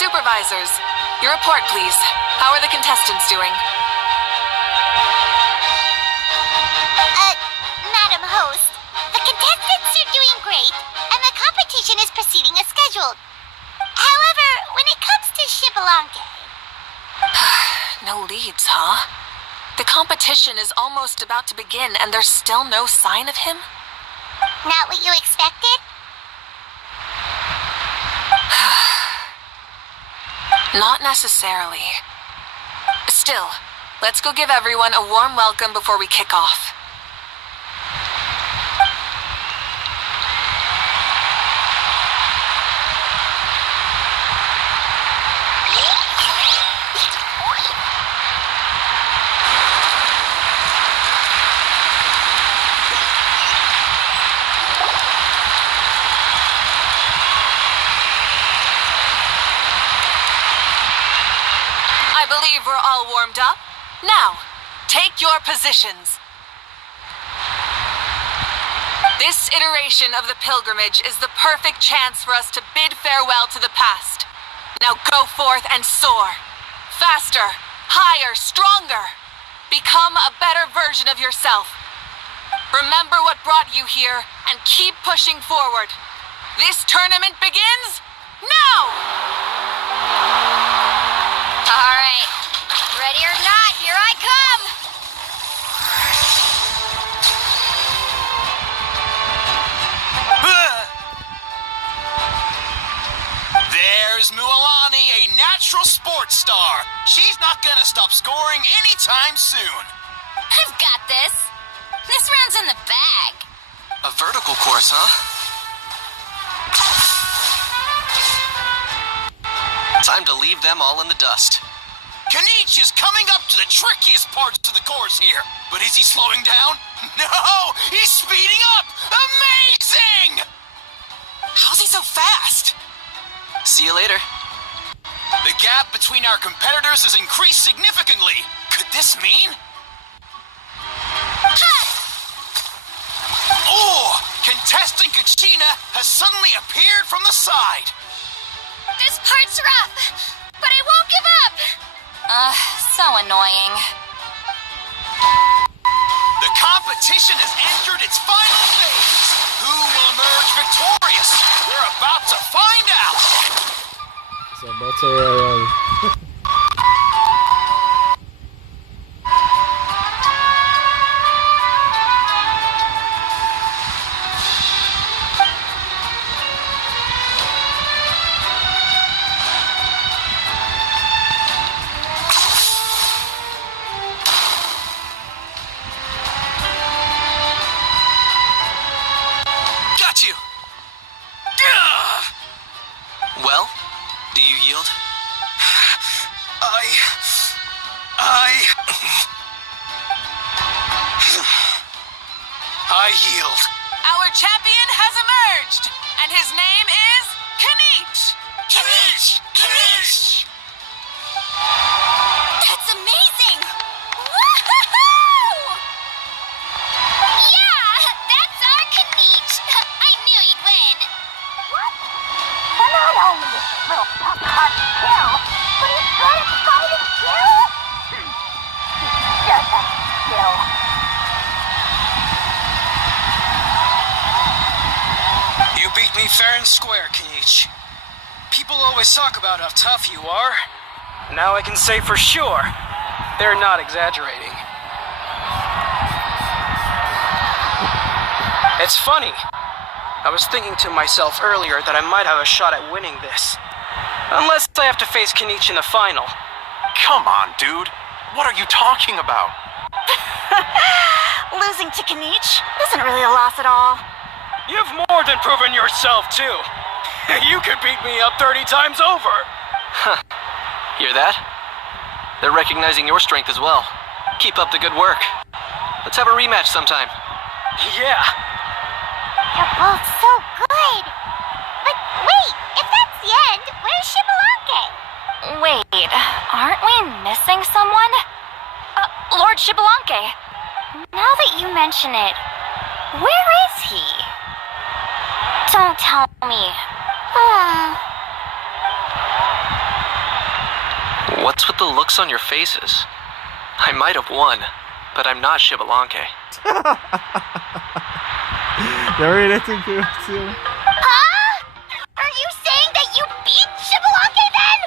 Supervisors, your report, please. How are the contestants doing? Madam Host, the contestants are doing great, and the competition is proceeding as scheduled. However, when it comes to Shibalonke... No leads, huh? The competition is almost about to begin and there's still no sign of him? Not what you expected? Not necessarily. Still, let's go give everyone a warm welcome before we kick off. I believe we're all warmed up. Now, take your positions. This iteration of the pilgrimage is the perfect chance for us to bid farewell to the past. Now go forth and soar. Faster, higher, stronger. Become a better version of yourself. Remember what brought you here and keep pushing forward. This tournament begins now! All right. Ready or not, here I come! There's Mualani, a natural sports star. She's not gonna stop scoring anytime soon. I've got this. This round's in the bag. A vertical course, huh? Time to leave them all in the dust. Kanich is coming up to the trickiest parts of the course here. But is he slowing down? No! He's speeding up! Amazing! How's he so fast? See you later. The gap between our competitors has increased significantly. Could this mean? Oh! Contestant Kachina has suddenly appeared from the side. This part's rough, but I won't give up. So annoying. The competition has entered its final phase. Who will emerge victorious? We're about to find out. It's a battle royale. Got you. Well, do you yield? I yield. Our champion has emerged, and his name is Kanich. Kanich! Kanich! That's amazing! Woohoo! Yeah, that's our Kanich. I knew he'd win. What? Well, not only is he a little pup hard to kill, but he's good at fighting too? He's just a skill. You beat me fair and square, Kanich. People always talk about how tough you are. Now I can say for sure, they're not exaggerating. It's funny. I was thinking to myself earlier that I might have a shot at winning this. Unless I have to face Kanich in the final. Come on, dude. What are you talking about? Losing to Kanich isn't really a loss at all. You've more than proven yourself, too. You could beat me up 30 times over. Huh. Hear that? They're recognizing your strength as well. Keep up the good work. Let's have a rematch sometime. Yeah. You're both so good. But wait, if that's the end, where's Shibalanke? Wait, aren't we missing someone? Lord Shibalanke. Now that you mention it, where is he? Don't tell me. What's with the looks on your faces? I might have won, but I'm not Shibalanke. They're really too cute too. Huh? Are you saying that you beat Shibalanke then?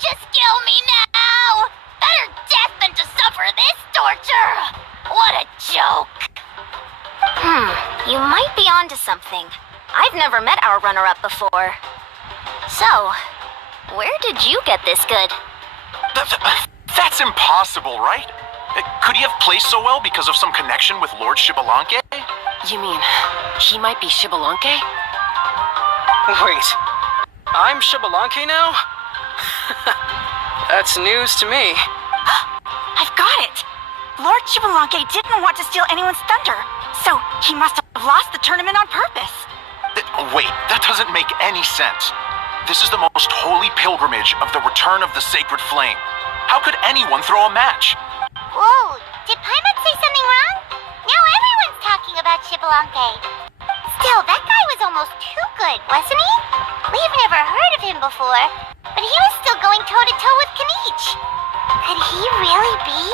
Just kill me now! something. I've never met our runner-up before. So, where did you get this good? That's impossible, right? Could he have placed so well because of some connection with Lord Shibalanke? You mean, he might be Shibalanke? Wait, I'm Shibalanke now? That's news to me. I've got it! Lord Shibalanke didn't want to steal anyone's thunder, so he must have lost the tournament on purpose. Wait, that doesn't make any sense. This is the most holy pilgrimage of the return of the sacred flame. How could anyone throw a match? Whoa, did Paimon say something wrong? Now everyone's talking about Shibalanke. Still, that guy was almost too good, wasn't he? We've never heard of him before, but he was still going toe-to-toe with Kanich. Could he really be?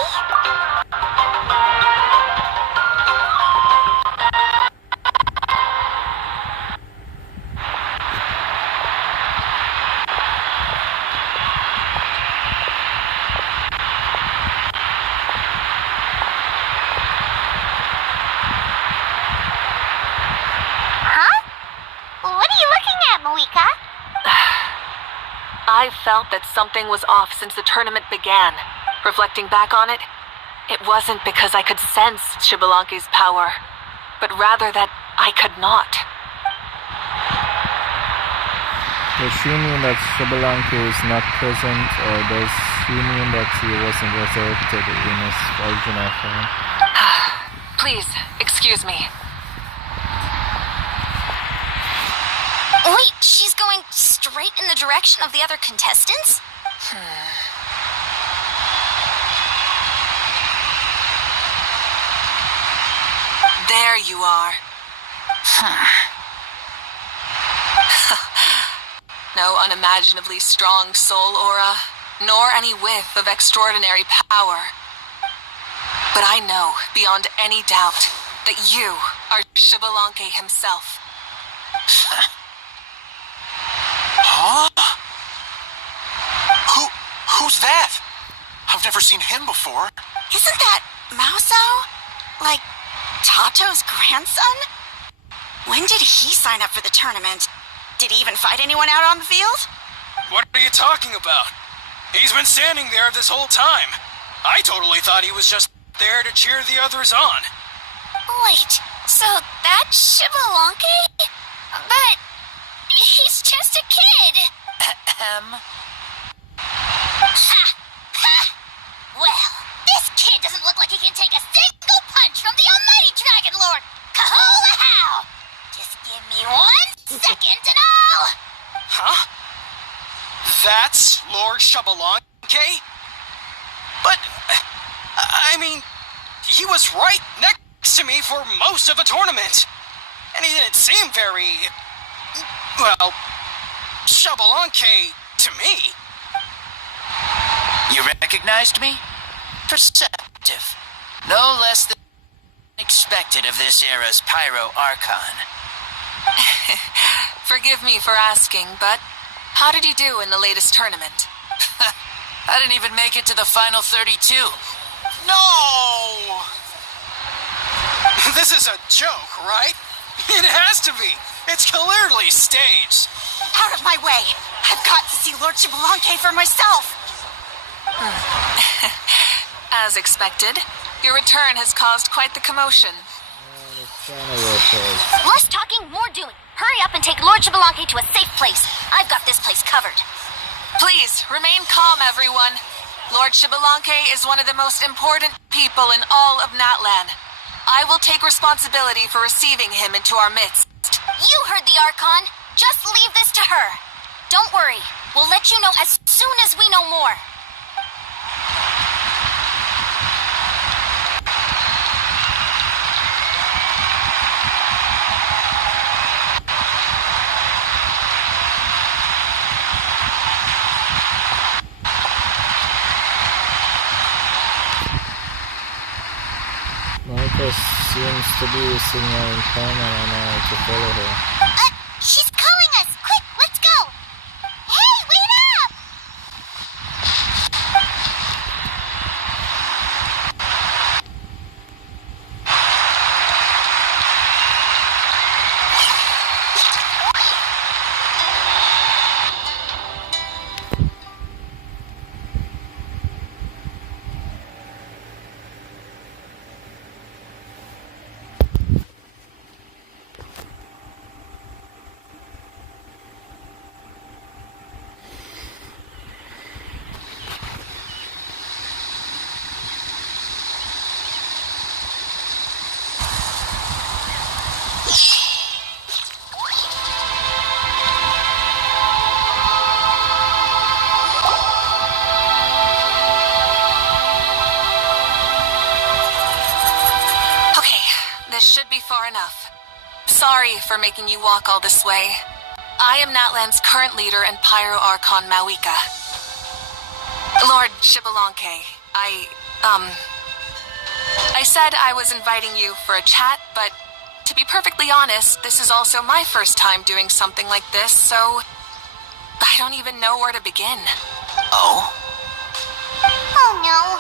Mavuika? I felt that something was off since the tournament began. Reflecting back on it, it wasn't because I could sense Shibalanke's power, but rather that I could not. Does she mean that Shibalanke is not present, or does she mean that he wasn't resurrected in his original form? Please, excuse me. Wait, she's going straight in the direction of the other contestants? There you are. No unimaginably strong soul aura, nor any whiff of extraordinary power. But I know, beyond any doubt, that you are Shibalanke himself. Huh? Who's that? I've never seen him before. Isn't that Mauso? Like, Tato's grandson? When did he sign up for the tournament? Did he even fight anyone out on the field? What are you talking about? He's been standing there this whole time. I totally thought he was just there to cheer the others on. Wait, so that's Shibalanke? But he's just a kid. Ha! Ha! Well, this kid doesn't look like he can take a single punch from the almighty Dragon Lord! Kahola how! Just give me 1 second and I'll... Huh? That's Lord Shibalanke? But, I mean, he was right next to me for most of the tournament. And he didn't seem very... well, Shibalanke to me. You recognized me? Perceptive. No less than expected of this era's Pyro Archon. Forgive me for asking, but how did you do in the latest tournament? I didn't even make it to the final 32. No! This is a joke, right? It has to be. It's clearly staged. Out of my way! I've got to see Lord Shibalanke for myself! As expected, your return has caused quite the commotion. Less talking, more doing. Hurry up and take Lord Shibalanke to a safe place. I've got this place covered. Please, remain calm, everyone. Lord Shibalanke is one of the most important people in all of Natlan. I will take responsibility for receiving him into our midst. You heard the Archon. Just leave this to her. Don't worry. We'll let you know as soon as we know more. Marcus seems to be signaling Paimon and I to follow her. She's calling us! Quick, let's go! Hey, wait up! sorry for making you walk all this way. I am Natlan's current leader and Pyro Archon Mavuika. Lord Shibalanke, I said I was inviting you for a chat, but to be perfectly honest, this is also my first time doing something like this, so I don't even know where to begin. Oh? Oh no.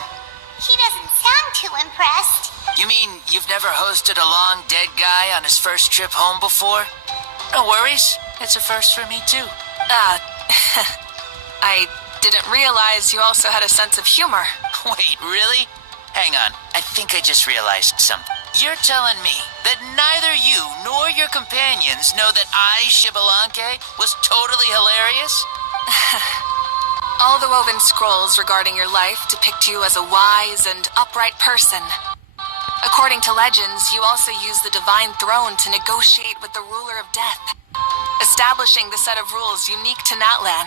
He doesn't sound too impressed. You mean you've never hosted a long dead guy on his first trip home before? No worries. It's a first for me, too. I didn't realize you also had a sense of humor. Wait, really? Hang on. I think I just realized something. You're telling me that neither you nor your companions know that I, Shibalanke, was totally hilarious? All the woven scrolls regarding your life depict you as a wise and upright person. According to legends, you also use the divine throne to negotiate with the ruler of death, establishing the set of rules unique to Natlan.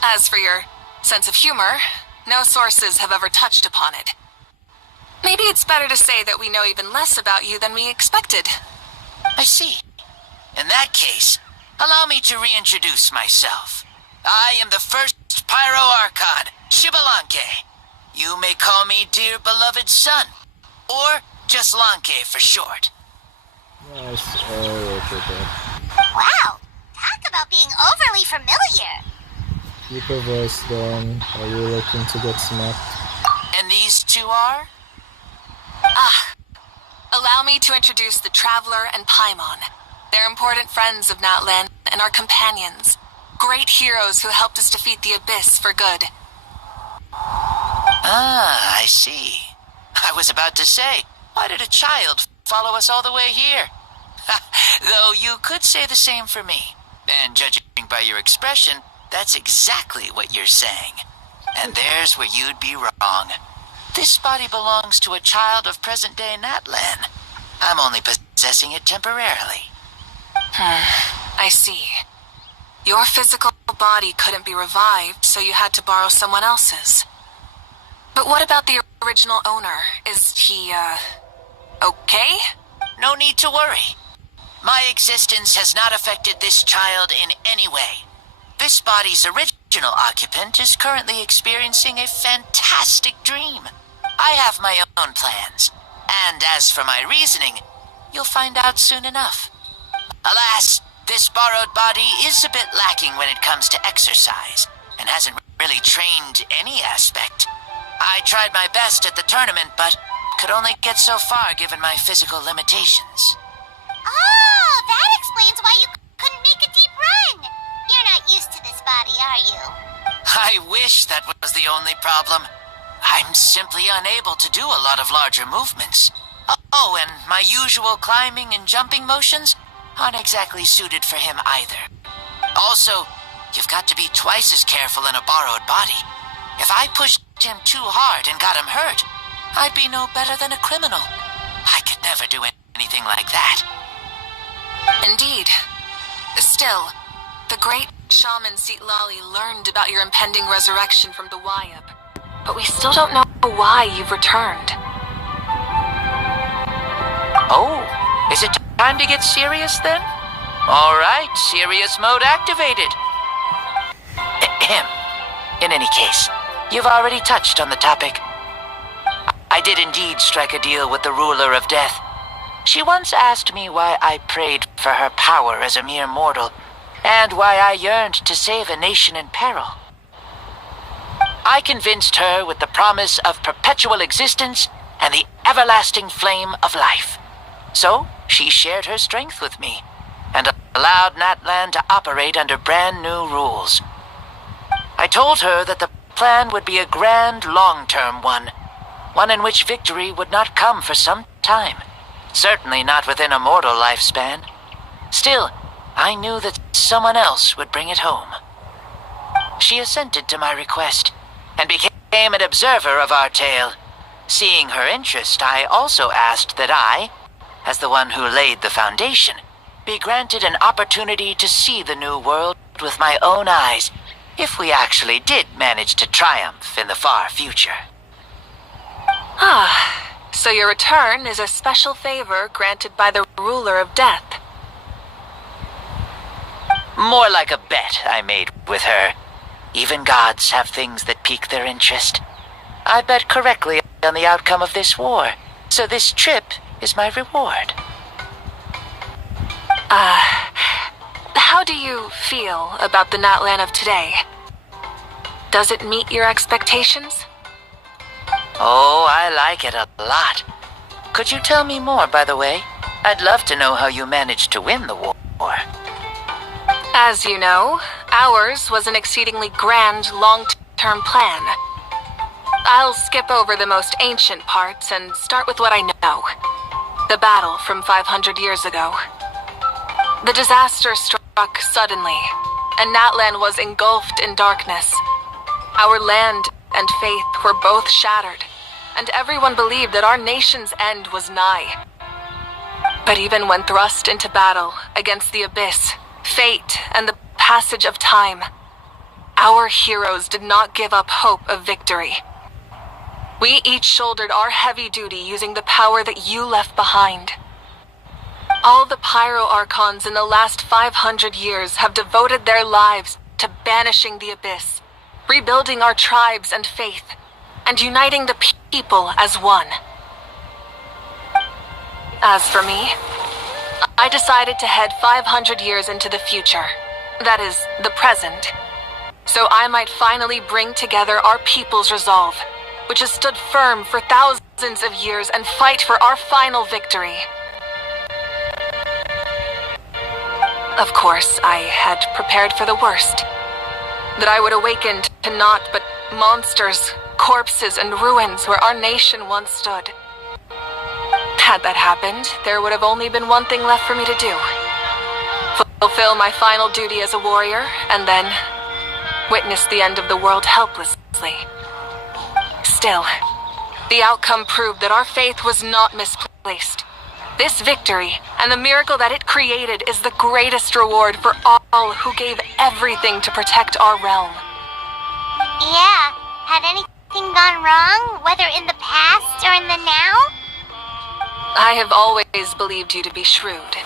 As for your sense of humor, no sources have ever touched upon it. Maybe it's better to say that we know even less about you than we expected. I see. In that case, allow me to reintroduce myself. I am the first Pyro Archon, Shibalanke. You may call me dear beloved son, or just Lanke for short. Nice. Okay. Wow. Talk about being overly familiar. Keep your voice down. Are you looking to get smacked? And these two are? Allow me to introduce the Traveler and Paimon. They're important friends of Natlan and our companions. Great heroes who helped us defeat the Abyss for good. Ah, I see. I was about to say, why did a child follow us all the way here? Though you could say the same for me. And judging by your expression, that's exactly what you're saying. And there's where you'd be wrong. This body belongs to a child of present-day Natlan. I'm only possessing it temporarily. I see. Your physical body couldn't be revived, so you had to borrow someone else's. But what about the original owner? Is he, okay? No need to worry. My existence has not affected this child in any way. This body's original occupant is currently experiencing a fantastic dream. I have my own plans, and as for my reasoning, you'll find out soon enough. Alas, this borrowed body is a bit lacking when it comes to exercise, and hasn't really trained any aspect. I tried my best at the tournament, but could only get so far given my physical limitations. Oh, that explains why you couldn't make a deep run. You're not used to this body, are you? I wish that was the only problem. I'm simply unable to do a lot of larger movements. Oh, and my usual climbing and jumping motions aren't exactly suited for him either. Also, you've got to be twice as careful in a borrowed body. If I pushed him too hard and got him hurt, I'd be no better than a criminal. I could never do anything like that. Indeed. Still, the great shaman Lali learned about your impending resurrection from the Wayab, but we still don't know why you've returned. Oh, is it time to get serious then? All right, serious mode activated. Ahem. In any case, you've already touched on the topic. I did indeed strike a deal with the ruler of death. She once asked me why I prayed for her power as a mere mortal, and why I yearned to save a nation in peril. I convinced her with the promise of perpetual existence and the everlasting flame of life. So, she shared her strength with me, and allowed Natlan to operate under brand new rules. I told her that the plan would be a grand, long-term one in which victory would not come for some time. Certainly not within a mortal lifespan. Still, I knew that someone else would bring it home. She assented to my request, and became an observer of our tale. Seeing her interest, I also asked that I, as the one who laid the foundation, be granted an opportunity to see the new world with my own eyes, if we actually did manage to triumph in the far future. So your return is a special favor granted by the ruler of death. More like a bet I made with her. Even gods have things that pique their interest. I bet correctly on the outcome of this war, so this trip is my reward. How do you feel about the Natlan of today? Does it meet your expectations? Oh, I like it a lot. Could you tell me more, by the way? I'd love to know how you managed to win the war. As you know, ours was an exceedingly grand, long-term plan. I'll skip over the most ancient parts and start with what I know. The battle from 500 years ago. The disaster struck suddenly, and Natlan was engulfed in darkness. Our land and faith were both shattered, and everyone believed that our nation's end was nigh. But even when thrust into battle against the abyss, fate, and the passage of time, our heroes did not give up hope of victory. We each shouldered our heavy duty using the power that you left behind. All the Pyro Archons in the last 500 years have devoted their lives to banishing the abyss, rebuilding our tribes and faith, and uniting the people as one. As for me, I decided to head 500 years into the future, that is, the present, so I might finally bring together our people's resolve, which has stood firm for thousands of years, and fight for our final victory. Of course, I had prepared for the worst. That I would awaken to naught but monsters, corpses, and ruins where our nation once stood. Had that happened, there would have only been one thing left for me to do. Fulfill my final duty as a warrior, and then witness the end of the world helplessly. Still, the outcome proved that our faith was not misplaced. This victory, and the miracle that it created, is the greatest reward for all who gave everything to protect our realm. Yeah, had anything gone wrong, whether in the past or in the now? I have always believed you to be shrewd.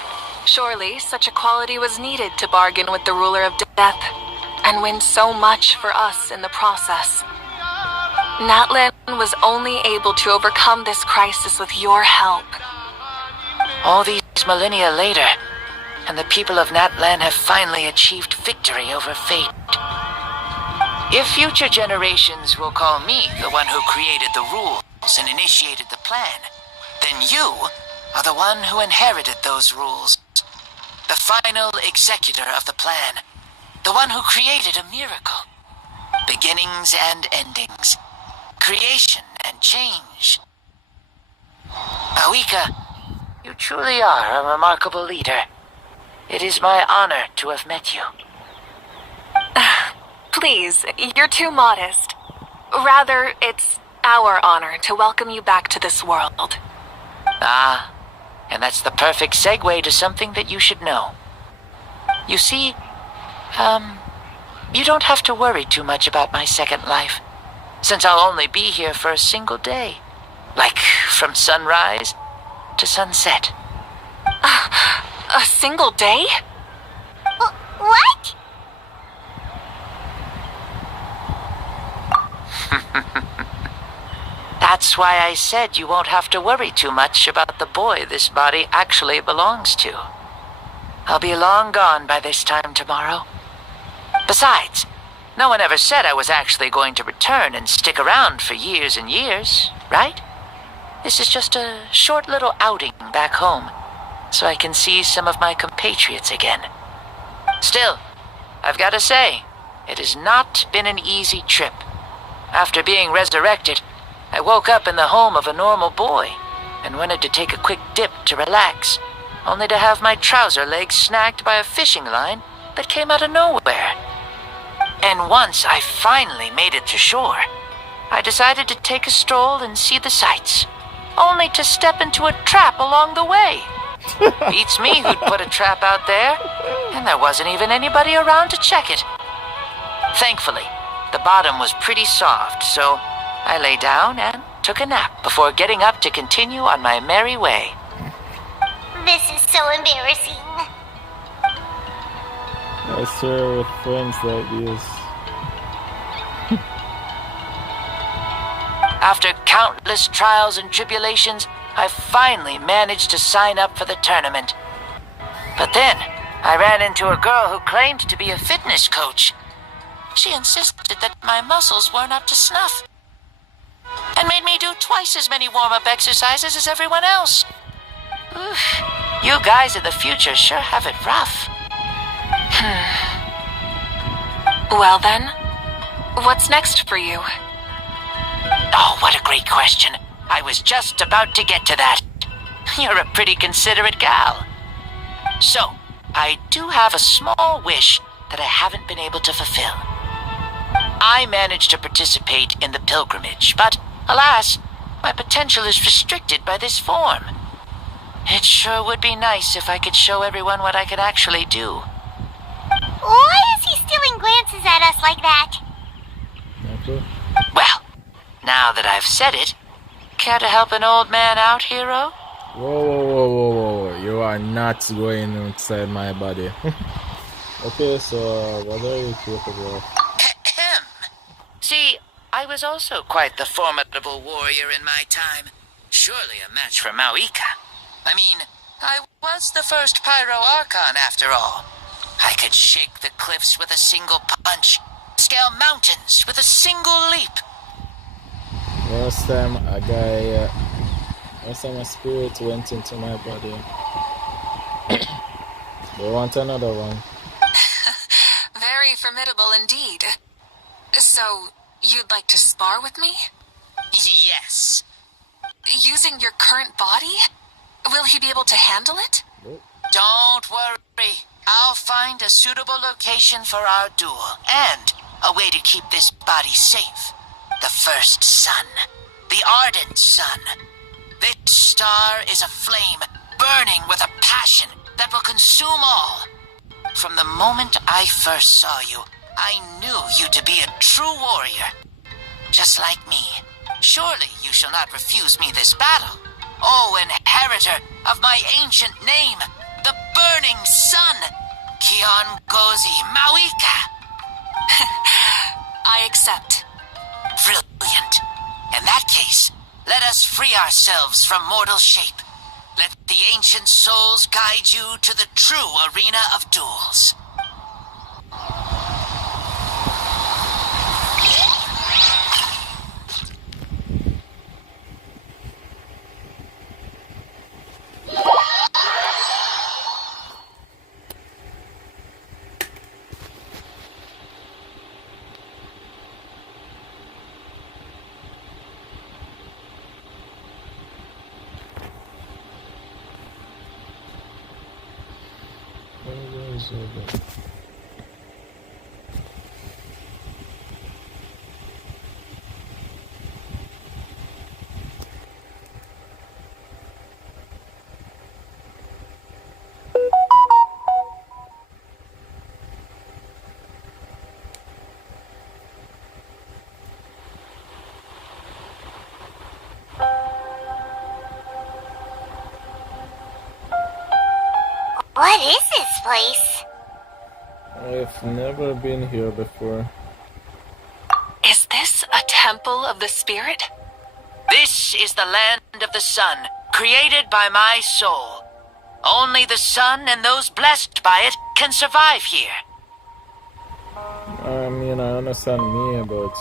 Surely, such a quality was needed to bargain with the ruler of death, and win so much for us in the process. Natlan was only able to overcome this crisis with your help. All these millennia later, and the people of Natlan have finally achieved victory over fate. If future generations will call me the one who created the rules and initiated the plan, then you are the one who inherited those rules. The final executor of the plan. The one who created a miracle. Beginnings and endings. Creation and change. Mavuika, you truly are a remarkable leader. It is my honor to have met you. Please, you're too modest. Rather, it's our honor to welcome you back to this world. Ah, and that's the perfect segue to something that you should know. You see, you don't have to worry too much about my second life, since I'll only be here for a single day. Like, from sunrise to sunset. A single day? What? That's why I said you won't have to worry too much about the boy this body actually belongs to. I'll be long gone by this time tomorrow. Besides, no one ever said I was actually going to return and stick around for years and years, right? This is just a short little outing back home, so I can see some of my compatriots again. Still, I've got to say, it has not been an easy trip. After being resurrected, I woke up in the home of a normal boy and wanted to take a quick dip to relax, only to have my trouser legs snagged by a fishing line that came out of nowhere. And once I finally made it to shore, I decided to take a stroll and see the sights, only to step into a trap along the way. Beats me who'd put a trap out there, and there wasn't even anybody around to check it. Thankfully, the bottom was pretty soft, so I lay down and took a nap before getting up to continue on my merry way. This is so embarrassing. I swear with friends like this. After countless trials and tribulations, I finally managed to sign up for the tournament. But then, I ran into a girl who claimed to be a fitness coach. She insisted that my muscles weren't up to snuff, and made me do twice as many warm-up exercises as everyone else. Oof. You guys in the future sure have it rough. Well then, what's next for you? Oh, what a great question. I was just about to get to that. You're a pretty considerate gal. So, I do have a small wish that I haven't been able to fulfill. I managed to participate in the pilgrimage, but alas, my potential is restricted by this form. It sure would be nice if I could show everyone what I could actually do. Why is he stealing glances at us like that? Okay. Well, now that I've said it, care to help an old man out, hero? Whoa. You are not going inside my body. Okay, so what are you capable of? See, I was also quite the formidable warrior in my time. Surely a match for Mavuika. I mean, I was the first Pyro Archon after all. I could shake the cliffs with a single punch, scale mountains with a single leap. Last time a spirit went into my body. They want another one. Very formidable indeed. So, you'd like to spar with me? Yes. Using your current body? Will he be able to handle it? Don't worry. I'll find a suitable location for our duel, and a way to keep this body safe. The first sun. The ardent sun. This star is a flame, burning with a passion that will consume all. From the moment I first saw you, I knew you to be a true warrior. Just like me. Surely you shall not refuse me this battle. O inheritor of my ancient name, the burning sun, Kiongozi Mavuika. I accept. Brilliant. In that case, let us free ourselves from mortal shape. Let the ancient souls guide you to the true arena of duels. What is this place? I've never been here before. Is this a temple of the spirit? This is the land of the sun, created by my soul. Only the sun and those blessed by it can survive here. I mean, I understand me, but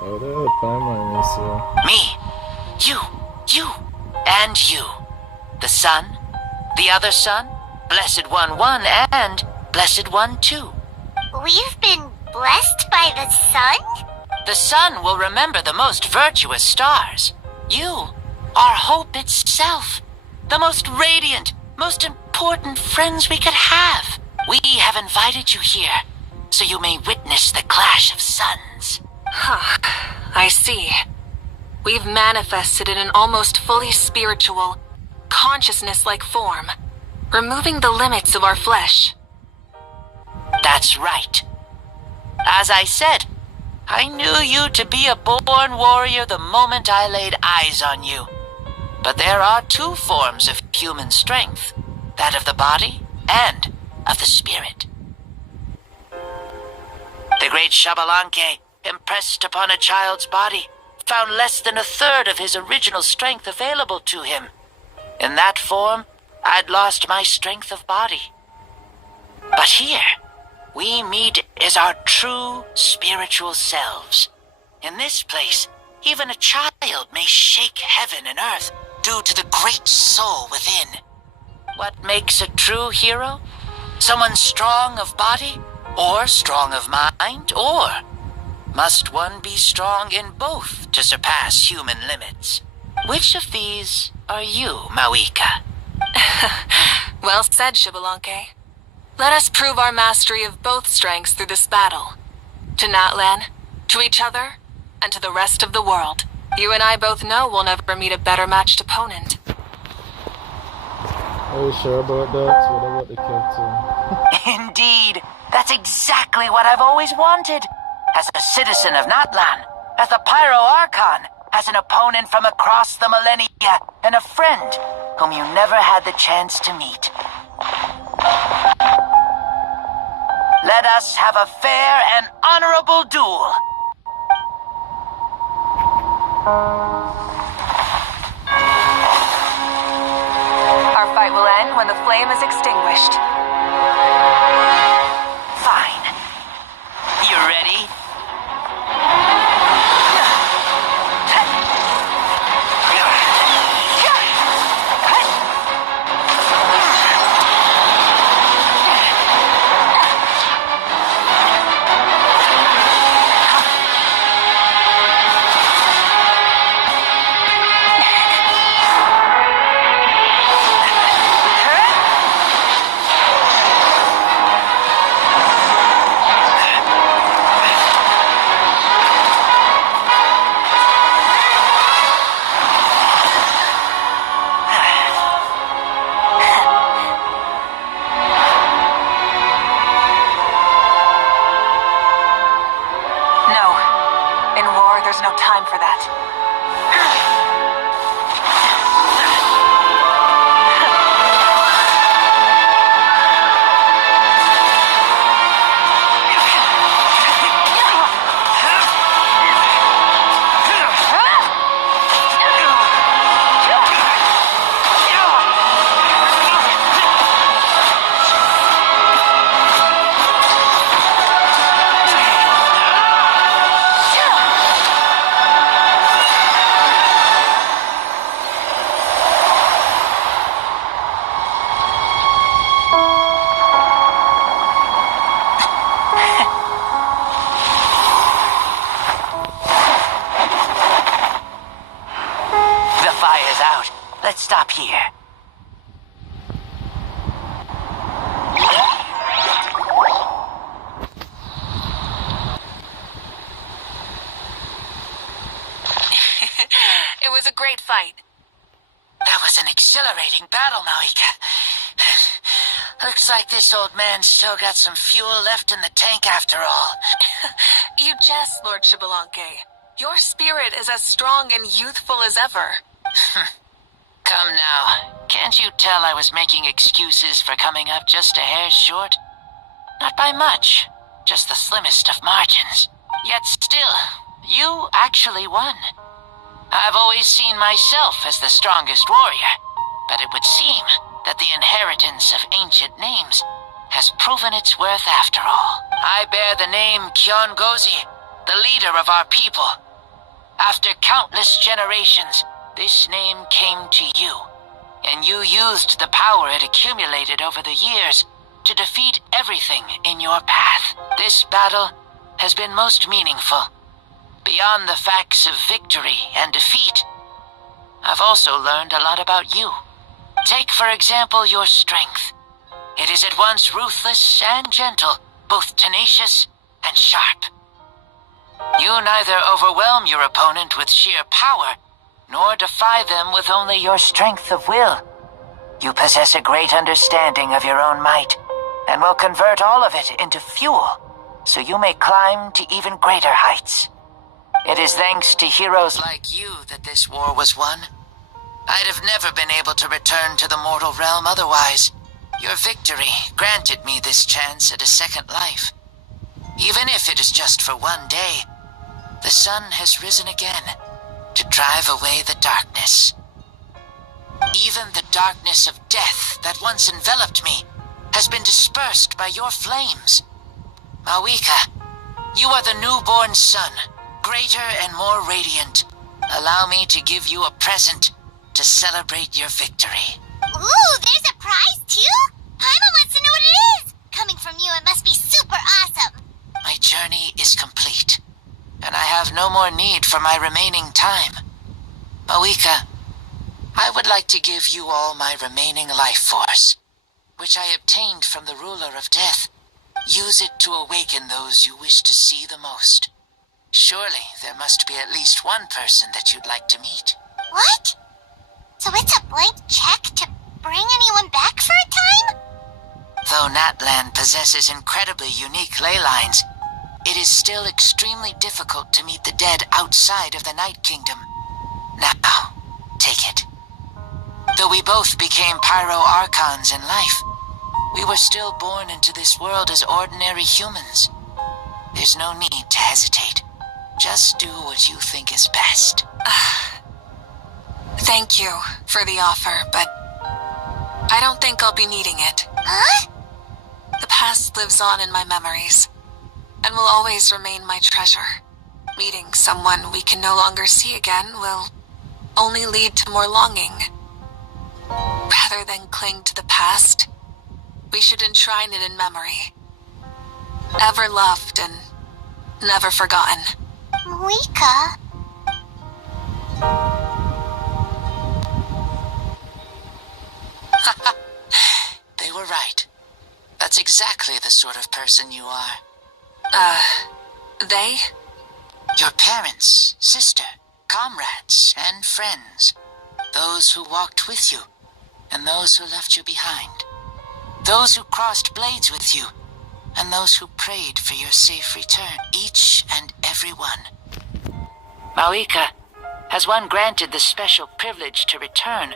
how the hell Paimon is here? Me, you, and you. The sun, the other sun, Blessed One 1, and Blessed One 2. We've been blessed by the sun? The sun will remember the most virtuous stars. You are hope itself. The most radiant, most important friends we could have. We have invited you here, so you may witness the clash of suns. I see. We've manifested in an almost fully spiritual, consciousness-like form, removing the limits of our flesh. That's right. As I said, I knew you to be a born warrior the moment I laid eyes on you. But there are two forms of human strength, that of the body and of the spirit. The great Xbalanque, impressed upon a child's body, found less than a third of his original strength available to him. In that form, I'd lost my strength of body. But here, we meet as our true spiritual selves. In this place, even a child may shake heaven and earth due to the great soul within. What makes a true hero? Someone strong of body, or strong of mind, or must one be strong in both to surpass human limits? Which of these are you, Mavuika? Well said, Xbalanque. Let us prove our mastery of both strengths through this battle. To Natlan, to each other, and to the rest of the world. You and I both know we'll never meet a better matched opponent. Are you sure about that? What about the captain? Indeed. That's exactly what I've always wanted. As a citizen of Natlan, as the Pyro Archon, as an opponent from across the millennia, and a friend whom you never had the chance to meet. Let us have a fair and honorable duel. Our fight will end when the flame is extinguished. Fine. You ready? There's no time for that. Let's stop here. It was a great fight. That was an exhilarating battle, Mavuika. Looks like this old man's still got some fuel left in the tank after all. You jest, Lord Xbalanque. Your spirit is as strong and youthful as ever. Come now. Can't you tell I was making excuses for coming up just a hair short? Not by much. Just the slimmest of margins. Yet still, you actually won. I've always seen myself as the strongest warrior, but it would seem that the inheritance of ancient names has proven its worth after all. I bear the name Kiongozi, the leader of our people. After countless generations, this name came to you, and you used the power it accumulated over the years to defeat everything in your path. This battle has been most meaningful. Beyond the facts of victory and defeat, I've also learned a lot about you. Take, for example, your strength. It is at once ruthless and gentle, both tenacious and sharp. You neither overwhelm your opponent with sheer power, nor defy them with only your strength of will. You possess a great understanding of your own might, and will convert all of it into fuel, so you may climb to even greater heights. It is thanks to heroes like you that this war was won. I'd have never been able to return to the mortal realm otherwise. Your victory granted me this chance at a second life. Even if it is just for one day, the sun has risen again to drive away the darkness. Even the darkness of death that once enveloped me has been dispersed by your flames. Mavuika, you are the newborn sun, greater and more radiant. Allow me to give you a present to celebrate your victory. Ooh, there's a prize too? Paimon wants to know what it is! Coming from you, it must be super awesome. My journey is complete, and I have no more need for my remaining time. Mavuika, I would like to give you all my remaining life force, which I obtained from the ruler of death. Use it to awaken those you wish to see the most. Surely there must be at least one person that you'd like to meet. What? So it's a blank check to bring anyone back for a time? Though Natlan possesses incredibly unique ley lines, it is still extremely difficult to meet the dead outside of the Night Kingdom. Now, take it. Though we both became Pyro Archons in life, we were still born into this world as ordinary humans. There's no need to hesitate. Just do what you think is best. Thank you for the offer, but I don't think I'll be needing it. Huh? The past lives on in my memories, and will always remain my treasure. Meeting someone we can no longer see again will only lead to more longing. Rather than cling to the past, we should enshrine it in memory. Ever loved and never forgotten. Mavuika? They were right. That's exactly the sort of person you are. They? Your parents, sister, comrades, and friends. Those who walked with you, and those who left you behind. Those who crossed blades with you, and those who prayed for your safe return. Each and every one. Mavuika, has one granted the special privilege to return,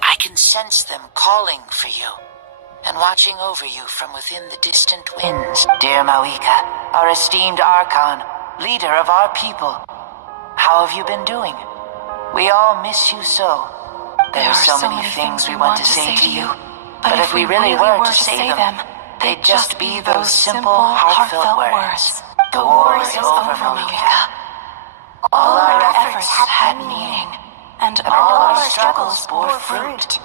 I can sense them calling for you, and watching over you from within the distant winds. Dear Mavuika, our esteemed Archon, leader of our people, how have you been doing? We all miss you so. There are so many things we want to say to you, but if we really were to say them, they'd just be those simple, heartfelt words. The war is over, Mavuika. All our efforts had meaning, and all our struggles bore fruit.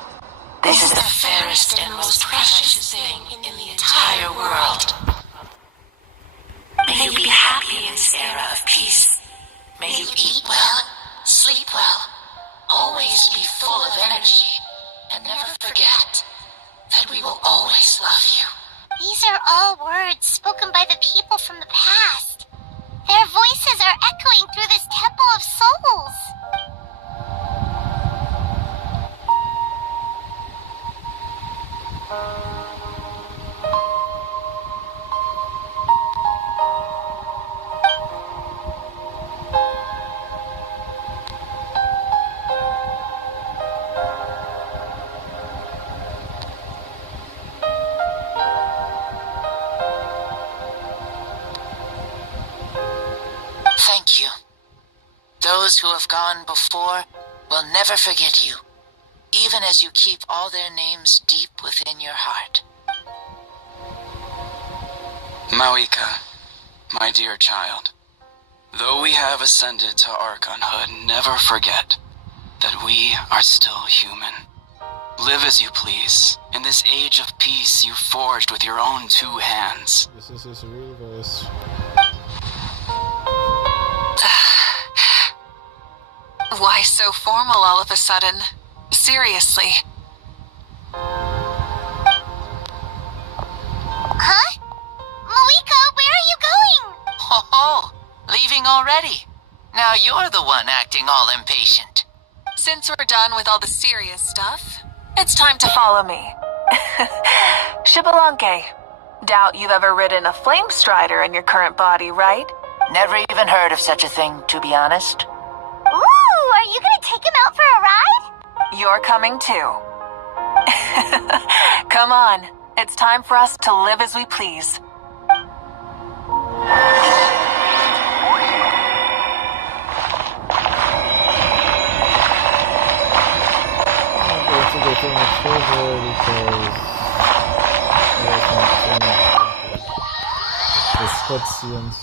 This is the fairest and most precious thing in the entire world. May you be happy in this era of peace. May you eat well, sleep well, always be full of energy, and never forget that we will always love you. These are all words spoken by the people from the past. Their voices are echoing through this Temple of Souls. Thank you. Those who have gone before will never forget you, even as you keep all their names deep within your heart. Mavuika, my dear child, though we have ascended to Archonhood, never forget that we are still human. Live as you please, in this age of peace you forged with your own two hands. This is his real voice. Why so formal all of a sudden? Seriously. Huh? Mavuika, where are you going? Oh, leaving already? Now you're the one acting all impatient. Since we're done with all the serious stuff, it's time to follow me. Shibalanke, Doubt you've ever ridden a flame strider in your current body, right? Never even heard of such a thing, to be honest. Ooh, are you gonna take him out for a ride? You're coming too. Come on, it's time for us to live as we please. I'm going to go to my favorite because it's cutscenes.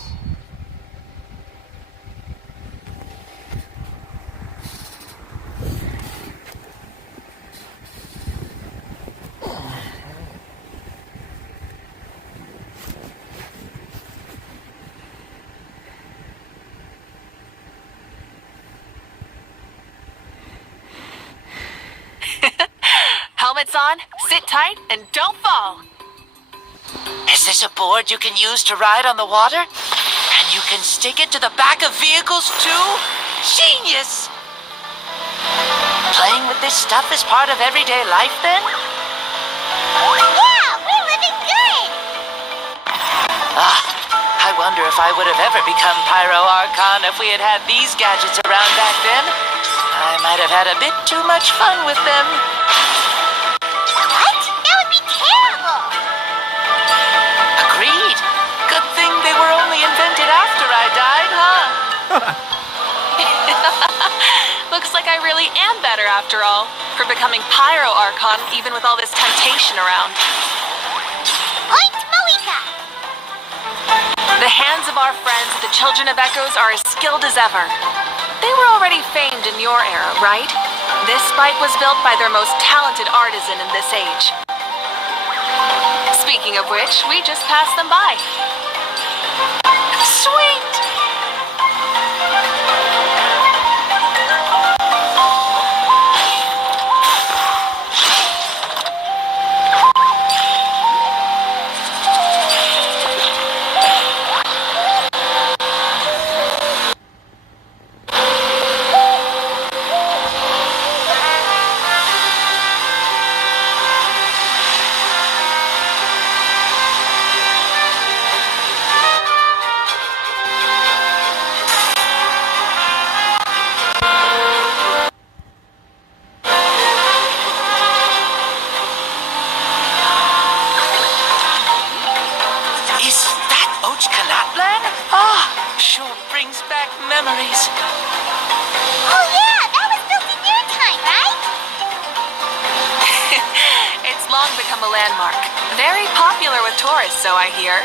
Helmets on, sit tight, and don't fall. Is this a board you can use to ride on the water? And you can stick it to the back of vehicles too? Genius! Playing with this stuff is part of everyday life then? Yeah, we're living good! I wonder if I would have ever become Pyro Archon if we had had these gadgets around back then. I might have had a bit too much fun with them. What? That would be terrible! Agreed. Good thing they were only invented after I died, huh? Looks like I really am better after all, for becoming Pyro Archon even with all this temptation around. Point Mavuika! The hands of our friends, the Children of Echoes, are as skilled as ever. They were already famed in your era, right? This bike was built by their most talented artisan in this age. Speaking of which, we just passed them by. Sweet! Sure brings back memories. Oh yeah, that was built in your time, right? It's long become a landmark. Very popular with tourists, so I hear.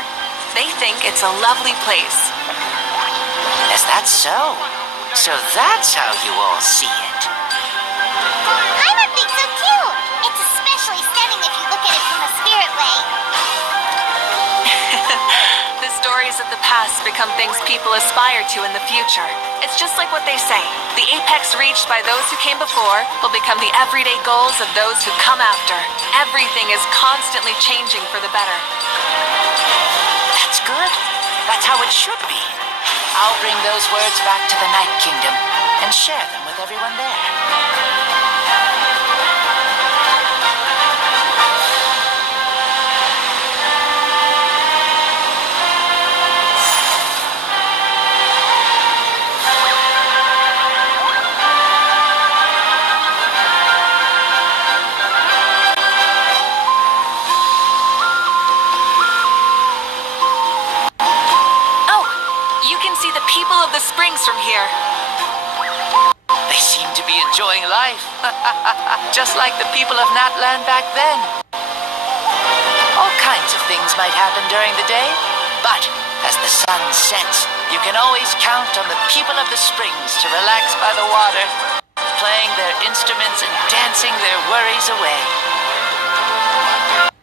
They think it's a lovely place. Is that so? So that's how you all see it. Paimon thinks so too. It's especially stunning if you look at it from a spirit way. The stories of the past become things people aspire to in the future. It's just like what they say. The apex reached by those who came before will become the everyday goals of those who come after. Everything is constantly changing for the better. That's good. That's how it should be. I'll bring those words back to the Night Kingdom and share them with everyone there. People of the springs from here. They seem to be enjoying life. Just like the people of Natland back then. All kinds of things might happen during the day, but as the sun sets, you can always count on the people of the springs to relax by the water, playing their instruments and dancing their worries away.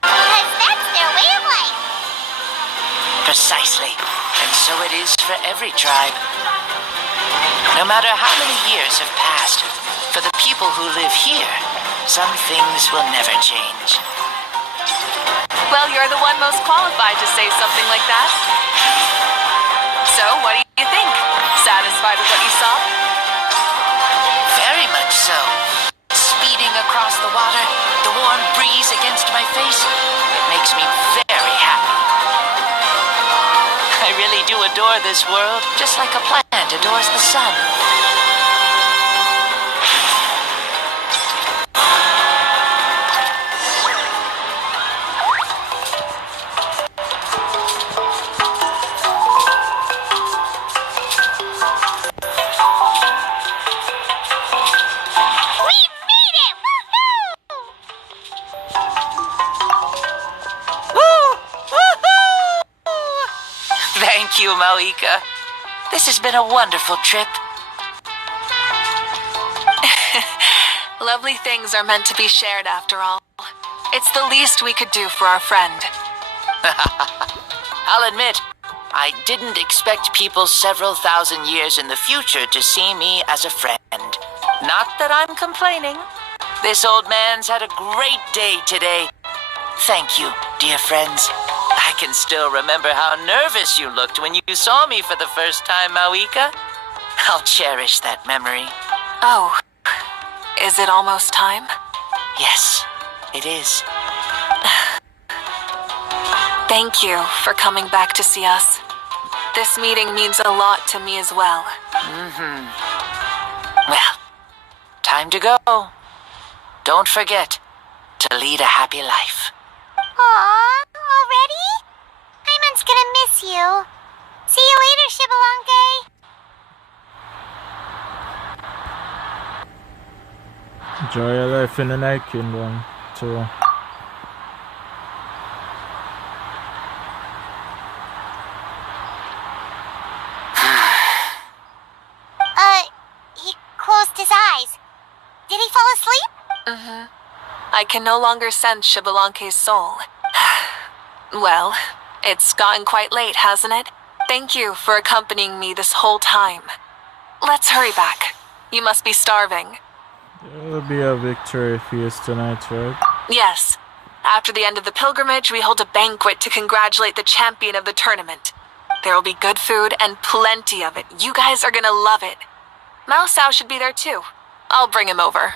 Because that's their way of life. Precisely. And so it is for every tribe. No matter how many years have passed, for the people who live here, some things will never change. Well, you're the one most qualified to say something like that. So, what do you think? Satisfied with what you saw? Very much so. Speeding across the water, the warm breeze against my face, it makes me very happy. really do adore this world, just like a plant adores the sun. Thank you, Mavuika. This has been a wonderful trip. Lovely things are meant to be shared after all. It's the least we could do for our friend. I'll admit, I didn't expect people several thousand years in the future to see me as a friend. Not that I'm complaining. This old man's had a great day today. Thank you, dear friends. I can still remember how nervous you looked when you saw me for the first time, Mavuika. I'll cherish that memory. Oh, is it almost time? Yes, it is. Thank you for coming back to see us. This meeting means a lot to me as well. Well, time to go. Don't forget to lead a happy life. Aw, already? Hyman's gonna miss you. See you later, Shibalonke. Enjoy your life in the Night Kingdom, too. He closed his eyes. Did he fall asleep? I can no longer sense Shibalonke's soul. Well, it's gotten quite late, hasn't it? Thank you for accompanying me this whole time. Let's hurry back. You must be starving. There'll be a victory feast tonight, right? Yes. After the end of the pilgrimage, we hold a banquet to congratulate the champion of the tournament. There will be good food and plenty of it. You guys are gonna love it. Mao Sao should be there too. I'll bring him over.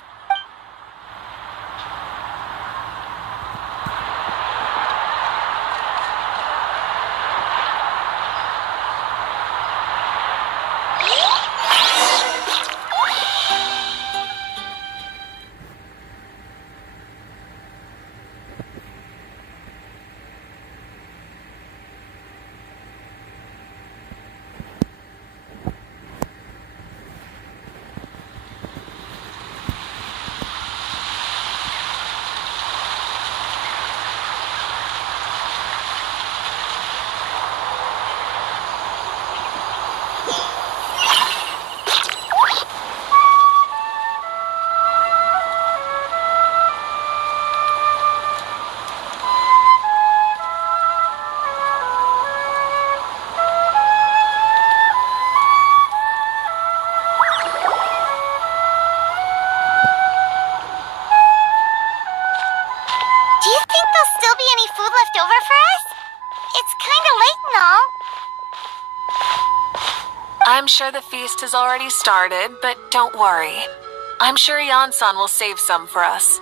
I'm sure the feast has already started, but don't worry. I'm sure Yansan will save some for us.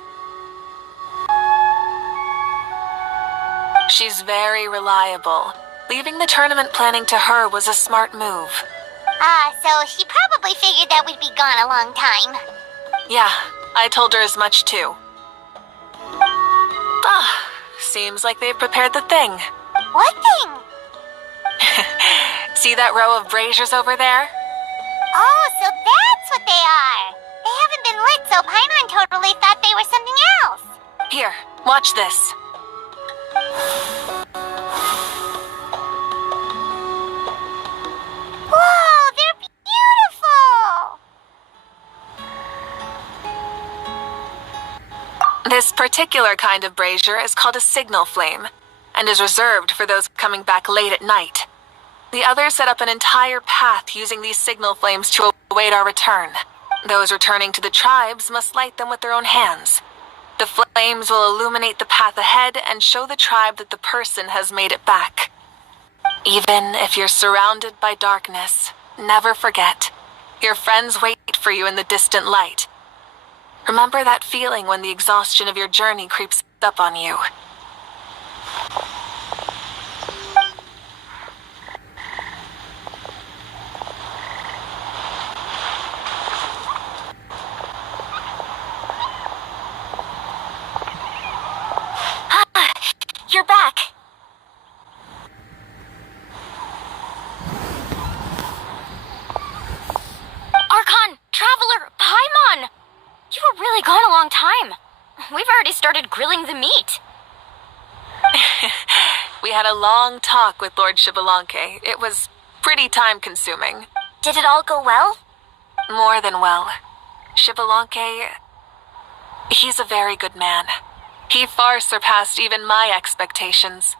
She's very reliable. Leaving the tournament planning to her was a smart move. So she probably figured that we'd be gone a long time. Yeah, I told her as much too. Seems like they've prepared the thing. What thing? See that row of braziers over there? Oh, so that's what they are. They haven't been lit, so Paimon totally thought they were something else. Here, watch this. Whoa, they're beautiful! This particular kind of brazier is called a signal flame, and is reserved for those coming back late at night. The others set up an entire path using these signal flames to await our return. Those returning to the tribes must light them with their own hands. The flames will illuminate the path ahead and show the tribe that the person has made it back. Even if you're surrounded by darkness, never forget, your friends wait for you in the distant light. Remember that feeling when the exhaustion of your journey creeps up on you. You're back. Archon, Traveler, Paimon! You were really gone a long time. We've already started grilling the meat. We had a long talk with Lord Shibalanke. It was pretty time-consuming. Did it all go well? More than well. Shibalanke, he's a very good man. He far surpassed even my expectations.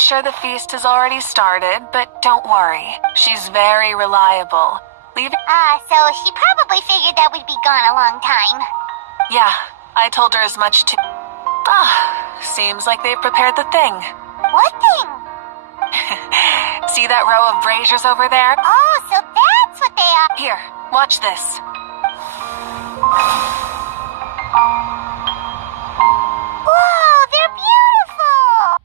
sure the feast has already started, but don't worry. She's very reliable. Leave it. So she probably figured that we'd be gone a long time. Yeah, I told her as much too. Seems like they've prepared the thing. What thing? See that row of braziers over there? Oh, so that's what they are. Here, watch this. Whoa, they're beautiful!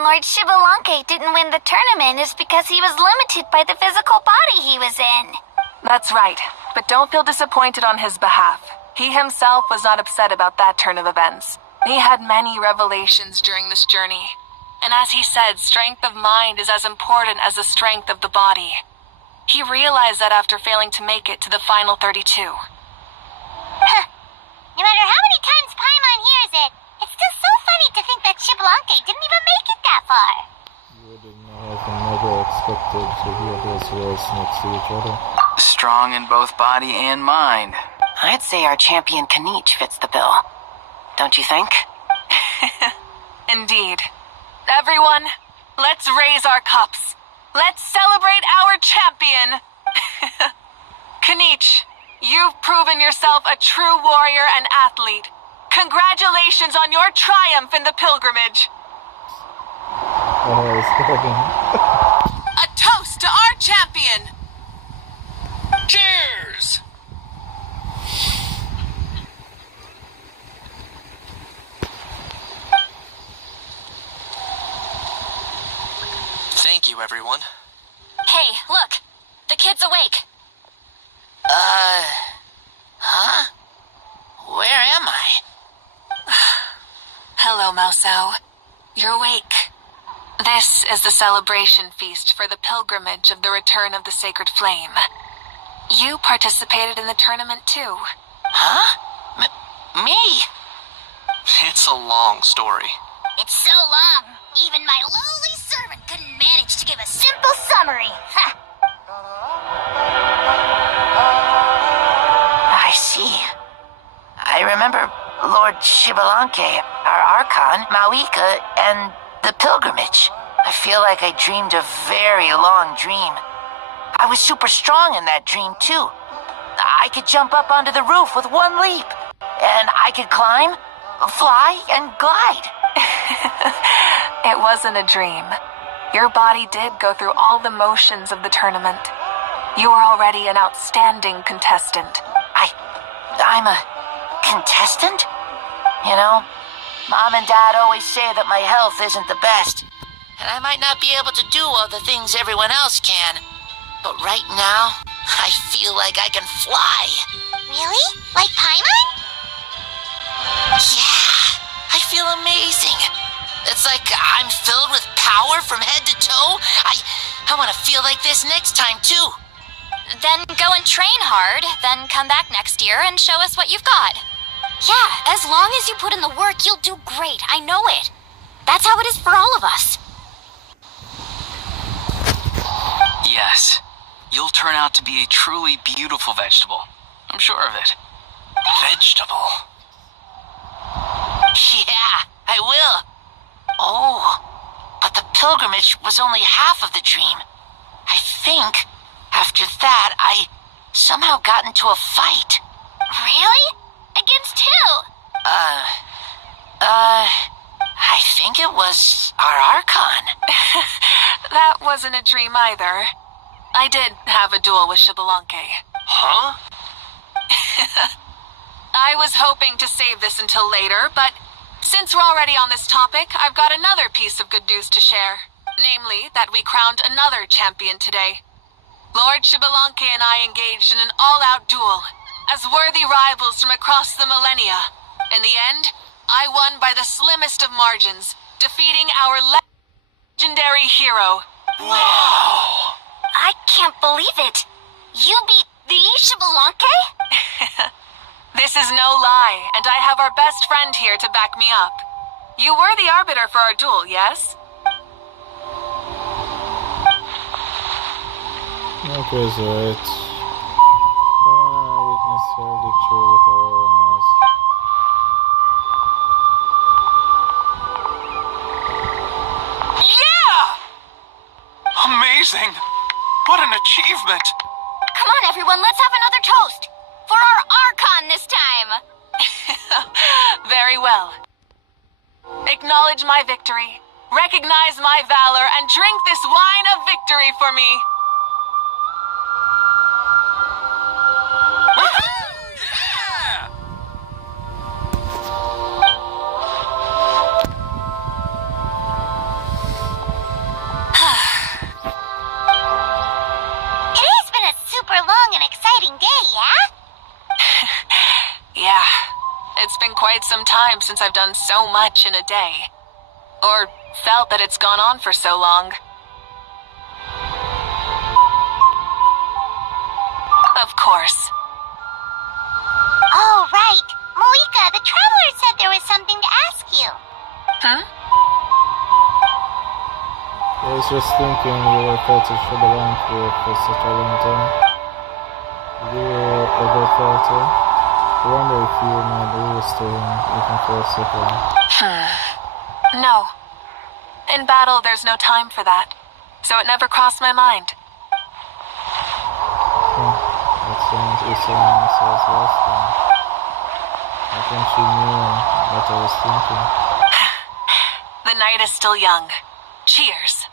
Lord Shibalanke didn't win the tournament is because he was limited by the physical body he was in. That's right, but don't feel disappointed on his behalf. He himself was not upset about that turn of events. He had many revelations during this journey. And as he said, strength of mind is as important as the strength of the body. He realized that after failing to make it to the final 32. Huh. No matter how many times Paimon hears it, it's still so funny to think that Shibalanke didn't even make it that far. You would have never expected to hear those words next to each other. Strong in both body and mind. I'd say our champion Kanich fits the bill. Don't you think? Indeed. Everyone, let's raise our cups. Let's celebrate our champion. Kanich, you've proven yourself a true warrior and athlete. Congratulations on your triumph in the pilgrimage. Oh, it's talking. A toast to our champion. Cheers! Thank you, everyone. Hey, look. The kid's awake. Huh? Where am I? Hello, Mausao. You're awake. This is the celebration feast for the pilgrimage of the return of the sacred flame. You participated in the tournament too. Huh? Me? It's a long story. It's so long, even my lowly servant couldn't manage to give a simple summary. Ha! I see. I remember Lord Shibalanke, our Archon, Mavuika, and the pilgrimage. I feel like I dreamed a very long dream. I was super strong in that dream, too. I could jump up onto the roof with one leap. And I could climb, fly, and glide. It wasn't a dream. Your body did go through all the motions of the tournament. You were already an outstanding contestant. I'm a contestant? You know, Mom and Dad always say that my health isn't the best. And I might not be able to do all the things everyone else can. But right now, I feel like I can fly. Really? Like Paimon? Yeah, I feel amazing. It's like I'm filled with power from head to toe. I want to feel like this next time, too. Then go and train hard, then come back next year and show us what you've got. Yeah, as long as you put in the work, you'll do great. I know it. That's how it is for all of us. Yes. You'll turn out to be a truly beautiful vegetable. I'm sure of it. Vegetable? Yeah, I will. Oh, but the pilgrimage was only half of the dream. I think after that, I somehow got into a fight. Really? Against who? I think it was our Archon. That wasn't a dream either. I did have a duel with Shibalanke. Huh? I was hoping to save this until later, but since we're already on this topic, I've got another piece of good news to share. Namely, that we crowned another champion today. Lord Shibalanke and I engaged in an all-out duel, as worthy rivals from across the millennia. In the end, I won by the slimmest of margins, defeating our legendary hero. Wow! I can't believe it. You beat the Shibalanke? This is no lie, and I have our best friend here to back me up. You were the arbiter for our duel, yes? That was right. Come on, I witness her victory with her own eyes. Yeah! Amazing! What an achievement! Come on, everyone, let's have another toast. For our Archon this time. Very well. Acknowledge my victory, recognize my valor, and drink this wine of victory for me. It has been a super long and exciting day, yeah? Yeah, it's been quite some time since I've done so much in a day. Or felt that it's gone on for so long. Of course. Oh, right. Mavuika, the Traveler said there was something to ask you. Hmm? I was just thinking you were felt to Shibalanke for such a long time. Have you ever felt it? I wonder if you might lose to him even for a second. No. In battle, there's no time for that. So it never crossed my mind. That sounds easier says last time. I think she knew what I was thinking. The night is still young. Cheers.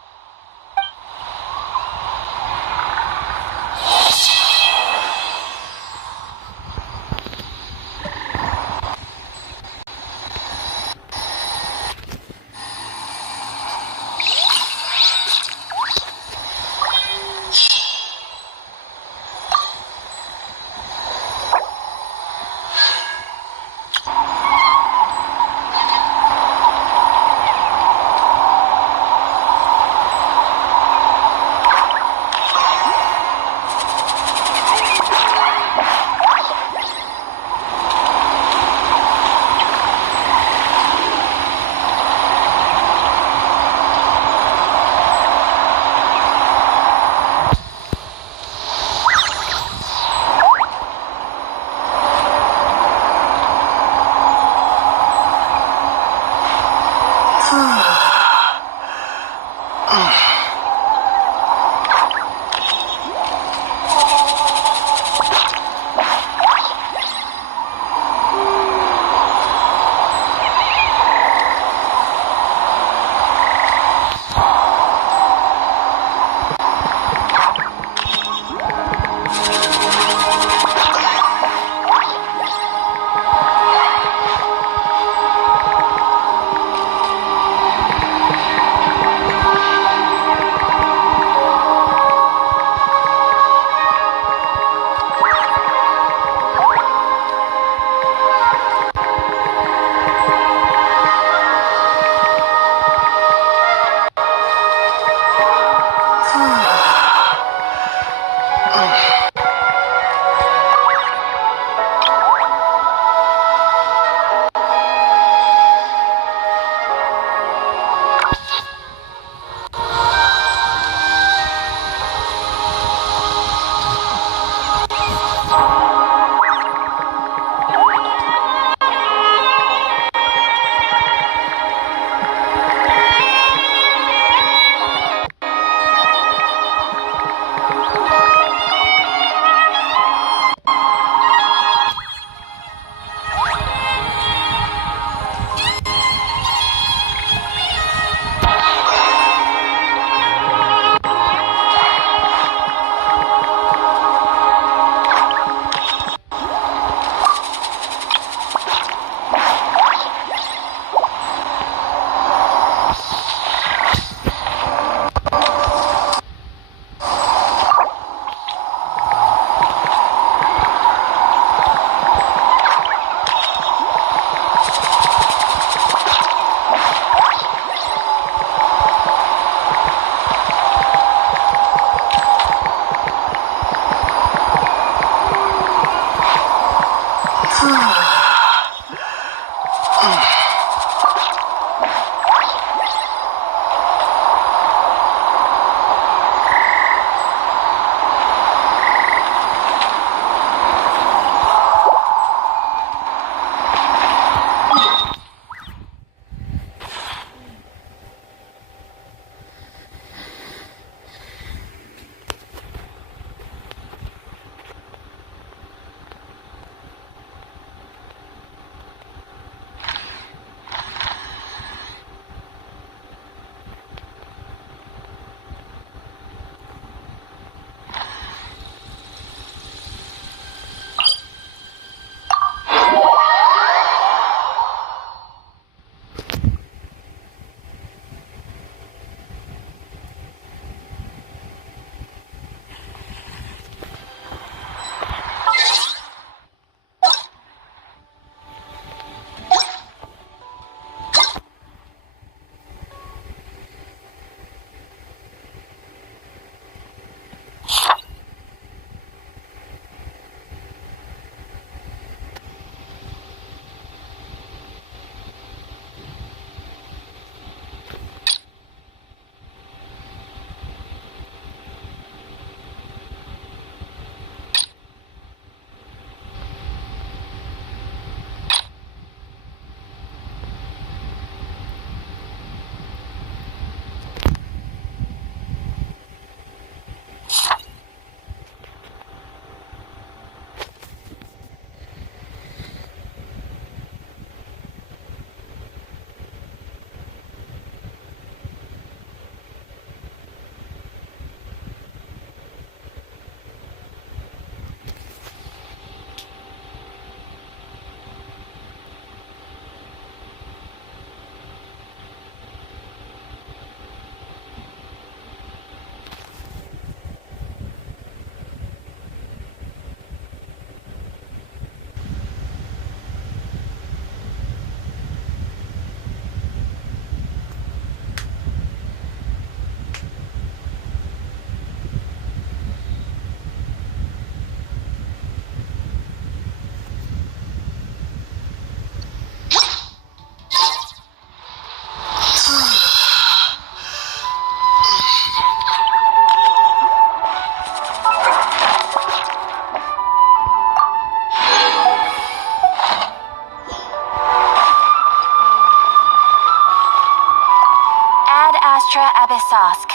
Astra Abyssosk.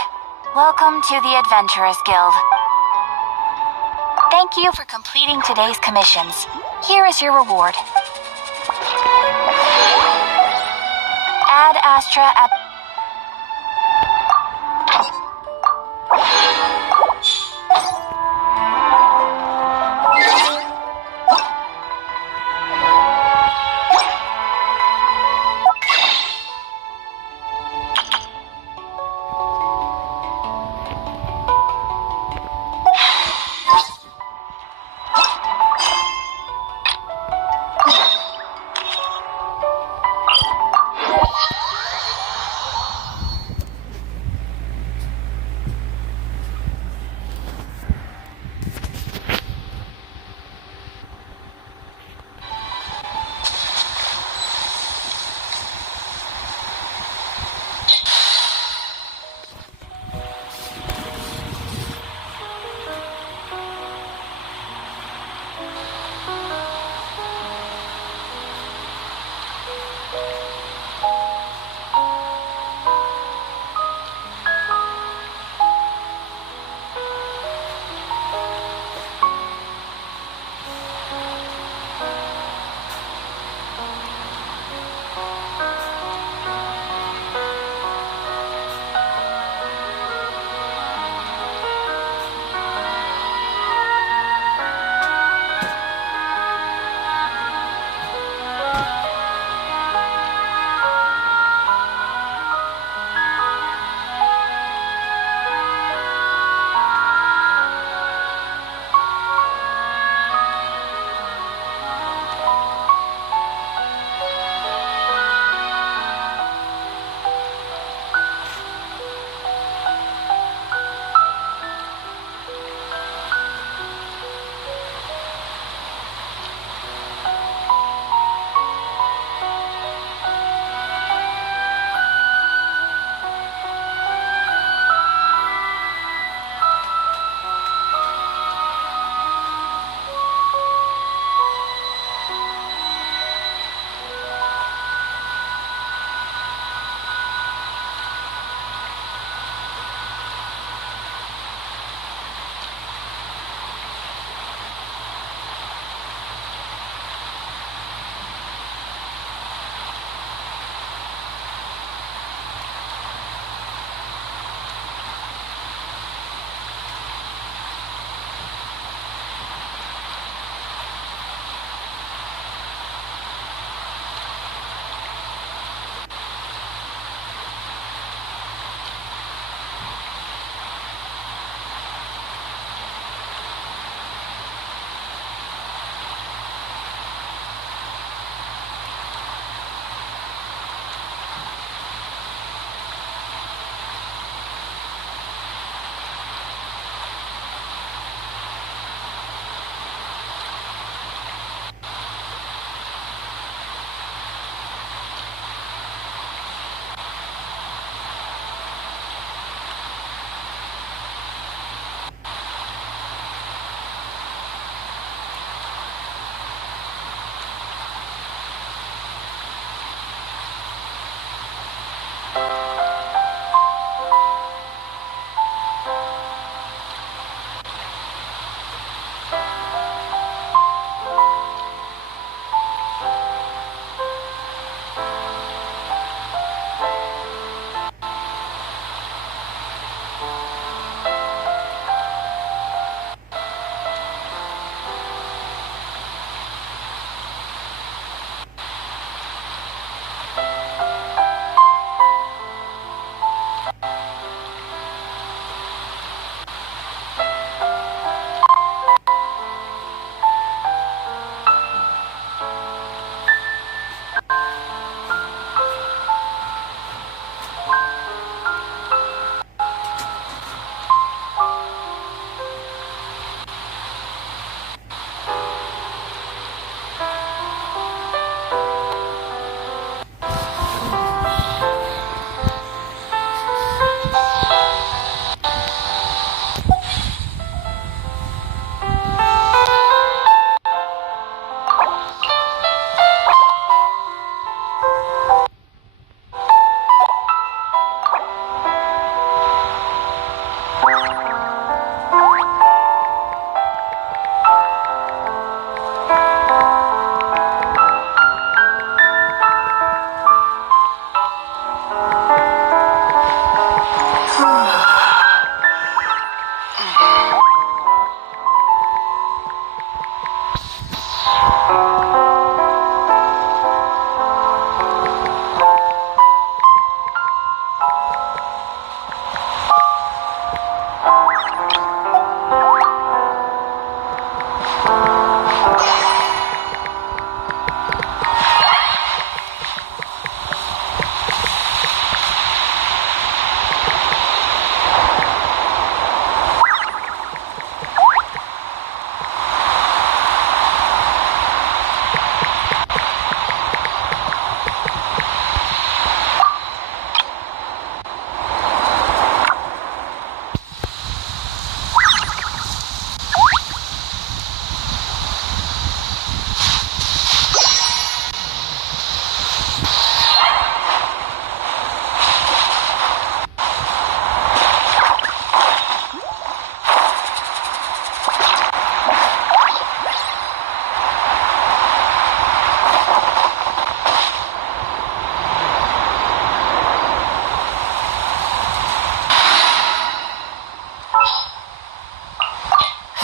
Welcome to the Adventurers Guild. Thank you for completing today's commissions. Here is your reward. Ad Astra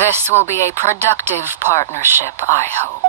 This will be a productive partnership, I hope.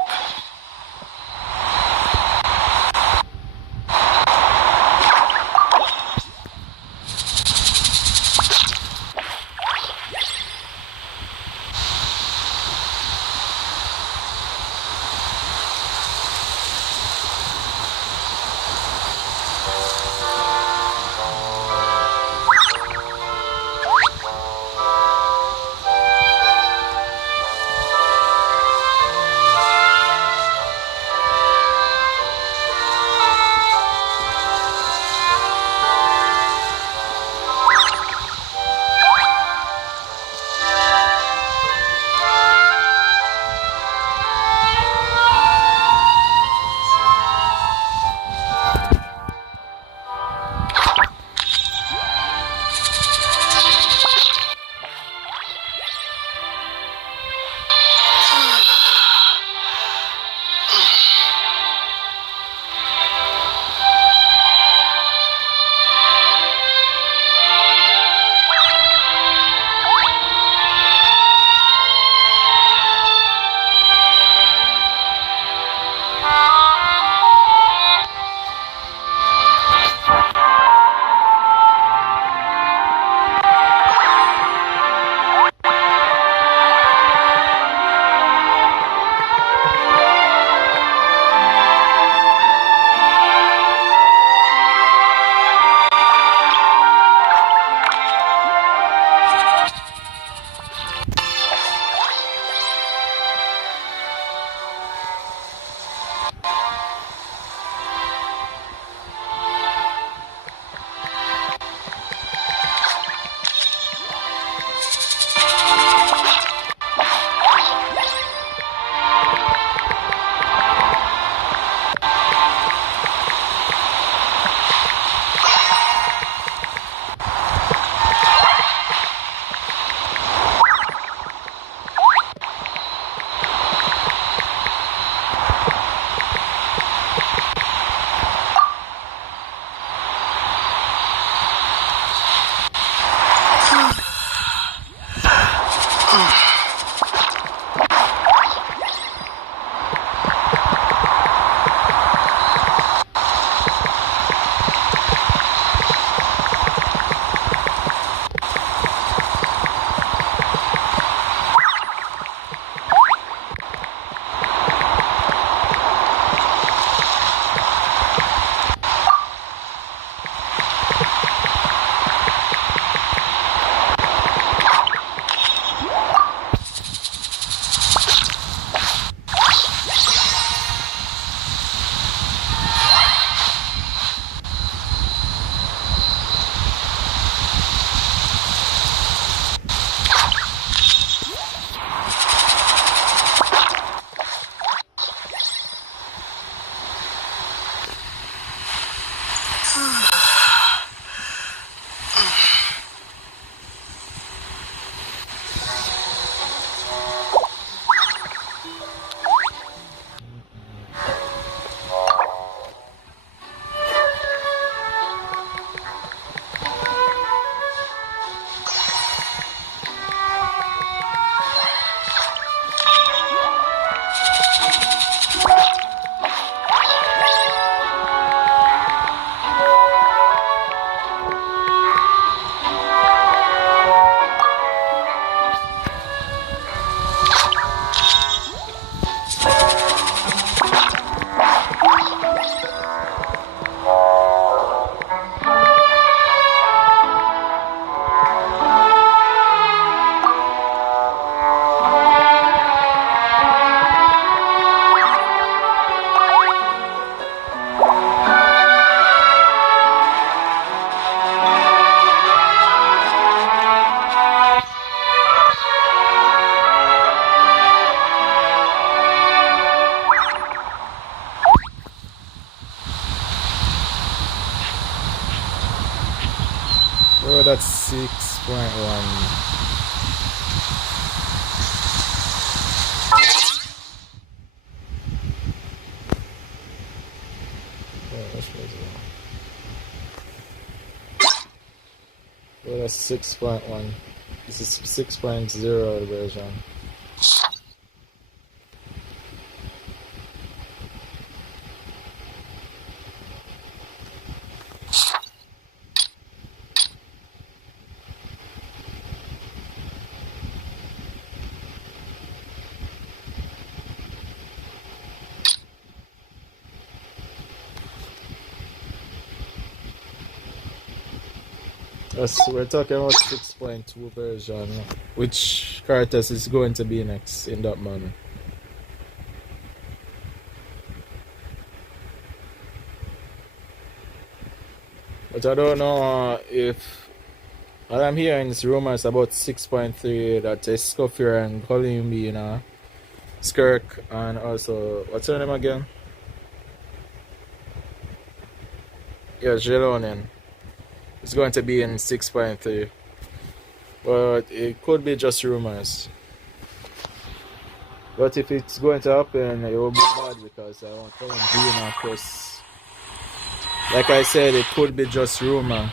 Oh, that's 6.1. Oh, that's 6.1. This is 6.0 version. Yes, we're talking about 6.2 version. Which characters is going to be next in that manner? But I don't know if all I'm hearing is rumors about 6.3 that Escoffier and Colleen being Skirk and also what's her name again? Yeah, Jelonin. It's going to be in 6.3. But it could be just rumors. But if it's going to happen, it will be bad because I want Colleen being because like I said, it could be just rumor.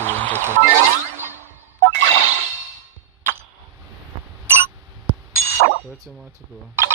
to entertain. 30 more to go.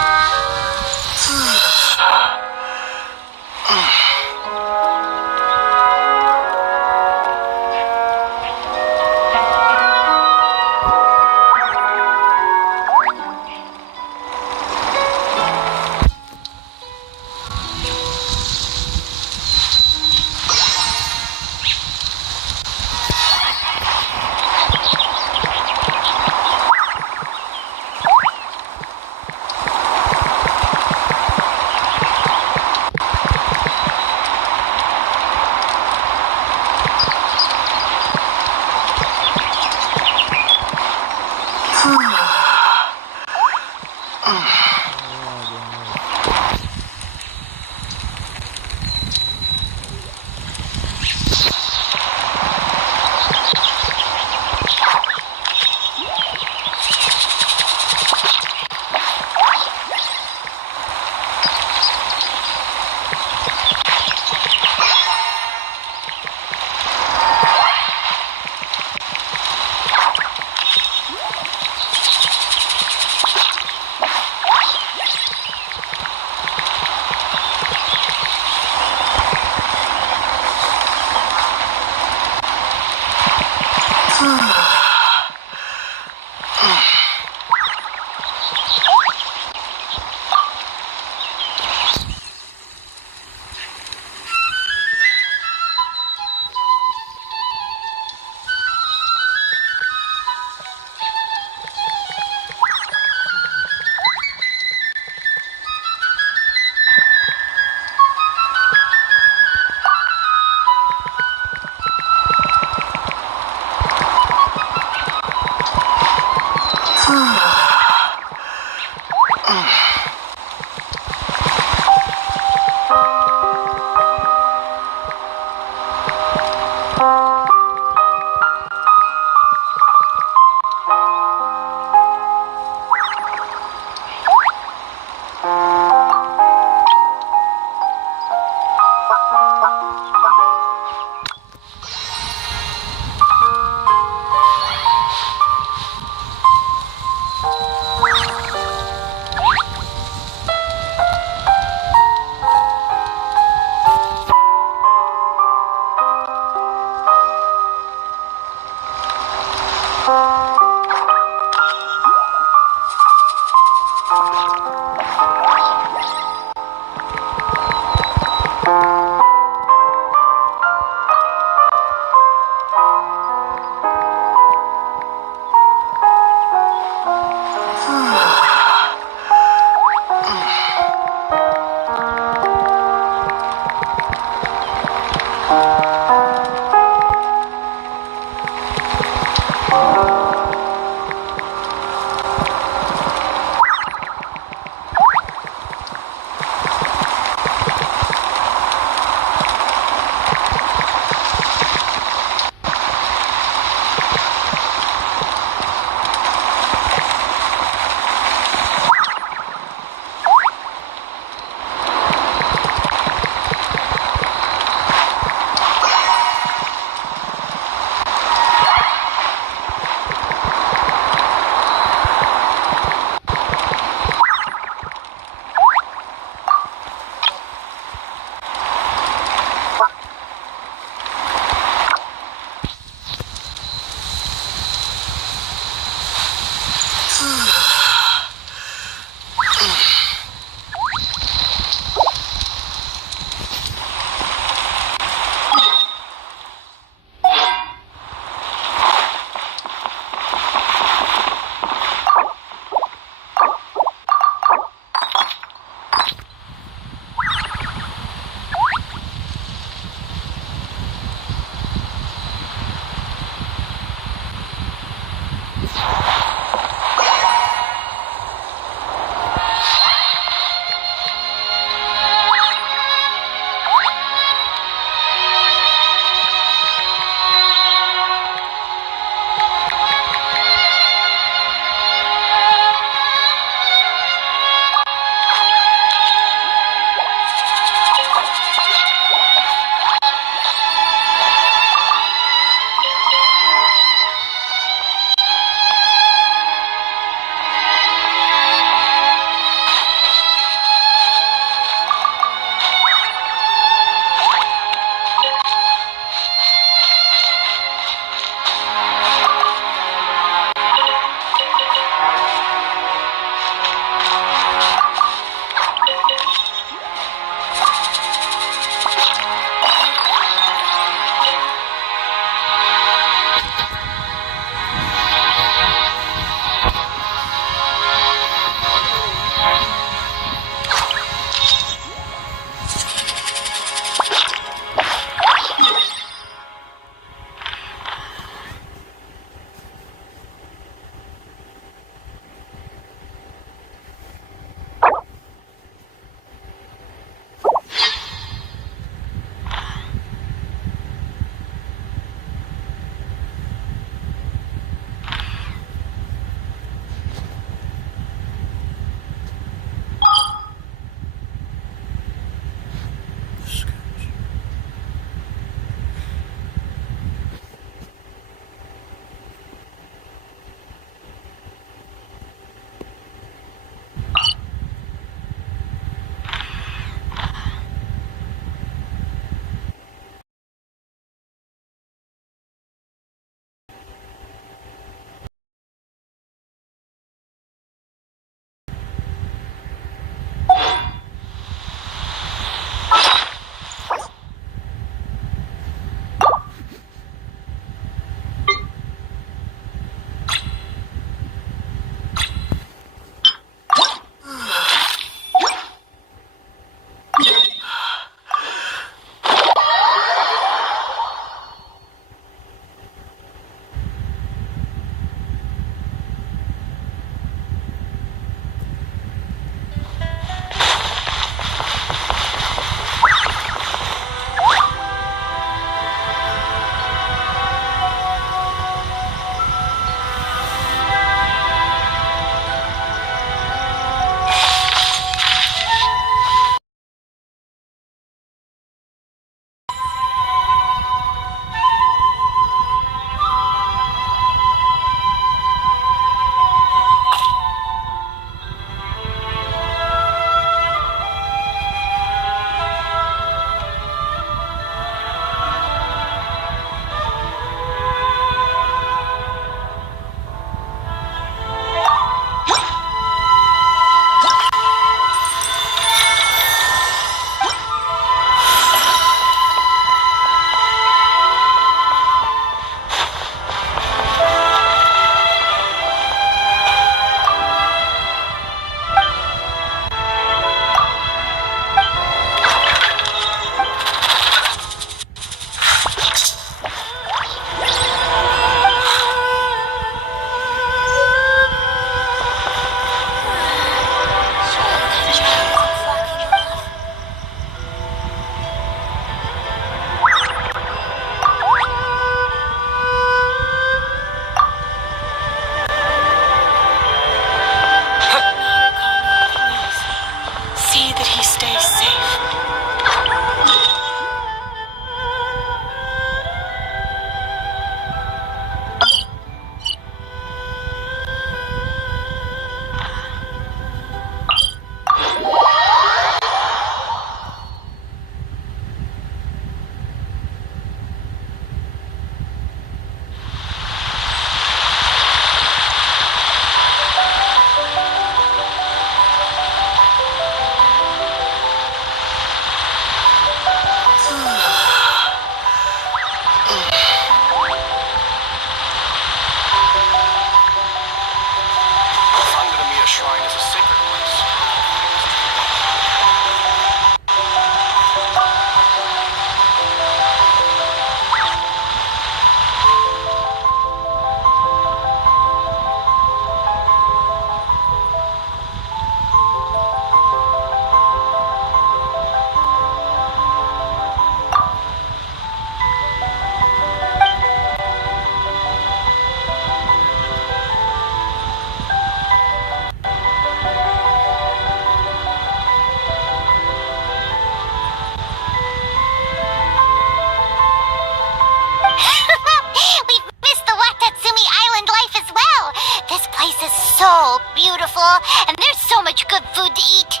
and there's so much good food to eat.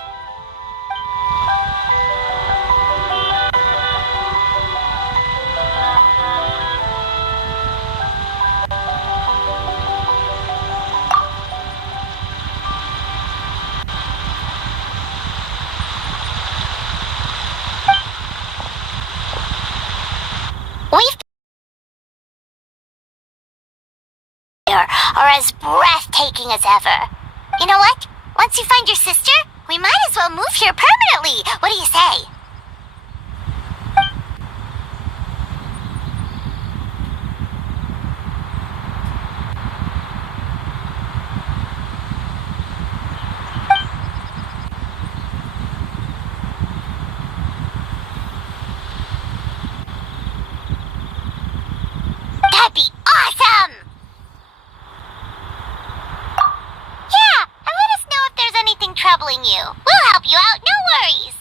We've are as breathtaking as ever. You know what? Once you find your sister, we might as well move here permanently. What do you say? That'd be awesome! Yeah, and let us know if there's anything troubling you. We'll help you out, no worries.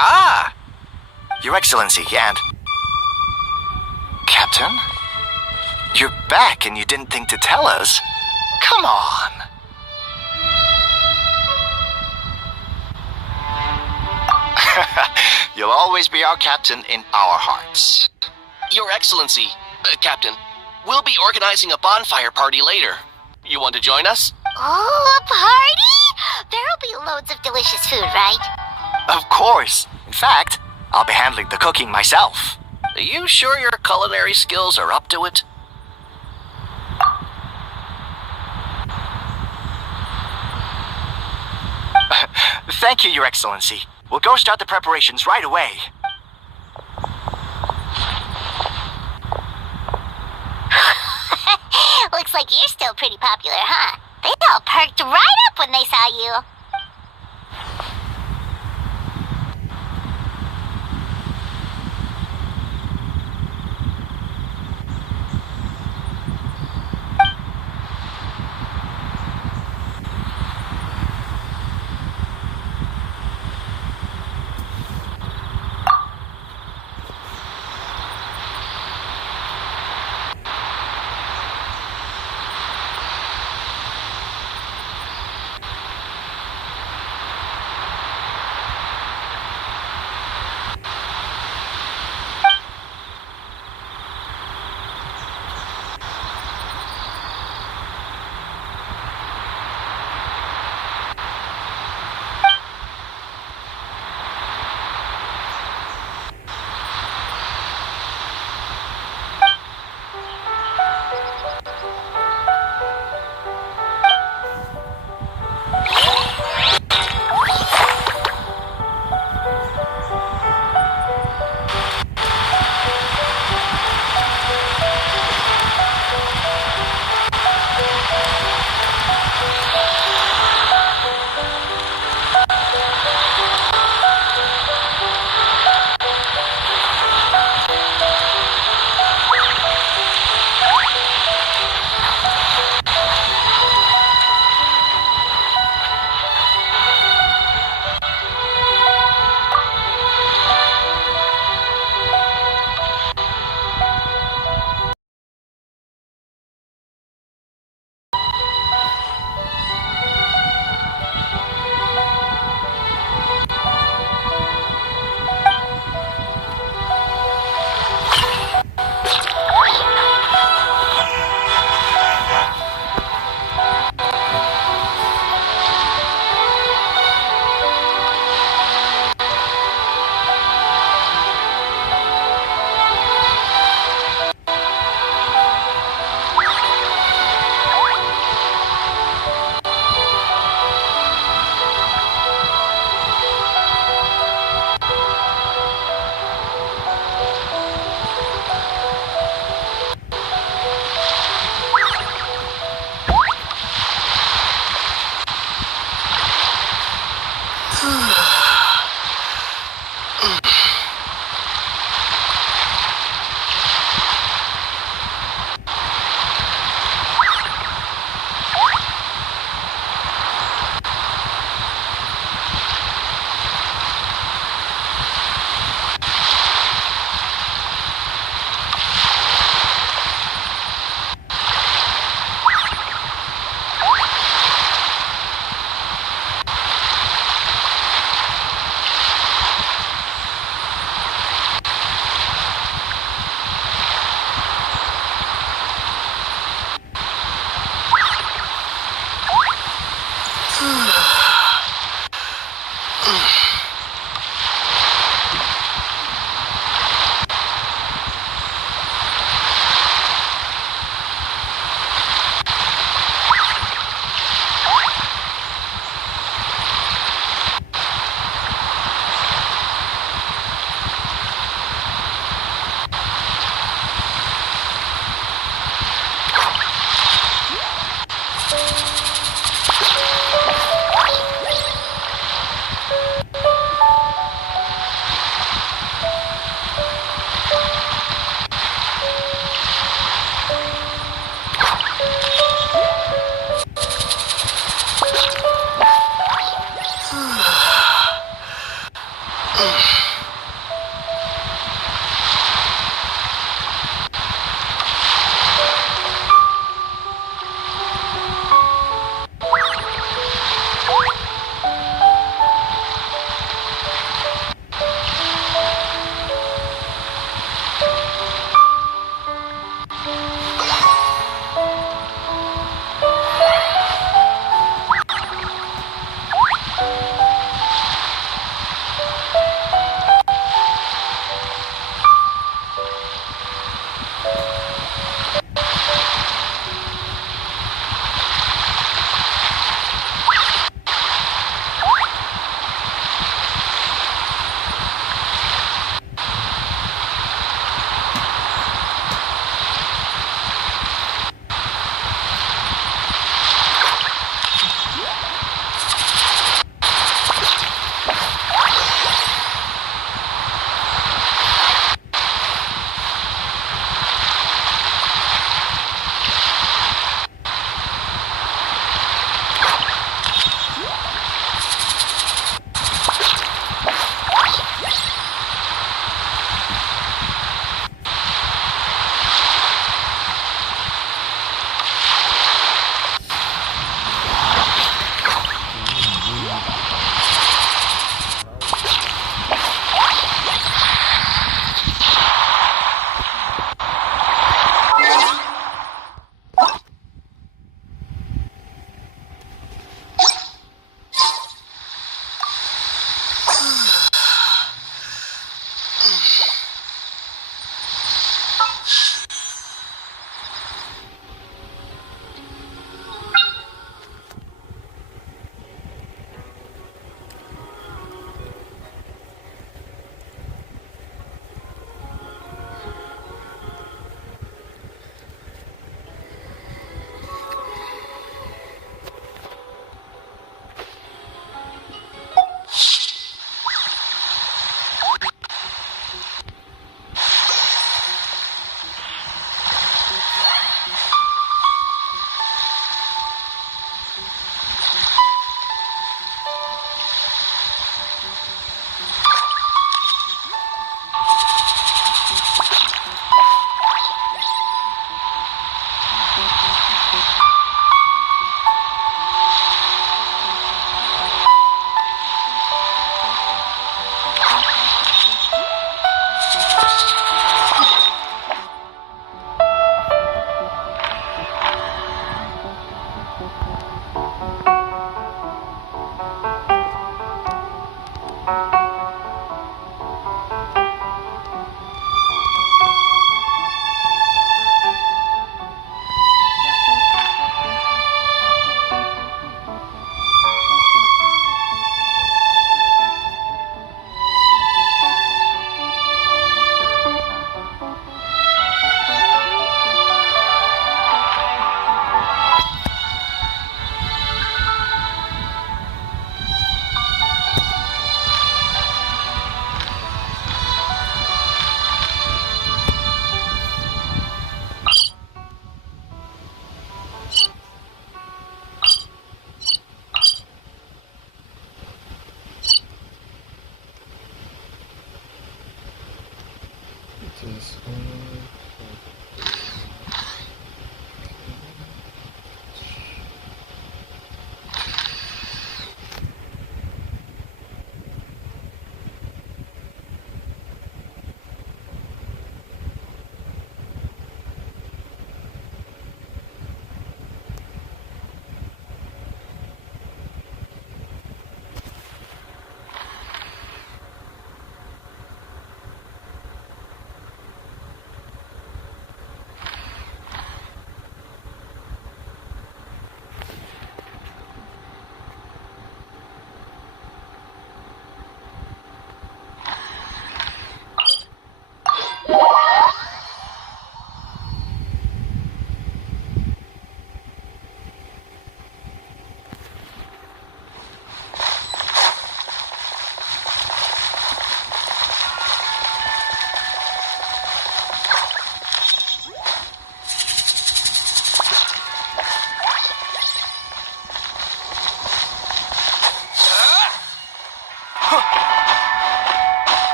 Ah! Your Excellency, and... Captain? You're back and you didn't think to tell us? Come on! You'll always be our captain in our hearts. Your Excellency, Captain, we'll be organizing a bonfire party later. You want to join us? Oh, a party? There'll be loads of delicious food, right? Of course. In fact, I'll be handling the cooking myself. Are you sure your culinary skills are up to it? Thank you, Your Excellency. We'll go start the preparations right away. Looks like you're still pretty popular, huh? They all perked right up when they saw you.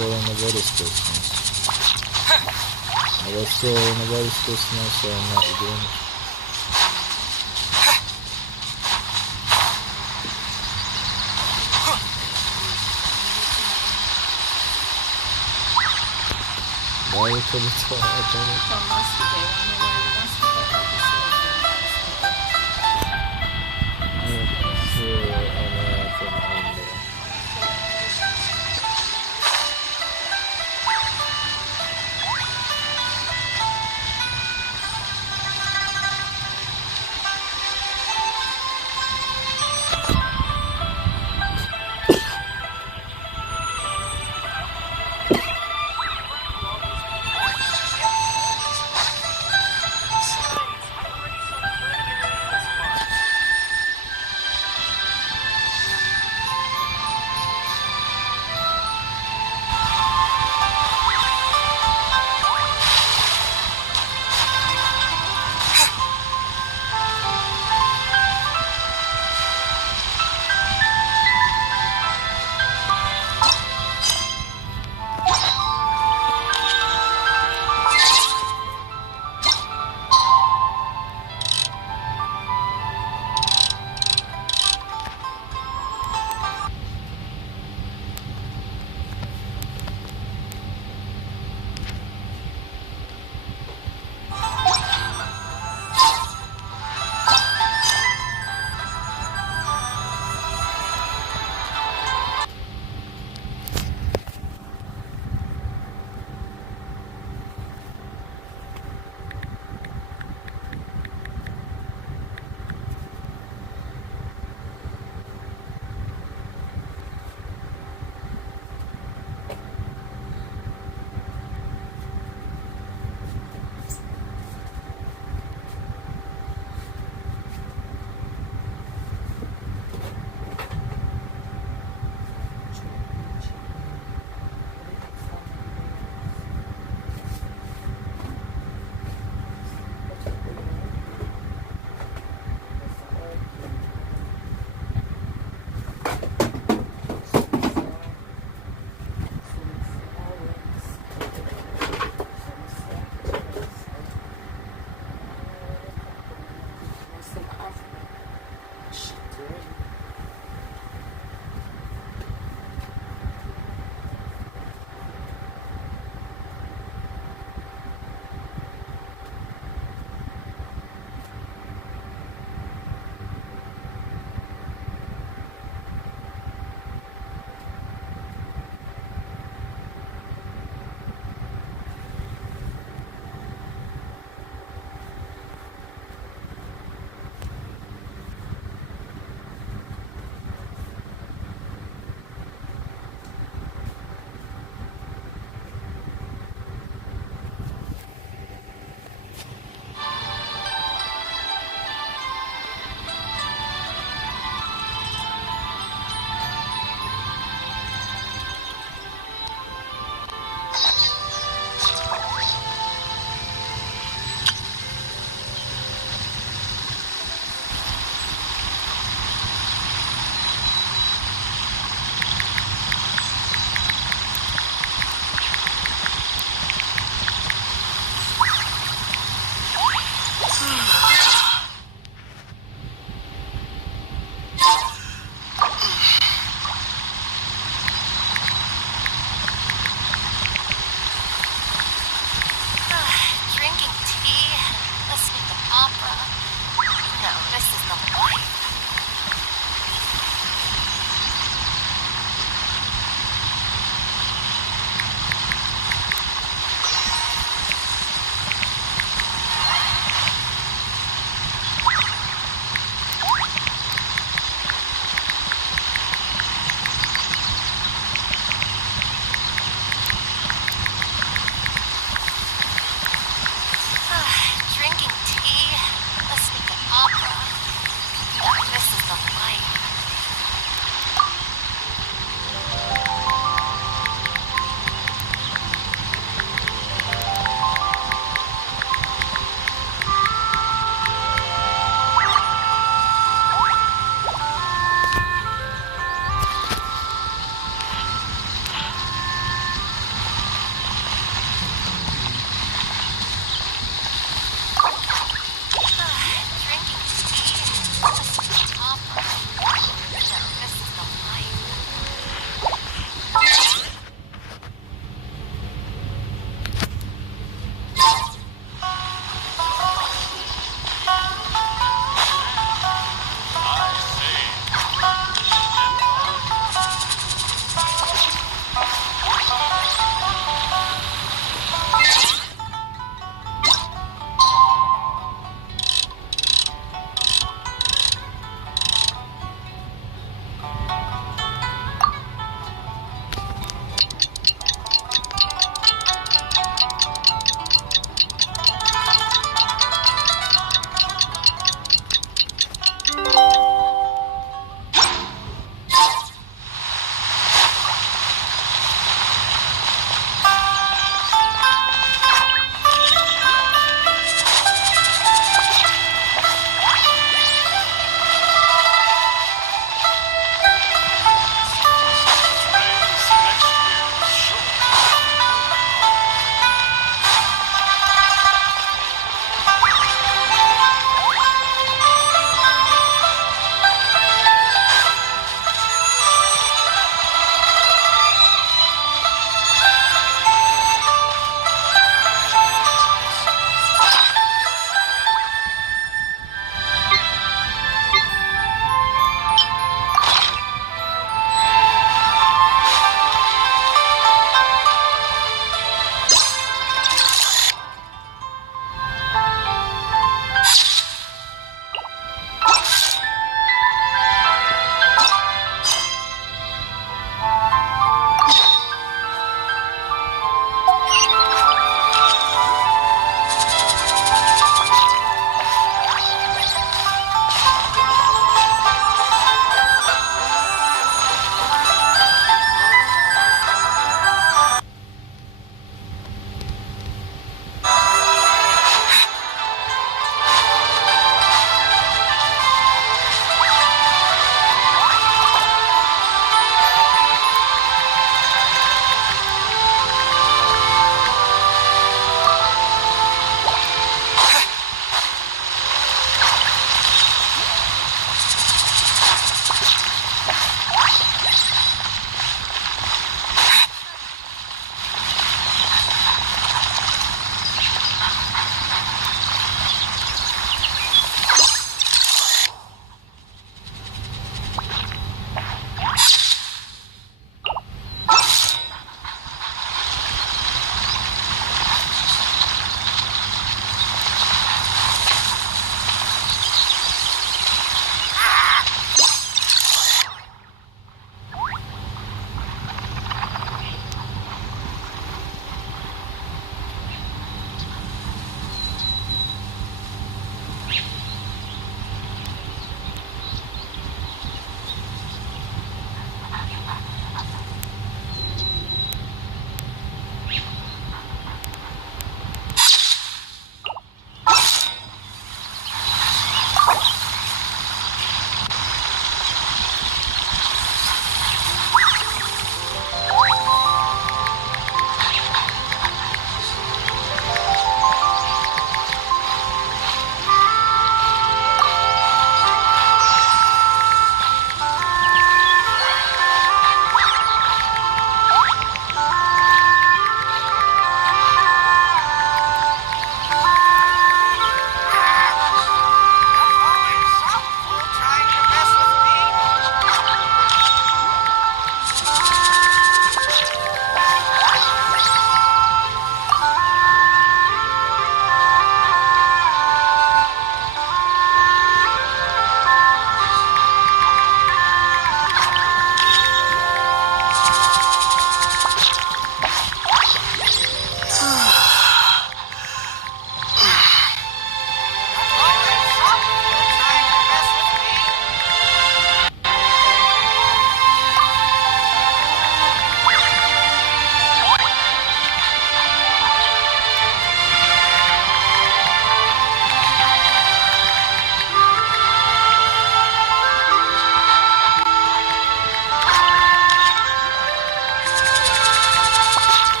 scrolling about this Christmas. I was scrolling about this Christmas, so I'm not doing it. Why you put it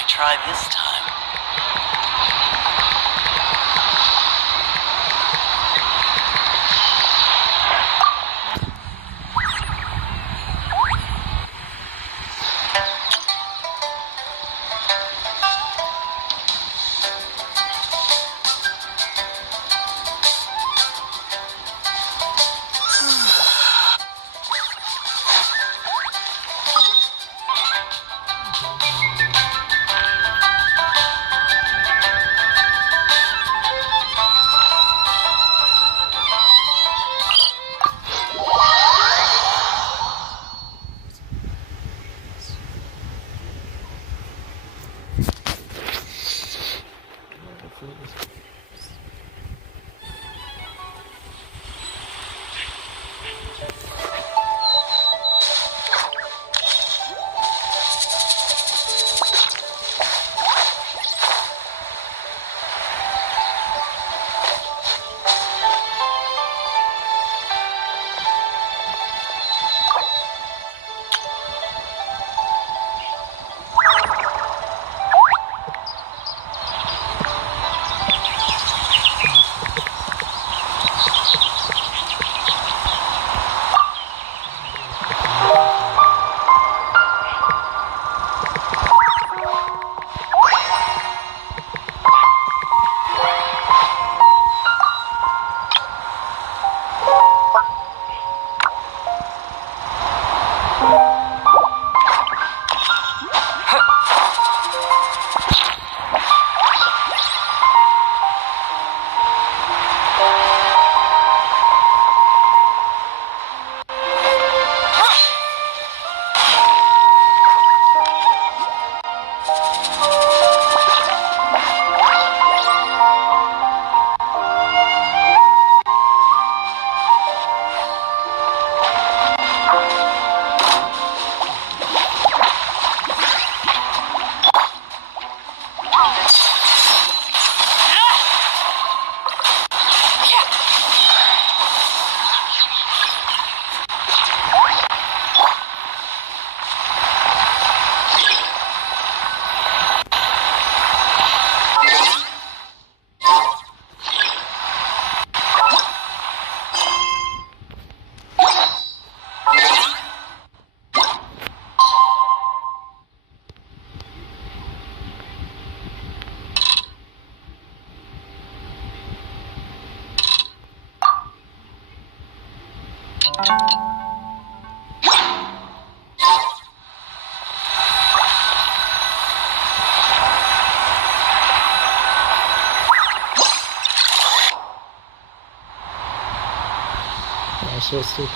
I try this time? So sick.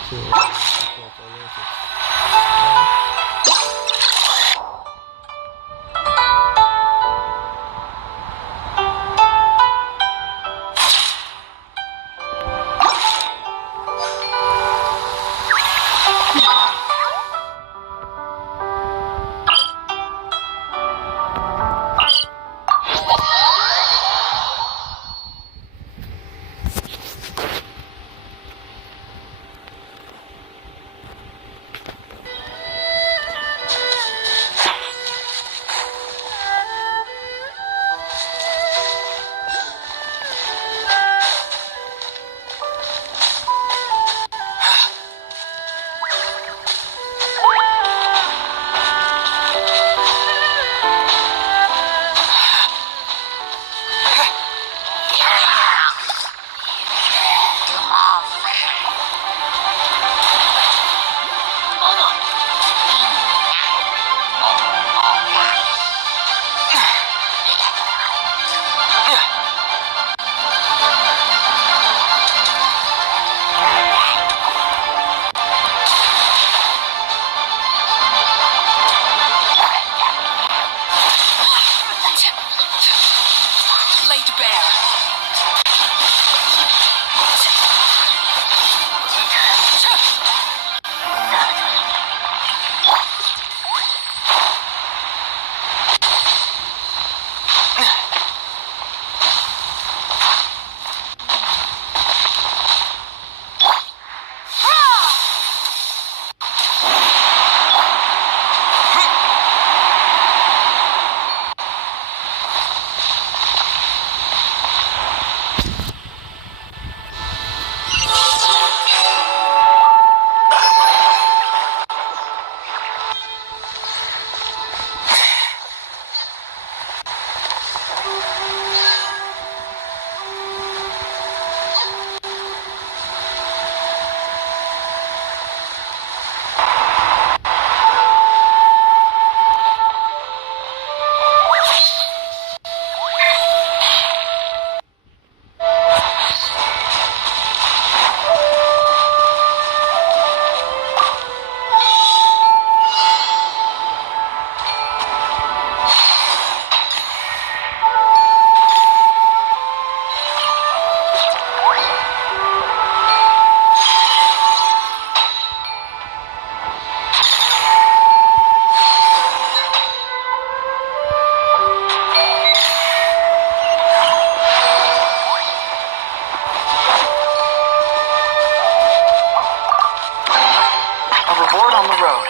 sword on the road.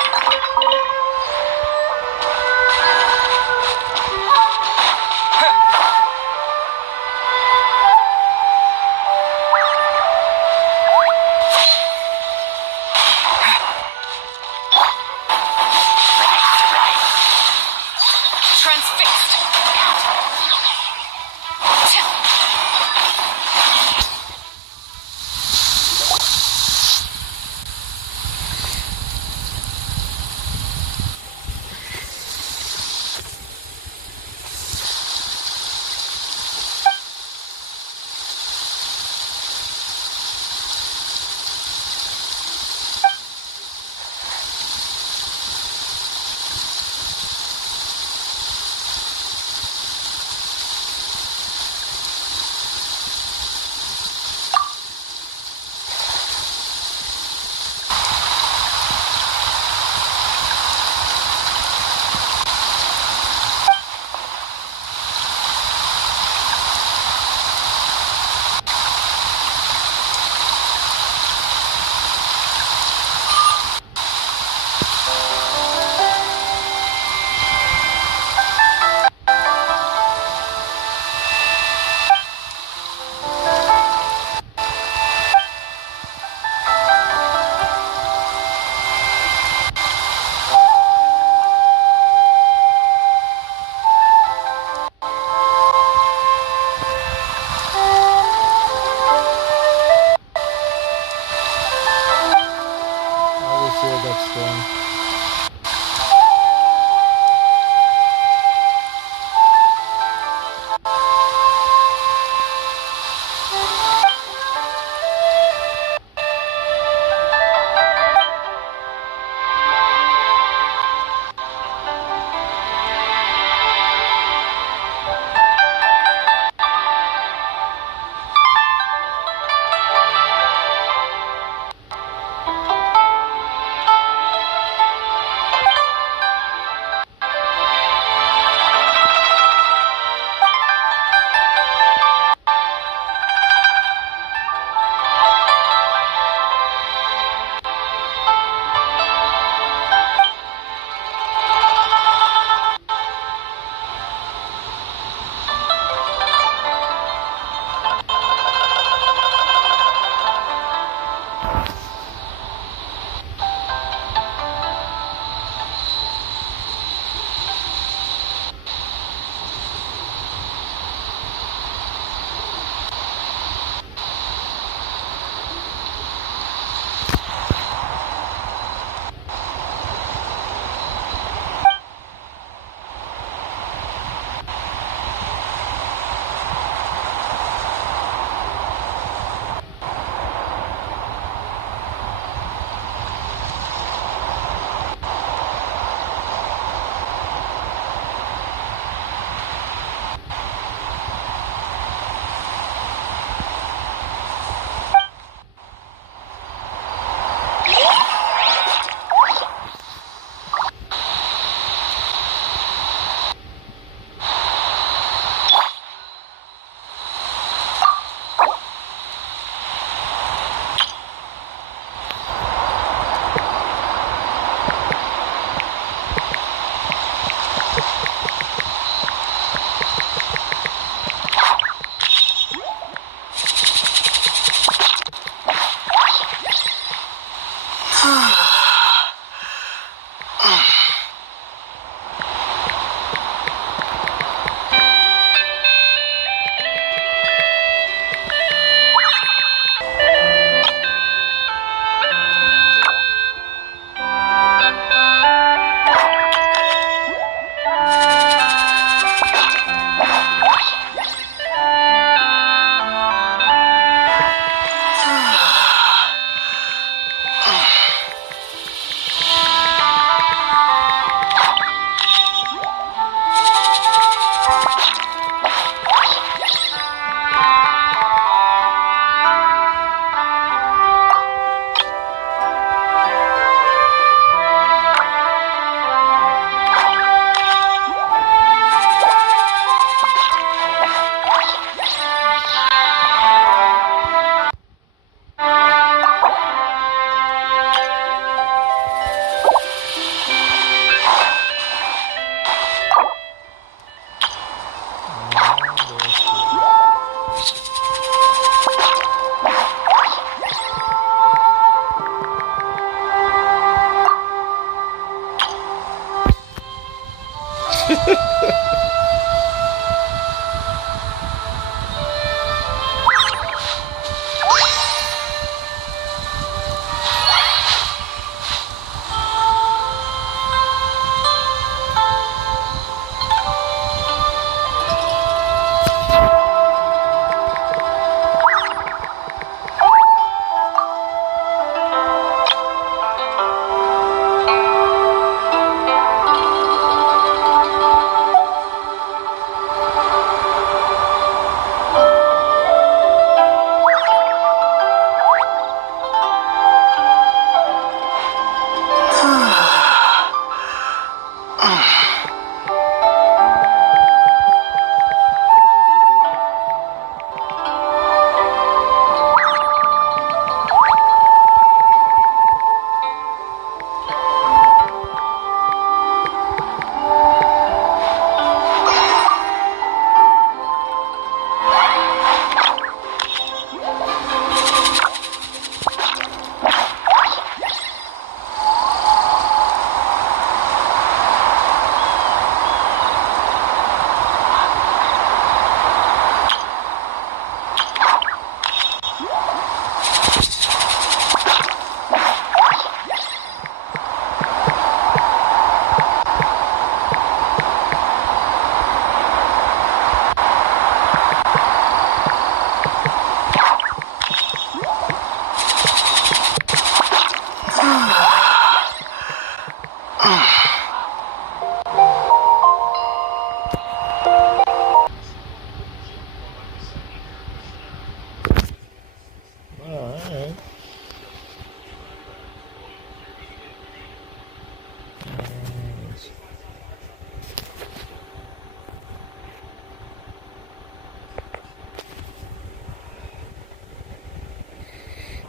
Transfixed.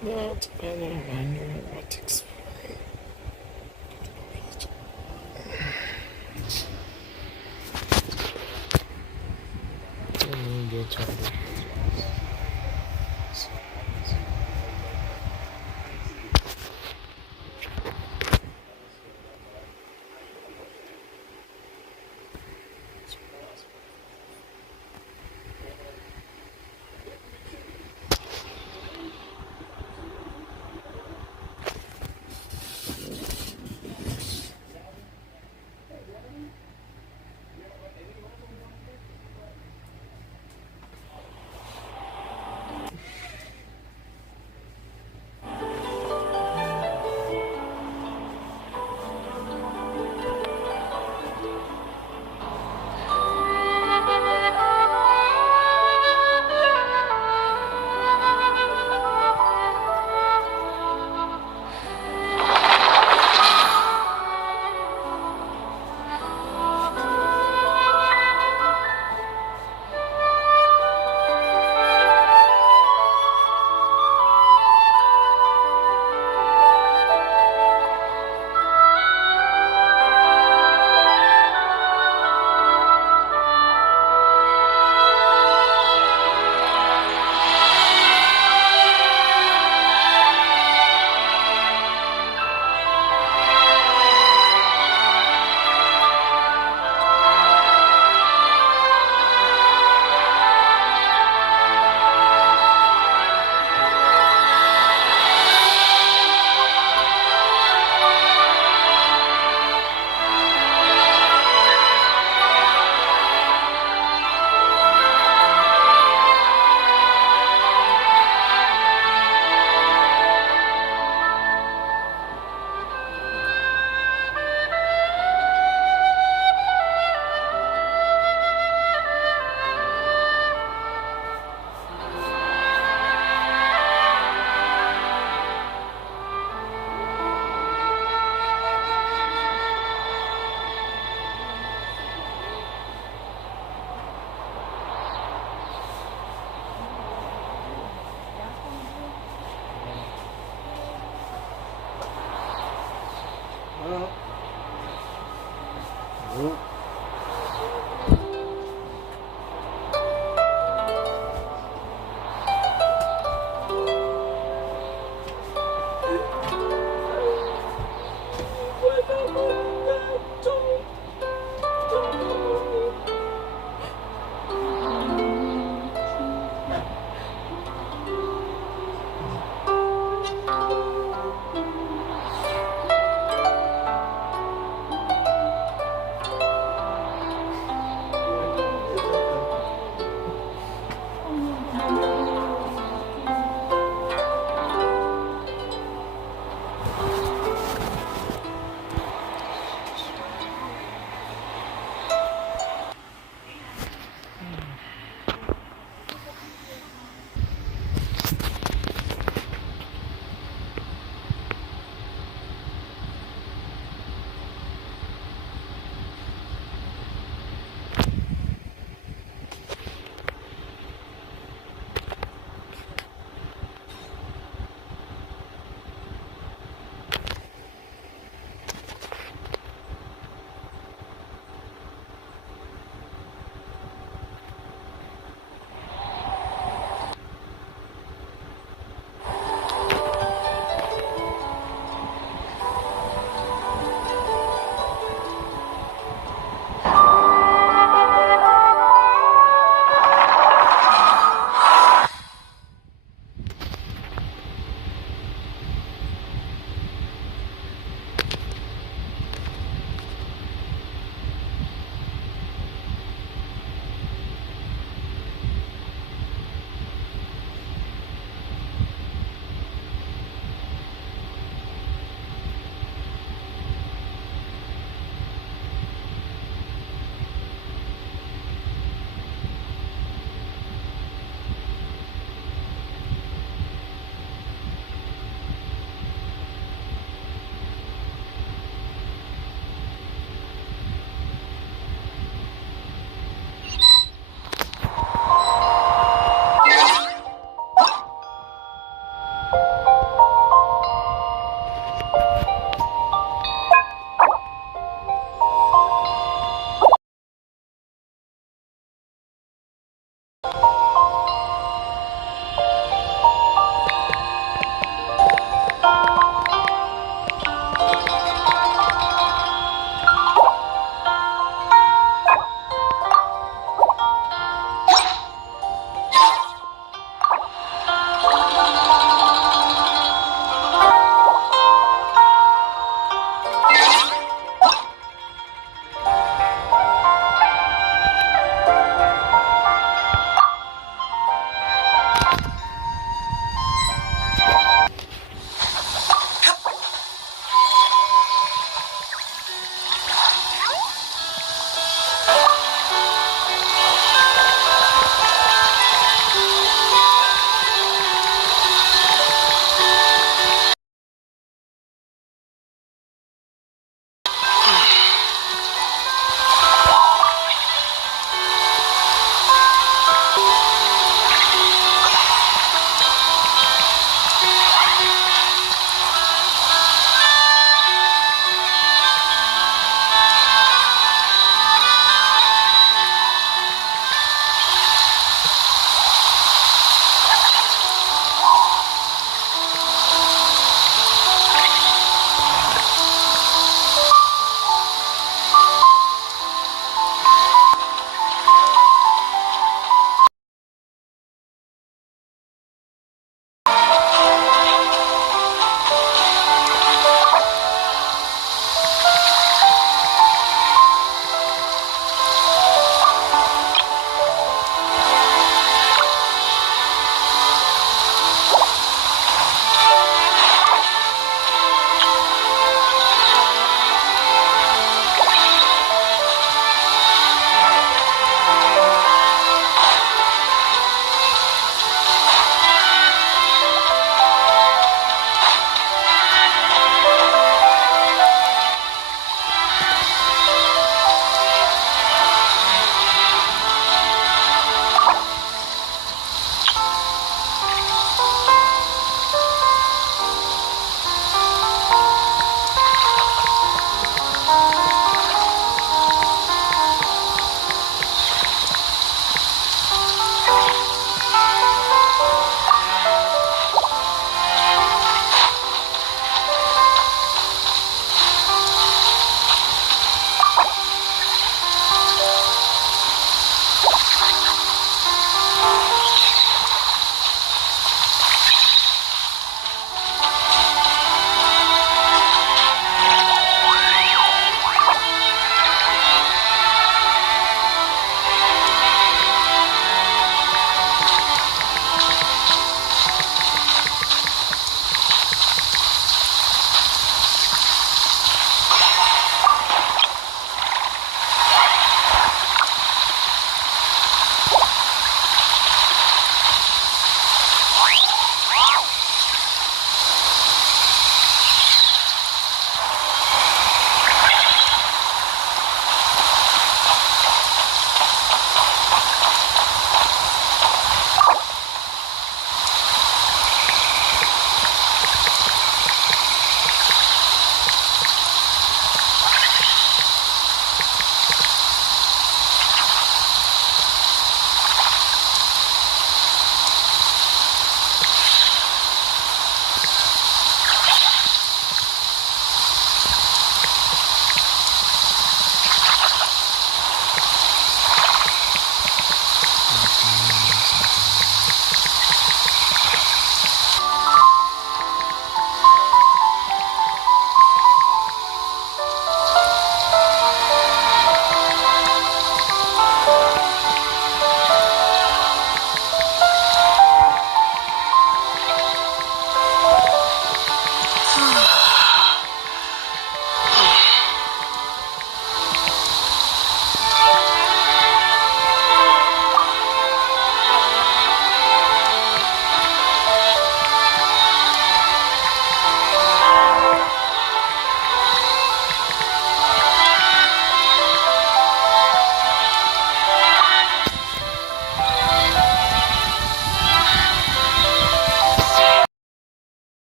Not any wonder what explain.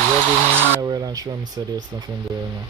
He's over in my world and sure said there's nothing there now.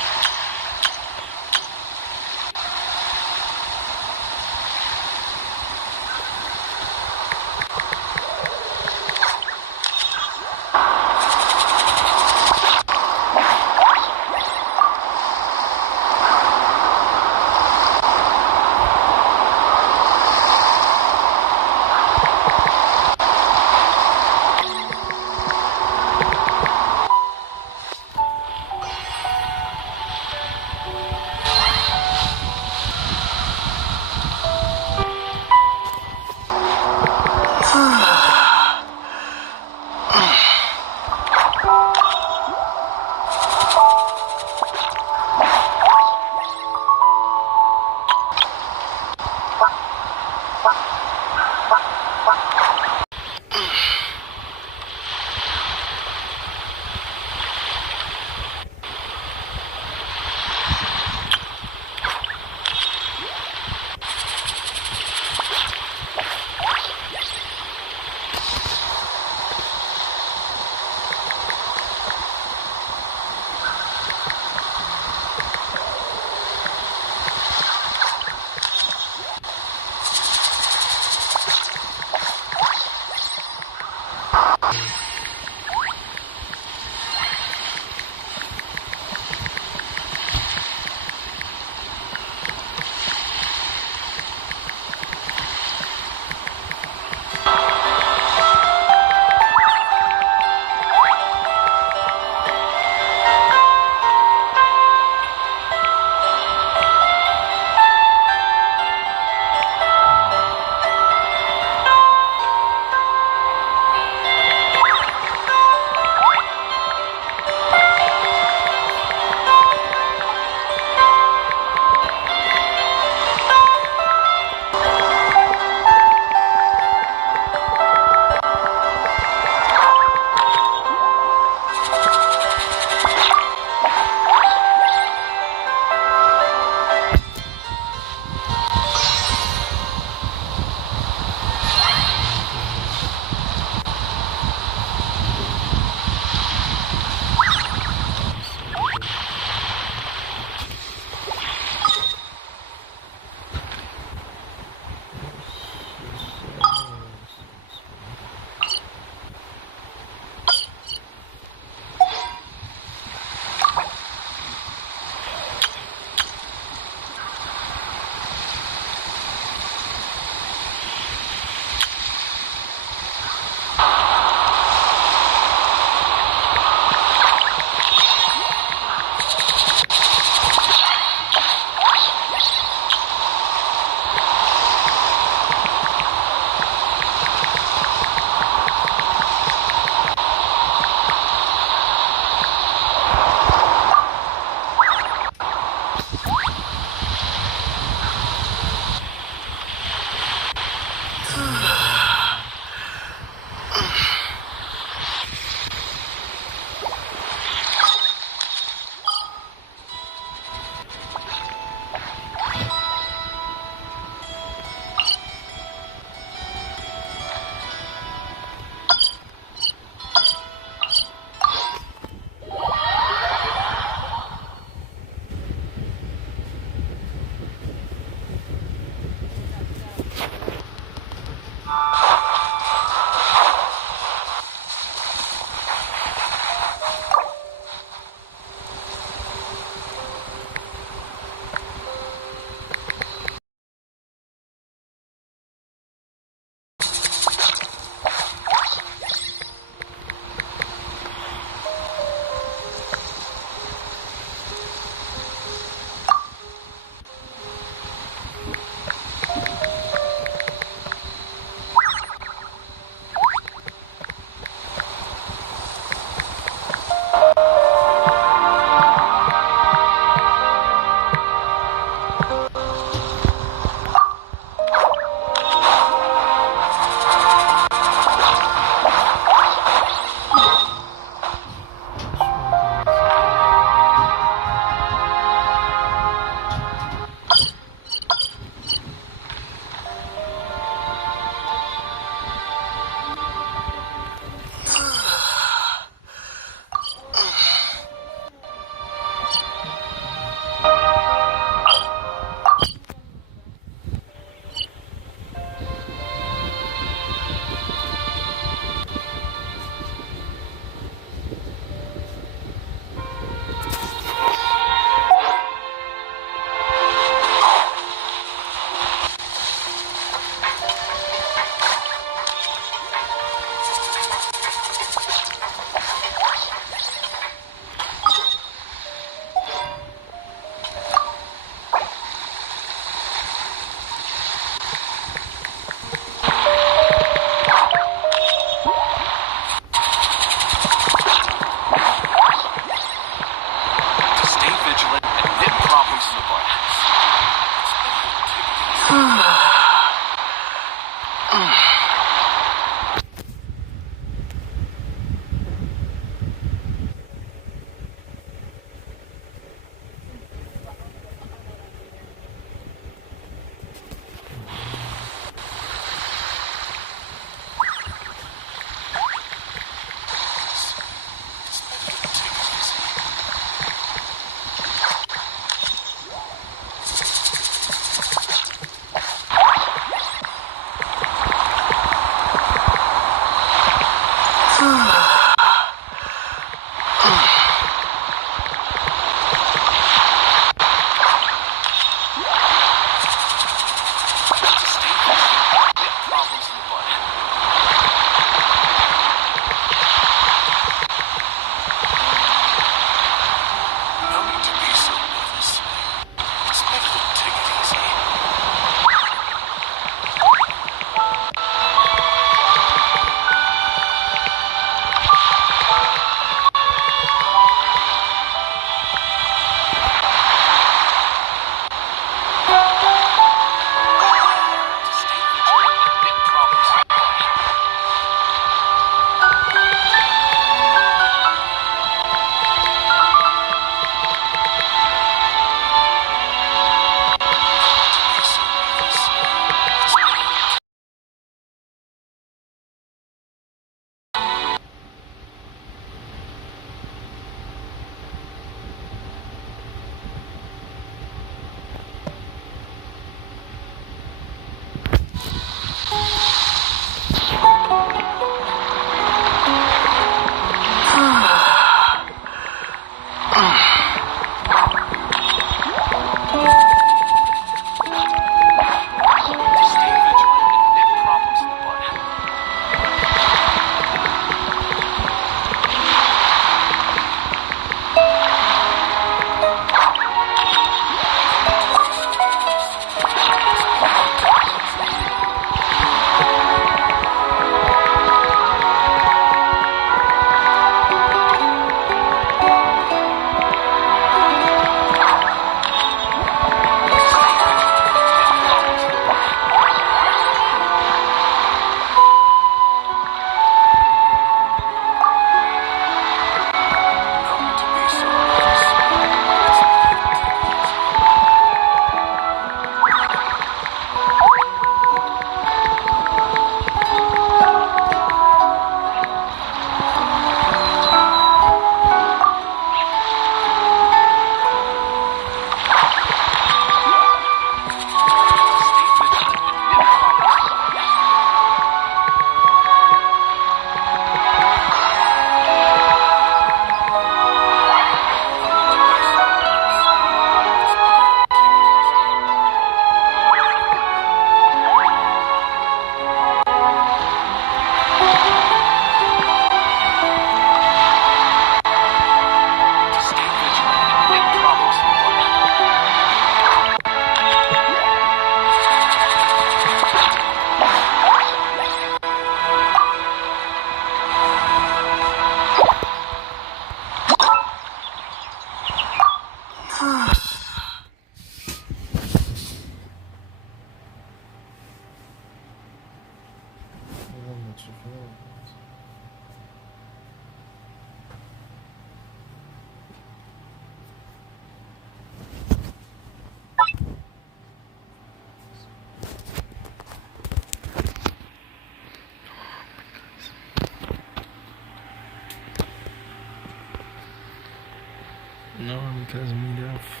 No, because me deaf.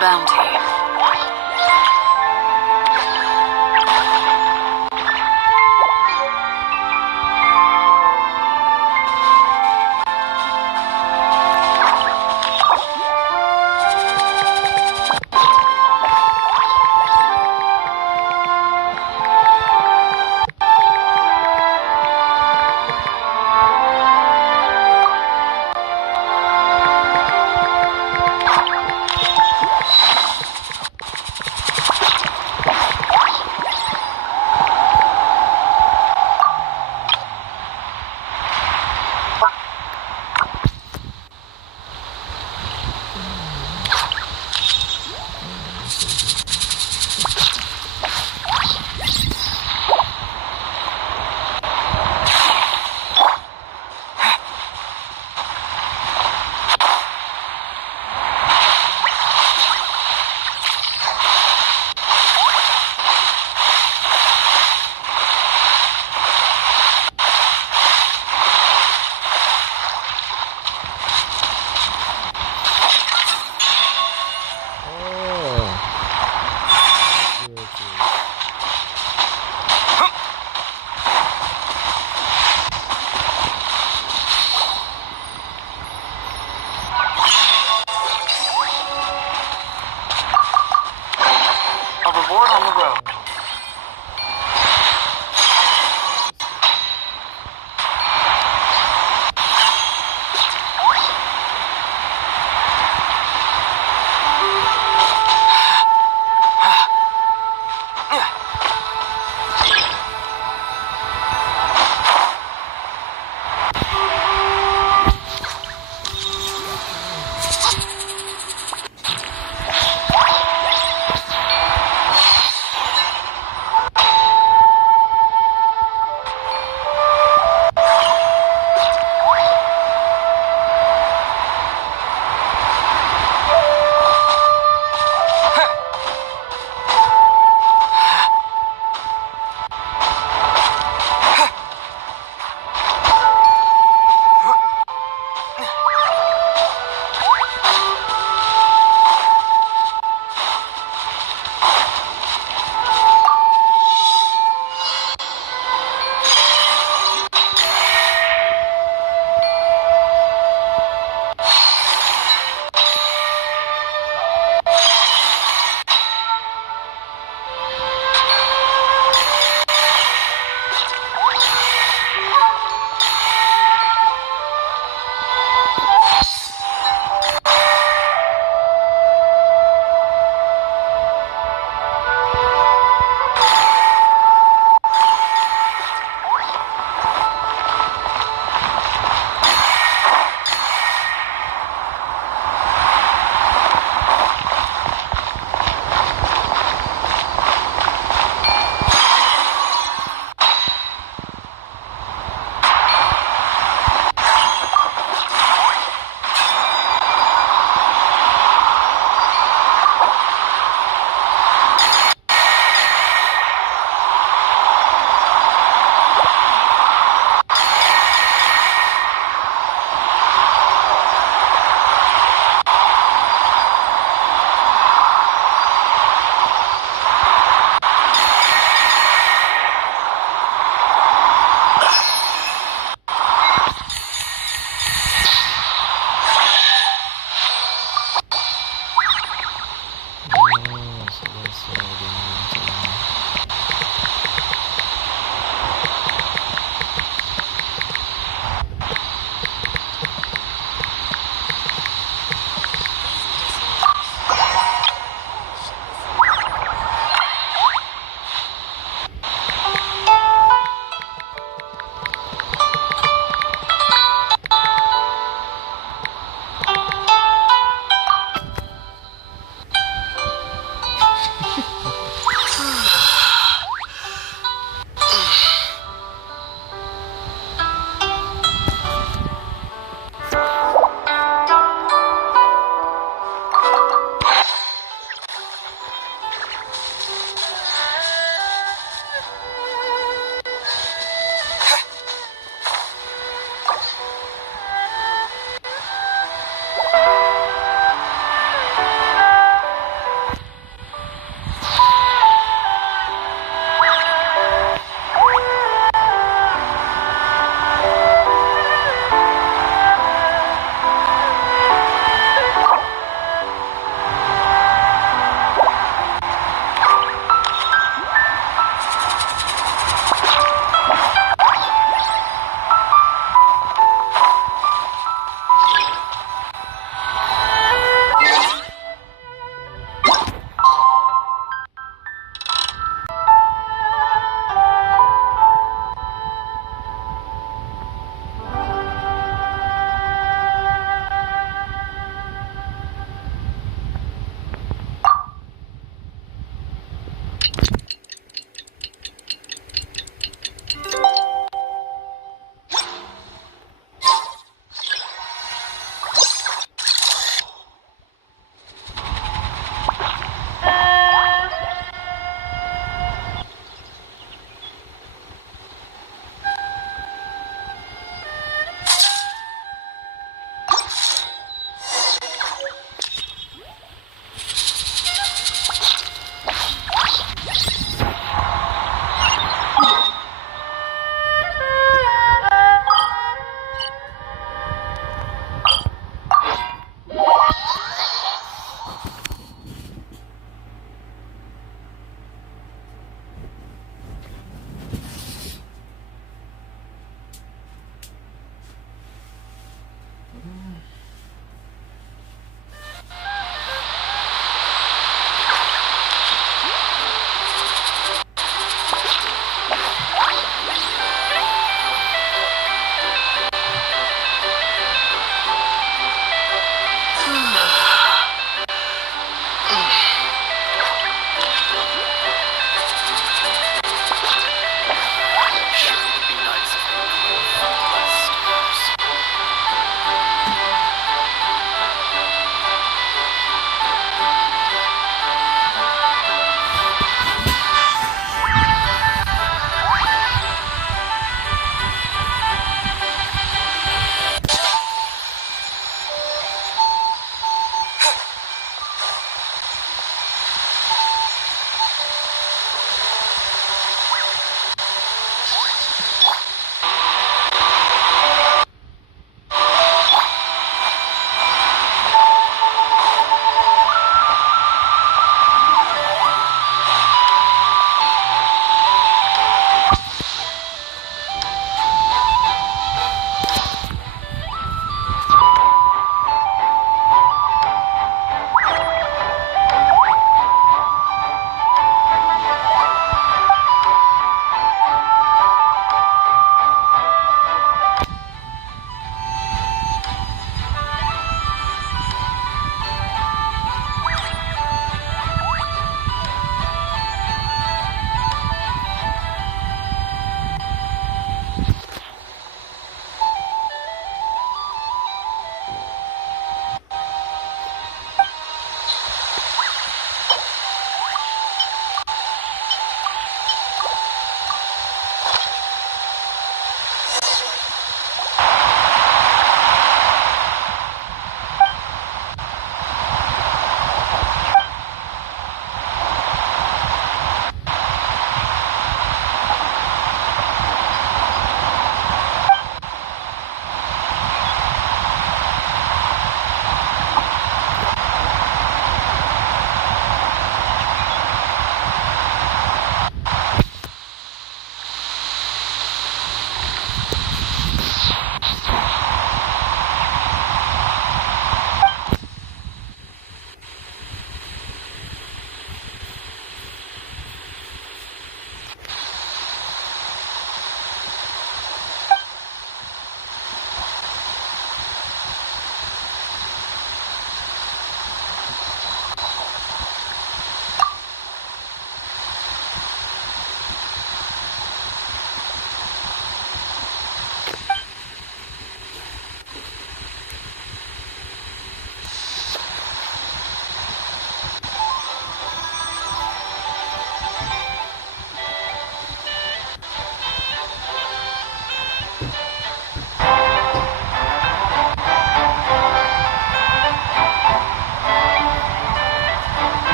bounty. A reward on the road.